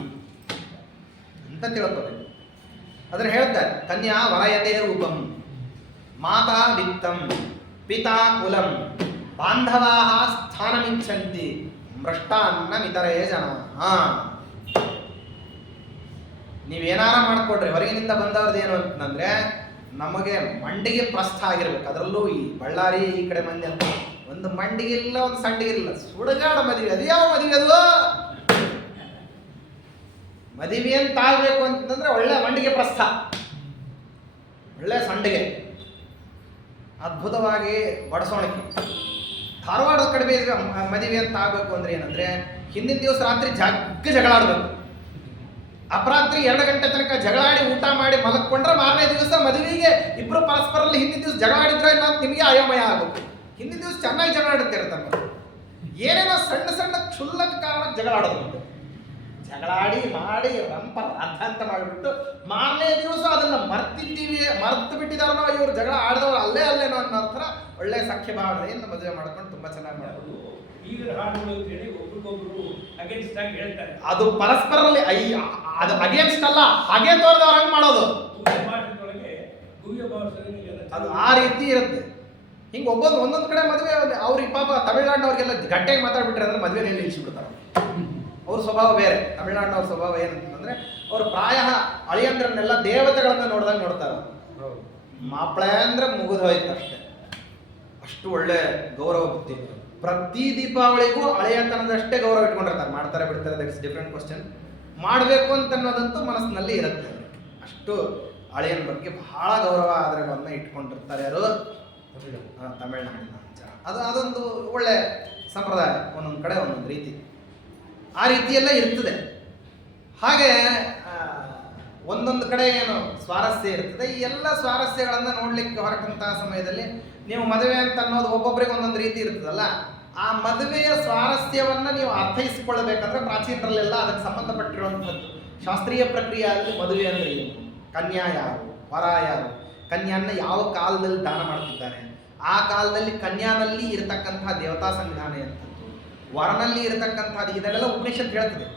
ಅಂತ ತಿಳ್ಕೊಬೇಕು. ಅದನ್ನ ಹೇಳ್ತಾರೆ, ಕನ್ಯಾ ವರಯತೆ ರೂಪಂ ಮಾತಾ ವಿತ್ತಂ ಪಿತಾ ಕುಲಂ ಬಾಂಧವಾಹ ಸ್ಥಾನಮಿಚ್ಛಂತಿ ಮೃಷ್ಟಾನ್ನ ಮಿತರೇ ಜನ. ನೀವೇನಾರ ಮಾಡ್ಕೊಡ್ರಿ, ಹೊರಗಿನಿಂದ ಬಂದವ್ರದ್ದು ಏನು ಅಂತಂದ್ರೆ ನಮಗೆ ಮಂಡಿಗೆ ಪ್ರಸ್ಥ ಆಗಿರ್ಬೇಕು. ಅದರಲ್ಲೂ ಈ ಬಳ್ಳಾರಿ ಈ ಕಡೆ ಮಂದಿ ಅಂತ ಒಂದು ಮಂಡಿಗಿಲ್ಲ, ಒಂದು ಸಂಡಿಗಿಲ್ಲ, ಸುಡುಗಾಡ ಮದುವೆ. ಅದು ಯಾವ ಮದುವೆ? ಅದು ಮದುವೆ ಅಂತ ಆಗ್ಬೇಕು ಅಂತಂದ್ರೆ ಒಳ್ಳೆ ಮಂಡಿಗೆ ಪ್ರಸ್ಥ, ಒಳ್ಳೆ ಸಂಡಿಗೆ, ಅದ್ಭುತವಾಗಿ ಬಡಸೋಣಕ್ಕೆ. ಧಾರವಾಡದ ಕಡಿಮೆ ಇದ್ರೆ ಮದುವೆ ಅಂತ ಆಗ್ಬೇಕು ಅಂದ್ರೆ ಏನಂದ್ರೆ ಹಿಂದಿನ ದಿವಸ ರಾತ್ರಿ ಜಗಳಾಡ್ಬೇಕು. ಅಪರಾತ್ರಿ 2 ಗಂಟೆ ತನಕ ಜಗಳಾಡಿ ಊಟ ಮಾಡಿ ಮಲಕ್ಕೊಂಡ್ರೆ ಮಾರನೇ ದಿವಸ ಮದುವೆಗೆ ಇಬ್ರು ಪರಸ್ಪರಲ್ಲಿ ಹಿಂದಿನ ದಿವಸ ಜಗಳಾಡಿದ್ರೆ ನಾವು ನಿಮಗೆ ಅಯೋಮಯ ಆಗಬೇಕು. ಹಿಂದಿನ ದಿವಸ ಚೆನ್ನಾಗಿ ಜಗಳಾಡುತ್ತಿರ್ತಾರೆ. ಏನೇನೋ ಸಣ್ಣ ಸಣ್ಣ ಕ್ಷುಲ್ಲಕ ಕಾರಣಕ್ಕೆ ಜಗಳಾಡೋದು, ಜಗಳಾಡಿ ಮಾಡಿ ರಂಪ ಅರ್ಧ ಅಂತ ಮಾಡಿಬಿಟ್ಟು ಮಾರನೇ ದಿವಸ ಅದನ್ನ ಮರ್ತು ಬಿಟ್ಟಿದಾರನೋ ಇವರು ಜಗಳ ಆಡಿದವರು ಅಲ್ಲೇನೋ ಅನ್ನೋ ಥರ ಒಳ್ಳೆ ಸಖ್ಯ ಭಾವನೆಯಿಂದ ಮದುವೆ ಮಾಡ್ಕೊಂಡು ತುಂಬಾ ಚೆನ್ನಾಗಿ ಮಾಡ್ಬೋದು. ಅದು ಪರಸ್ಪರಲ್ಲಿ ಅದು ಅಗೇನ್ಸ್ಟ್ ಅಲ್ಲ, ಹಾಗೆ ತೋರಿದವ್ರು ಹಂಗೆ ಮಾಡೋದು, ಅದು ಆ ರೀತಿ ಇರುತ್ತೆ. ಹಿಂಗೆ ಒಂದೊಂದು ಕಡೆ ಮದುವೆ ಅವ್ರಿಗೆ ಪಾಪ ತಮಿಳ್ನಾಡಿನವ್ರಿಗೆಲ್ಲ ಗಟ್ಟಿಯಾಗಿ ಮಾತಾಡ್ಬಿಟ್ರೆ ಅಂದ್ರೆ ಮದುವೆ ನಿಲ್ಲಿಸ್ಬಿಡ್ತಾರೆ. ಅವ್ರ ಸ್ವಭಾವ ಬೇರೆ. ತಮಿಳ್ನಾಡಿನವ್ರ ಸ್ವಭಾವ ಏನಂತಂದ್ರೆ ಅವ್ರು ಪ್ರಾಯ ಅಳಿಯಂದ್ರನ್ನೆಲ್ಲ ದೇವತೆಗಳನ್ನ ನೋಡ್ದಂಗೆ ನೋಡ್ತಾರೆ. ಮಾಪ್ಳೆ ಅಂದ್ರೆ ಮುಗಿದು ಹೋಯ್ತು ಅಷ್ಟೇ, ಅಷ್ಟು ಒಳ್ಳೆ ಗೌರವ ಬುದ್ಧಿ. ಪ್ರತಿ ದೀಪಾವಳಿಗೂ ಹಳೆಯತನದಷ್ಟೇ ಗೌರವ ಇಟ್ಕೊಂಡಿರ್ತಾರೆ. ಮಾಡ್ತಾರೆ ಬಿಡ್ತಾರೆ, ದಟ್ಸ್ ಡಿಫ್ರೆಂಟ್ ಕ್ವಶನ್. ಮಾಡಬೇಕು ಅಂತ ಅನ್ನೋದಂತೂ ಮನಸ್ಸಿನಲ್ಲಿ ಇರುತ್ತೆ. ಅಷ್ಟು ಹಳೆಯನ ಬಗ್ಗೆ ಬಹಳ ಗೌರವ ಆದರಗಳನ್ನ ಇಟ್ಕೊಂಡಿರ್ತಾರೆ ಯಾರು, ತಮಿಳ್ನಾಡಿನ ಜನ. ಅದೊಂದು ಒಳ್ಳೆ ಸಂಪ್ರದಾಯ, ಒಂದೊಂದು ಕಡೆ ಒಂದೊಂದು ರೀತಿ ಆ ರೀತಿಯೆಲ್ಲ ಇರ್ತದೆ. ಹಾಗೆ ಒಂದೊಂದು ಕಡೆ ಏನು ಸ್ವಾರಸ್ಯ ಇರ್ತದೆ. ಈ ಎಲ್ಲ ಸ್ವಾರಸ್ಯಗಳನ್ನು ನೋಡ್ಲಿಕ್ಕೆ ಹೊರಟಂತಹ ಸಮಯದಲ್ಲಿ ನೀವು ಮದುವೆ ಅಂತ ಅನ್ನೋದು ಒಬ್ಬೊಬ್ಬರಿಗೆ ಒಂದೊಂದು ರೀತಿ ಇರ್ತದಲ್ಲ, ಆ ಮದುವೆಯ ಸ್ವಾರಸ್ಯವನ್ನ ನೀವು ಅರ್ಥೈಸಿಕೊಳ್ಳಬೇಕಂದ್ರೆ ಪ್ರಾಚೀನರಲ್ಲೆಲ್ಲ ಅದಕ್ಕೆ ಸಂಬಂಧಪಟ್ಟಿರುವಂಥದ್ದು ಶಾಸ್ತ್ರೀಯ ಪ್ರಕ್ರಿಯೆಯಲ್ಲಿ ಮದುವೆ ಅಂದ್ರೆ ಏನು, ಕನ್ಯಾ ಯಾರು, ವರ ಯಾರು, ಕನ್ಯಾನ್ನ ಯಾವ ಕಾಲದಲ್ಲಿ ದಾನ ಮಾಡ್ತಿದ್ದಾರೆ, ಆ ಕಾಲದಲ್ಲಿ ಕನ್ಯಾನಲ್ಲಿ ಇರತಕ್ಕಂತಹ ದೇವತಾ ಸಂವಿಧಾನ ಎಂಥದ್ದು, ವರನಲ್ಲಿ ಇರತಕ್ಕಂಥದ್ದು, ಇದನ್ನೆಲ್ಲ ಉಪನಿಷತ್ ಹೇಳ್ತದೆ.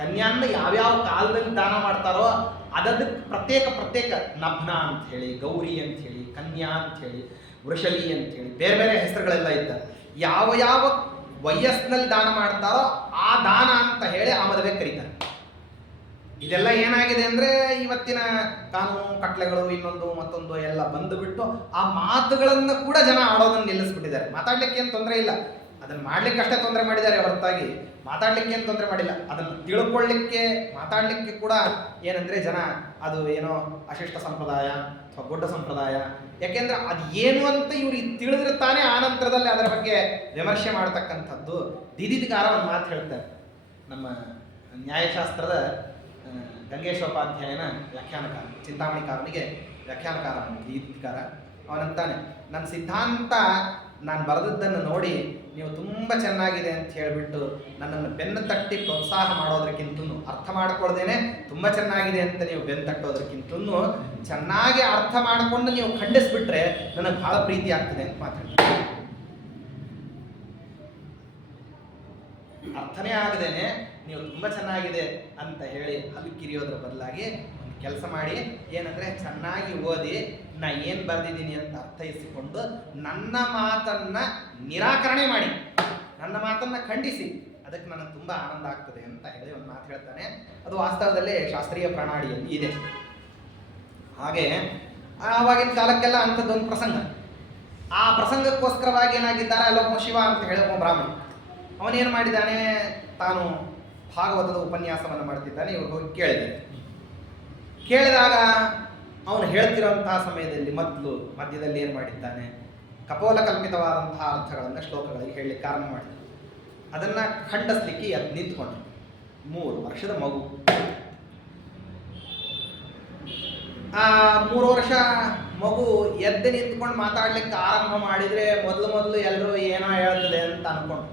ಕನ್ಯಾನ್ನ ಯಾವ್ಯಾವ ಕಾಲದಲ್ಲಿ ದಾನ ಮಾಡ್ತಾರೋ ಅದಕ್ಕೆ ಪ್ರತ್ಯೇಕ ನಭ್ನ ಅಂತ ಹೇಳಿ, ಗೌರಿ ಅಂತ ಹೇಳಿ, ಕನ್ಯಾ ಅಂತ ಹೇಳಿ, ವೃಷಲಿ ಅಂತ ಹೇಳಿ ಬೇರೆ ಬೇರೆ ಹೆಸರುಗಳೆಲ್ಲ ಇದ್ದಾರೆ. ಯಾವ ಯಾವ ವಯಸ್ಸಿನಲ್ಲಿ ದಾನ ಮಾಡ್ತಾರೋ ಆ ದಾನ ಅಂತ ಹೇಳಿ ಆ ಮದುವೆ ಕರೀತಾರೆ. ಇದೆಲ್ಲ ಏನಾಗಿದೆ ಅಂದ್ರೆ ಇವತ್ತಿನ ಕಾನೂನು ಕಟ್ಲೆಗಳು ಇನ್ನೊಂದು ಮತ್ತೊಂದು ಎಲ್ಲ ಬಂದುಬಿಟ್ಟು ಆ ಮಾತುಗಳನ್ನು ಕೂಡ ಜನ ಆಡೋದನ್ನು ನಿಲ್ಲಿಸ್ಬಿಟ್ಟಿದ್ದಾರೆ. ಮಾತಾಡ್ಲಿಕ್ಕೆ ಏನು ತೊಂದರೆ ಇಲ್ಲ, ಅದನ್ನು ಮಾಡ್ಲಿಕ್ಕೆ ಅಷ್ಟೇ ತೊಂದರೆ ಮಾಡಿದ್ದಾರೆ ಹೊರತಾಗಿ ಮಾತಾಡ್ಲಿಕ್ಕೆ ಏನು ತೊಂದರೆ ಮಾಡಿಲ್ಲ. ಅದನ್ನು ತಿಳ್ಕೊಳ್ಳಿಕ್ಕೆ ಮಾತಾಡ್ಲಿಕ್ಕೆ ಕೂಡ ಏನಂದ್ರೆ ಜನ ಅದು ಏನೋ ಅಶಿಷ್ಟ ಸಂಪ್ರದಾಯ ಅಥವಾ ದೊಡ್ಡ ಸಂಪ್ರದಾಯ, ಯಾಕೆಂದ್ರೆ ಅದು ಏನು ಅಂತ ಇವ್ರಿಗೆ ತಿಳಿದ್ರೆ ತಾನೇ ಆನಂತರದಲ್ಲಿ ಅದರ ಬಗ್ಗೆ ವಿಮರ್ಶೆ ಮಾಡ್ತಕ್ಕಂಥದ್ದು. ದೀದಿಕಾರ ಒಂದು ಮಾತು ಹೇಳ್ತಾರೆ, ನಮ್ಮ ನ್ಯಾಯಶಾಸ್ತ್ರದ ಗಂಗೇಶೋಪಾಧ್ಯಾಯನ ವ್ಯಾಖ್ಯಾನಕಾರ, ಚಿಂತಾಮಣಿಕಾರನಿಗೆ ವ್ಯಾಖ್ಯಾನಕಾರ ದೀದಿಕಾರ. ಅವನಂತಾನೆ, ನನ್ನ ಸಿದ್ಧಾಂತ ನಾನು ಬರೆದದ್ದನ್ನು ನೋಡಿ ನೀವು ತುಂಬ ಚೆನ್ನಾಗಿದೆ ಅಂತ ಹೇಳಿಬಿಟ್ಟು ನನ್ನನ್ನು ಬೆನ್ನು ತಟ್ಟಿ ಪ್ರೋತ್ಸಾಹ ಮಾಡೋದಕ್ಕಿಂತಲೂ, ಅರ್ಥ ಮಾಡ್ಕೊಳ್ದೇನೆ ತುಂಬ ಚೆನ್ನಾಗಿದೆ ಅಂತ ನೀವು ಬೆನ್ನು ತಟ್ಟೋದಕ್ಕಿಂತಲೂ ಚೆನ್ನಾಗಿ ಅರ್ಥ ಮಾಡಿಕೊಂಡು ನೀವು ಖಂಡಿಸ್ಬಿಟ್ರೆ ನನಗೆ ಬಹಳ ಪ್ರೀತಿ ಆಗ್ತದೆ ಅಂತ ಮಾತಾಡ್ತಾರೆ. ಅರ್ಥನೇ ಆಗದೇನೆ ನೀವು ತುಂಬ ಚೆನ್ನಾಗಿದೆ ಅಂತ ಹೇಳಿ ಹಲ್ಲು ಕಿರಿಯೋದ್ರ ಬದಲಾಗಿ ಒಂದು ಕೆಲಸ ಮಾಡಿ, ಏನಂದ್ರೆ ಚೆನ್ನಾಗಿ ಓದಿ ನಾ ಏನು ಬರೆದಿದ್ದೀನಿ ಅಂತ ಅರ್ಥೈಸಿಕೊಂಡು ನನ್ನ ಮಾತನ್ನ ನಿರಾಕರಣೆ ಮಾಡಿ, ನನ್ನ ಮಾತನ್ನ ಖಂಡಿಸಿ, ಅದಕ್ಕೆ ನನಗೆ ತುಂಬ ಆನಂದ ಆಗ್ತದೆ ಅಂತ ಹೇಳಿ ಒಂದು ಮಾತು ಹೇಳ್ತಾನೆ. ಅದು ವಾಸ್ತವದಲ್ಲಿ ಶಾಸ್ತ್ರೀಯ ಪ್ರಣಾಳಿಯಲ್ಲಿ ಇದೆ. ಹಾಗೆ ಆವಾಗಿನ ಕಾಲಕ್ಕೆಲ್ಲ ಅಂಥದ್ದೊಂದು ಪ್ರಸಂಗ, ಆ ಪ್ರಸಂಗಕ್ಕೋಸ್ಕರವಾಗಿ ಏನಾಗಿದ್ದಾರೆ ಅಲ್ಲೊಬ್ಬ ಶಿವ ಅಂತ ಹೇಳಿ ಒಬ್ಬ ಬ್ರಾಹ್ಮಣ, ಅವನೇನು ಮಾಡಿದ್ದಾನೆ, ತಾನು ಭಾಗವತದ ಉಪನ್ಯಾಸವನ್ನು ಮಾಡ್ತಿದ್ದಾನೆ. ಇವರು ಹೋಗಿ ಕೇಳಿದಾಗ ಅವನು ಹೇಳ್ತಿರೋಂತಹ ಸಮಯದಲ್ಲಿ ಮಧ್ಯದಲ್ಲಿ ಏನು ಮಾಡಿದ್ದಾನೆ, ಕಪೋಲ ಕಲ್ಪಿತವಾದಂತಹ ಅರ್ಥಗಳನ್ನು ಶ್ಲೋಕಗಳಿಗೆ ಹೇಳಲಿಕ್ಕೆ ಆರಂಭ ಮಾಡಿದ. ಅದನ್ನು ಖಂಡಿಸ್ಲಿಕ್ಕೆ ಎದ್ದು ನಿಂತ್ಕೊಂಡು 3 ವರ್ಷದ ಮಗು, ಆ 3 ವರ್ಷ ಮಗು ಎದ್ದು ನಿಂತ್ಕೊಂಡು ಮಾತಾಡ್ಲಿಕ್ಕೆ ಆರಂಭ ಮಾಡಿದರೆ ಮೊದಲು ಎಲ್ಲರೂ ಏನೋ ಹೇಳ್ತದೆ ಅಂತ ಅನ್ಕೊಂಡು,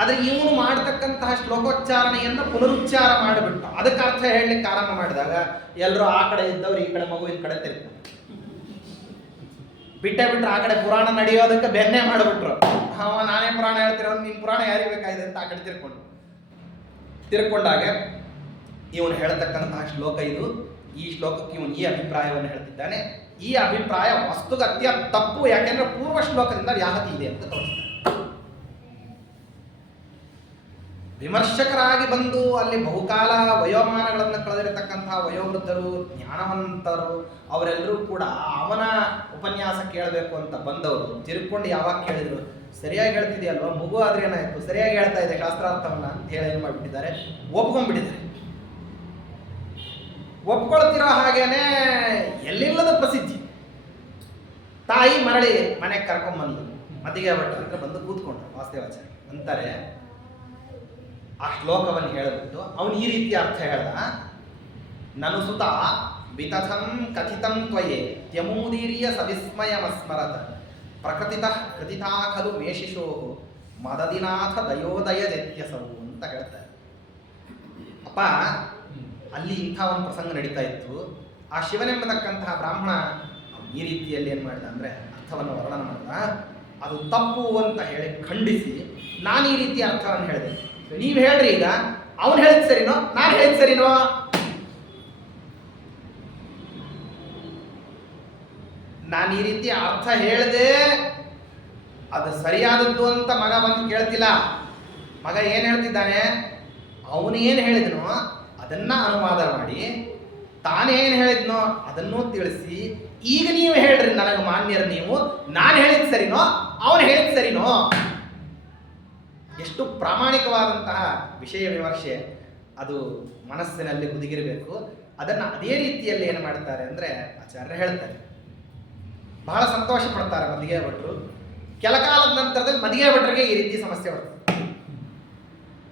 ಆದರೆ ಇವನು ಮಾಡ್ತಕ್ಕಂತಹ ಶ್ಲೋಕೋಚ್ಚಾರಣೆಯನ್ನು ಪುನರುಚ್ಚಾರ ಮಾಡಿಬಿಟ್ಟು ಅದಕ್ಕೆ ಅರ್ಥ ಹೇಳಲಿಕ್ಕೆ ಆರಂಭ ಮಾಡಿದಾಗ ಎಲ್ಲರೂ ಆ ಕಡೆ ಇದ್ದವ್ರು ಈ ಕಡೆ ಮಗುವಿನ ಕಡೆ ತಿರ್ಕೊಂಡು ಬಿಟ್ಟರೆ ಆ ಕಡೆ ಪುರಾಣ ನಡೆಯೋದಕ್ಕೆ ಬೆನ್ನೆ ಮಾಡಿಬಿಟ್ರು. ನಾನೇ ಪುರಾಣ ಹೇಳ್ತಿರೋ, ನಿನ್ನ ಪುರಾಣ ಯಾರಿಗೆ ಬೇಕಾಗಿದೆ ಅಂತ ಆ ಕಡೆ ತಿರ್ಕೊಂಡಾಗ ಇವನು ಹೇಳ್ತಕ್ಕಂತಹ ಶ್ಲೋಕ ಇದು. ಈ ಶ್ಲೋಕಕ್ಕೆ ಇವನು ಈ ಅಭಿಪ್ರಾಯವನ್ನು ಹೇಳ್ತಿದ್ದಾನೆ. ಈ ಅಭಿಪ್ರಾಯ ವಸ್ತುಗತ್ಯ ತಪ್ಪು, ಯಾಕೆಂದ್ರೆ ಪೂರ್ವ ಶ್ಲೋಕದಿಂದ ವ್ಯಾಹತಿ ಇದೆ ಅಂತ ತೋರಿಸ್ತಾನೆ. ವಿಮರ್ಶಕರಾಗಿ ಬಂದು ಅಲ್ಲಿ ಬಹುಕಾಲ ವಯೋಮಾನಗಳನ್ನು ಕಳೆದಿರತಕ್ಕಂತಹ ವಯೋವೃದ್ಧರು, ಜ್ಞಾನವಂತರು, ಅವರೆಲ್ಲರೂ ಕೂಡ ಅವನ ಉಪನ್ಯಾಸ ಕೇಳಬೇಕು ಅಂತ ಬಂದವರು ತಿರ್ಕೊಂಡು ಯಾವಾಗ ಕೇಳಿದ್ರು, ಸರಿಯಾಗಿ ಹೇಳ್ತಿದೆಯಲ್ವ ಮಗು ಆದ್ರೆ ಏನಾಯ್ತು, ಸರಿಯಾಗಿ ಹೇಳ್ತಾ ಇದೆ ಶಾಸ್ತ್ರಾರ್ಥವನ್ನ ಅಂತ ಹೇಳಿ ಏನು ಮಾಡಿಬಿಟ್ಟಿದ್ದಾರೆ, ಒಪ್ಕೊಂಡ್ಬಿಟ್ಟಿದ್ದಾರೆ. ಒಪ್ಕೊಳ್ತಿರೋ ಹಾಗೇನೆ ಎಲ್ಲಿಲ್ಲದ ಪ್ರಸಿದ್ಧಿ, ತಾಯಿ ಮರಳಿ ಮನೆಗೆ ಕರ್ಕೊಂಡ್ಬಂದು ಮದಿಗೆ ಭಟ್ರ ಹತ್ರ ಬಂದು ಕೂತ್ಕೊಂಡ್ರು. ವಾಸ್ತವಾಚಾರ್ಯ ಅಂತಾರೆ, ಆ ಶ್ಲೋಕವನ್ನು ಹೇಳಿಬಿಟ್ಟು ಅವನು ಈ ರೀತಿ ಅರ್ಥ ಹೇಳ್ದ, ನನು ಸುತ ವಿತಥಂ ಕಥಿತಂ ತ್ವಯೇ ತ್ಯಮೂದೀರ್ಯ ಸವಿಸ್ಮಯಮಸ್ಮರತ ಪ್ರಕೃತಿತಃ ಕೃತಿತಾ ಖಲು ಮೇಷಿಷೋ ಮದದಿನಾಥ ದಯೋದಯ ದೈತ್ಯಸವು ಅಂತ ಹೇಳ್ತಾರೆ. ಅಪ್ಪ, ಅಲ್ಲಿ ಇಂಥ ಒಂದು ಪ್ರಸಂಗ ನಡೀತಾ ಇತ್ತು. ಆ ಶಿವನೆಂಬತಕ್ಕಂತಹ ಬ್ರಾಹ್ಮಣ ಈ ರೀತಿಯಲ್ಲಿ ಏನು ಮಾಡಿದ ಅಂದರೆ ಅರ್ಥವನ್ನು ವರ್ಣನ ಮಾಡಿದ, ಅದು ತಪ್ಪು ಅಂತ ಹೇಳಿ ಖಂಡಿಸಿ ನಾನು ಈ ರೀತಿಯ ಅರ್ಥವನ್ನು ಹೇಳಿದೆ. ನೀವು ಹೇಳ್ರಿ, ಈಗ ಅವನು ಹೇಳಿದ್ ಸರಿನೋ ನಾನು ಹೇಳಿದ್ ಸರಿನೋ? ನಾನು ಈ ರೀತಿ ಅರ್ಥ ಹೇಳಿದೆ, ಅದು ಸರಿಯಾದದ್ದು ಅಂತ ಮಗ ಬಂದು ಕೇಳ್ತಿಲ್ಲ. ಮಗ ಏನು ಹೇಳ್ತಿದ್ದಾನೆ, ಅವನು ಏನು ಹೇಳಿದನೋ ಅದನ್ನ ಅನುವಾದ ಮಾಡಿ ತಾನೇನು ಹೇಳಿದ್ನೋ ಅದನ್ನೂ ತಿಳಿಸಿ, ಈಗ ನೀವು ಹೇಳ್ರಿ ನನಗೆ ಮಾನ್ಯರು, ನೀವು ನಾನು ಹೇಳಿದ್ ಸರಿನೋ ಅವನು ಹೇಳಿದ್ ಸರಿನೋ? ಎಷ್ಟು ಪ್ರಾಮಾಣಿಕವಾದಂತಹ ವಿಷಯ ವಿಮರ್ಶೆ ಅದು ಮನಸ್ಸಿನಲ್ಲಿ ಹುದುಗಿರಬೇಕು. ಅದನ್ನು ಅದೇ ರೀತಿಯಲ್ಲಿ ಏನು ಮಾಡ್ತಾರೆ ಅಂದರೆ ಆಚಾರ್ಯ ಹೇಳ್ತಾರೆ, ಬಹಳ ಸಂತೋಷ ಪಡ್ತಾರೆ ಮದಿಗೆ ಭಟ್ರು. ಕೆಲ ಕಾಲದ ನಂತರದಲ್ಲಿ ಮದಿಗೆ ಭಟ್ರಿಗೆ ಈ ರೀತಿ ಸಮಸ್ಯೆ ಬರ್ತದೆ.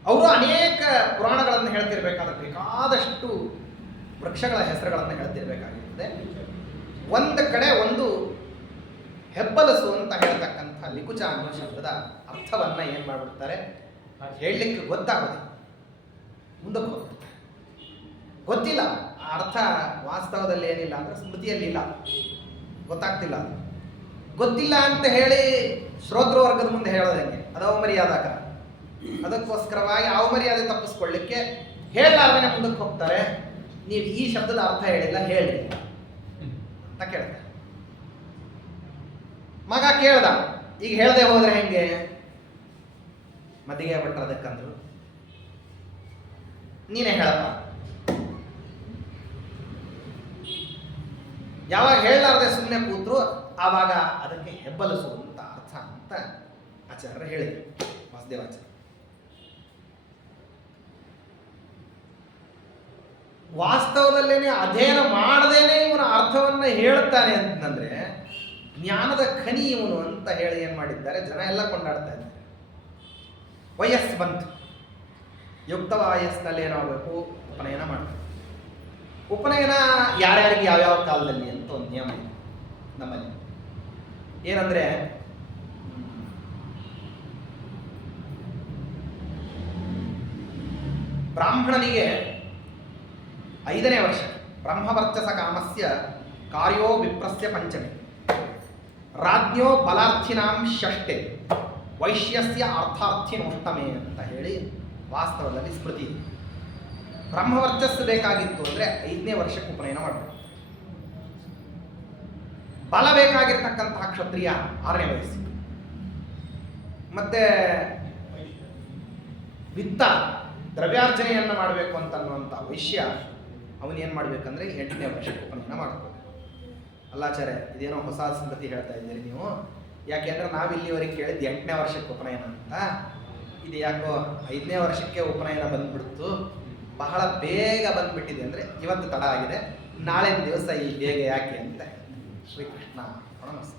ಅವರು ಅನೇಕ ಪುರಾಣಗಳನ್ನು ಹೇಳ್ತಿರ್ಬೇಕಾದ್ರೆ ಬೇಕಾದಷ್ಟು ವೃಕ್ಷಗಳ ಹೆಸರುಗಳನ್ನು ಹೇಳ್ತಿರ್ಬೇಕಾಗಿರ್ತದೆ. ಒಂದು ಕಡೆ ಒಂದು ಹೆಬ್ಬಲಸು ಅಂತ ಹೇಳ್ತಕ್ಕಂಥ ಲಿಕುಚ ಅನ್ನೋ ಶಬ್ದದ ಅರ್ಥವನ್ನ ಏನ್ ಮಾಡ್ಬಿಡ್ತಾರೆ, ಹೇಳಲಿಕ್ಕೆ ಗೊತ್ತಾಗೋದಿಲ್ಲ, ಮುಂದಕ್ಕೆ ಹೋಗ್ಬಿಡ್ತಾರೆ. ಗೊತ್ತಿಲ್ಲ ಆ ಅರ್ಥ ವಾಸ್ತವದಲ್ಲಿ ಏನಿಲ್ಲ ಅಂದ್ರೆ ಸ್ಮೃತಿಯಲ್ಲಿ ಇಲ್ಲ, ಗೊತ್ತಾಗ್ತಿಲ್ಲ. ಅದು ಗೊತ್ತಿಲ್ಲ ಅಂತ ಹೇಳಿ ಶ್ರೋತೃವರ್ಗದ ಮುಂದೆ ಹೇಳೋದಂಗೆ ಅದು ಅವಮರ್ಯಾದಕ. ಅದಕ್ಕೋಸ್ಕರವಾಗಿ ಅವಮರ್ಯಾದೆ ತಪ್ಪಿಸ್ಕೊಳ್ಳಿಕ್ಕೆ ಹೇಳಲಾರ್ದೇನೆ ಮುಂದಕ್ಕೆ ಹೋಗ್ತಾರೆ. ನೀವು ಈ ಶಬ್ದದ ಅರ್ಥ ಹೇಳಿಲ್ಲ, ಹೇಳಿ ಅಂತ ಕೇಳ್ತಾರೆ. ಮಗ ಕೇಳ್ದ, ಈಗ ಹೇಳದೆ ಹೋದ್ರೆ ಹೆಂಗೆ? ಮದ್ದಿಗೆ ಭಟ್ರು ಅದಕ್ಕಂದ್ರು, ನೀನೇ ಹೇಳಪ್ಪ. ಯಾವಾಗ ಹೇಳಲಾರ್ದೆ ಸುಮ್ಮನೆ ಕೂತ್ರು ಆವಾಗ ಅದಕ್ಕೆ ಹೆಬ್ಬಲಸು ಅಂತ ಅರ್ಥ ಅಂತ ಆಚಾರ್ಯರು ಹೇಳಿದರು, ವಾಸುದೇವಾಚಾರ್ಯ. ವಾಸ್ತವದಲ್ಲೇನೆ ಅಧ್ಯಯನ ಮಾಡದೇನೆ ಇವನ ಅರ್ಥವನ್ನ ಹೇಳ್ತಾನೆ ಅಂತಂದ್ರೆ ಜ್ಞಾನದ ಖನಿ ಇವನು ಅಂತ ಹೇಳಿ ಏನ್ ಮಾಡಿದ್ದಾರೆ, ಜನ ಎಲ್ಲ ಕೊಂಡಾಡ್ತಾ ಇದ್ದಾರೆ. ವಯಸ್ಸು ಬಂತು, ಯುಕ್ತ ವಯಸ್ಸಿನಲ್ಲಿ ಏನಾಗಬೇಕು, ಉಪನಯನ ಮಾಡಬೇಕು. ಉಪನಯನ ಯಾರ್ಯಾರಿಗೆ ಯಾವ್ಯಾವ ಕಾಲದಲ್ಲಿ ಅಂತ ಒಂದು ನಿಯಮ ಇದೆ ನಮ್ಮಲ್ಲಿ. ಏನಂದ್ರೆ ಬ್ರಾಹ್ಮಣನಿಗೆ 5ನೇ ವರ್ಷ ಬ್ರಹ್ಮವರ್ಚಸ ಕಾಮಸ್ಯ ಕಾರ್ಯೋ ವಿಪ್ರಸ್ಯ ಪಂಚಮಿ ರಾಜ್ಞೋ ಬಲಾರ್ಥಿನಾಂ ಷಷ್ಠೆ ವೈಶ್ಯಸ್ಯ ಅರ್ಥಾರ್ಥಿನೋಷ್ಟಮೆ ಅಂತ ಹೇಳಿ ವಾಸ್ತವದಲ್ಲಿ ಸ್ಮೃತಿ. ಬ್ರಹ್ಮವರ್ಚಸ್ಸು ಬೇಕಾಗಿತ್ತು ಅಂದ್ರೆ 5ನೇ ವರ್ಷಕ್ಕೆ ಉಪನಯನ ಮಾಡಬೇಕು. ಬಲ ಬೇಕಾಗಿರ್ತಕ್ಕಂತಹ ಕ್ಷತ್ರಿಯ 6ನೇ ವಯಸ್ಸು. ಮತ್ತೆ ವಿತ್ತ ದ್ರವ್ಯಾರ್ಜನೆಯನ್ನು ಮಾಡಬೇಕು ಅಂತನ್ನುವಂಥ ವೈಶ್ಯ ಅವನೇನು ಮಾಡ್ಬೇಕಂದ್ರೆ 8ನೇ ವರ್ಷಕ್ಕೆ ಉಪನಯನ ಮಾಡಬೇಕು. ಅಲ್ಲಾಚಾರ್ಯ, ಇದೇನೋ ಹೊಸ ಸಂಗತಿ ಹೇಳ್ತಾ ಇದ್ದೀರಿ ನೀವು, ಯಾಕೆಂದ್ರೆ ನಾವಿಲ್ಲಿವರೆಗೆ ಕೇಳಿದ್ದು 8ನೇ ವರ್ಷಕ್ಕೆ ಉಪನಯನ ಅಂತ. ಇದು ಯಾಕೋ 5ನೇ ವರ್ಷಕ್ಕೆ ಉಪನಯನ ಬಂದ್ಬಿಡ್ತು, ಬಹಳ ಬೇಗ ಬಂದ್ಬಿಟ್ಟಿದೆ. ಅಂದರೆ ಇವತ್ತು ತಡ ಆಗಿದೆ, ನಾಳೆ ದಿವಸ ಈ ಬೇಗ ಯಾಕೆ ಅಂತ ಶ್ರೀಕೃಷ್ಣ ನಮಸ್ತೆ.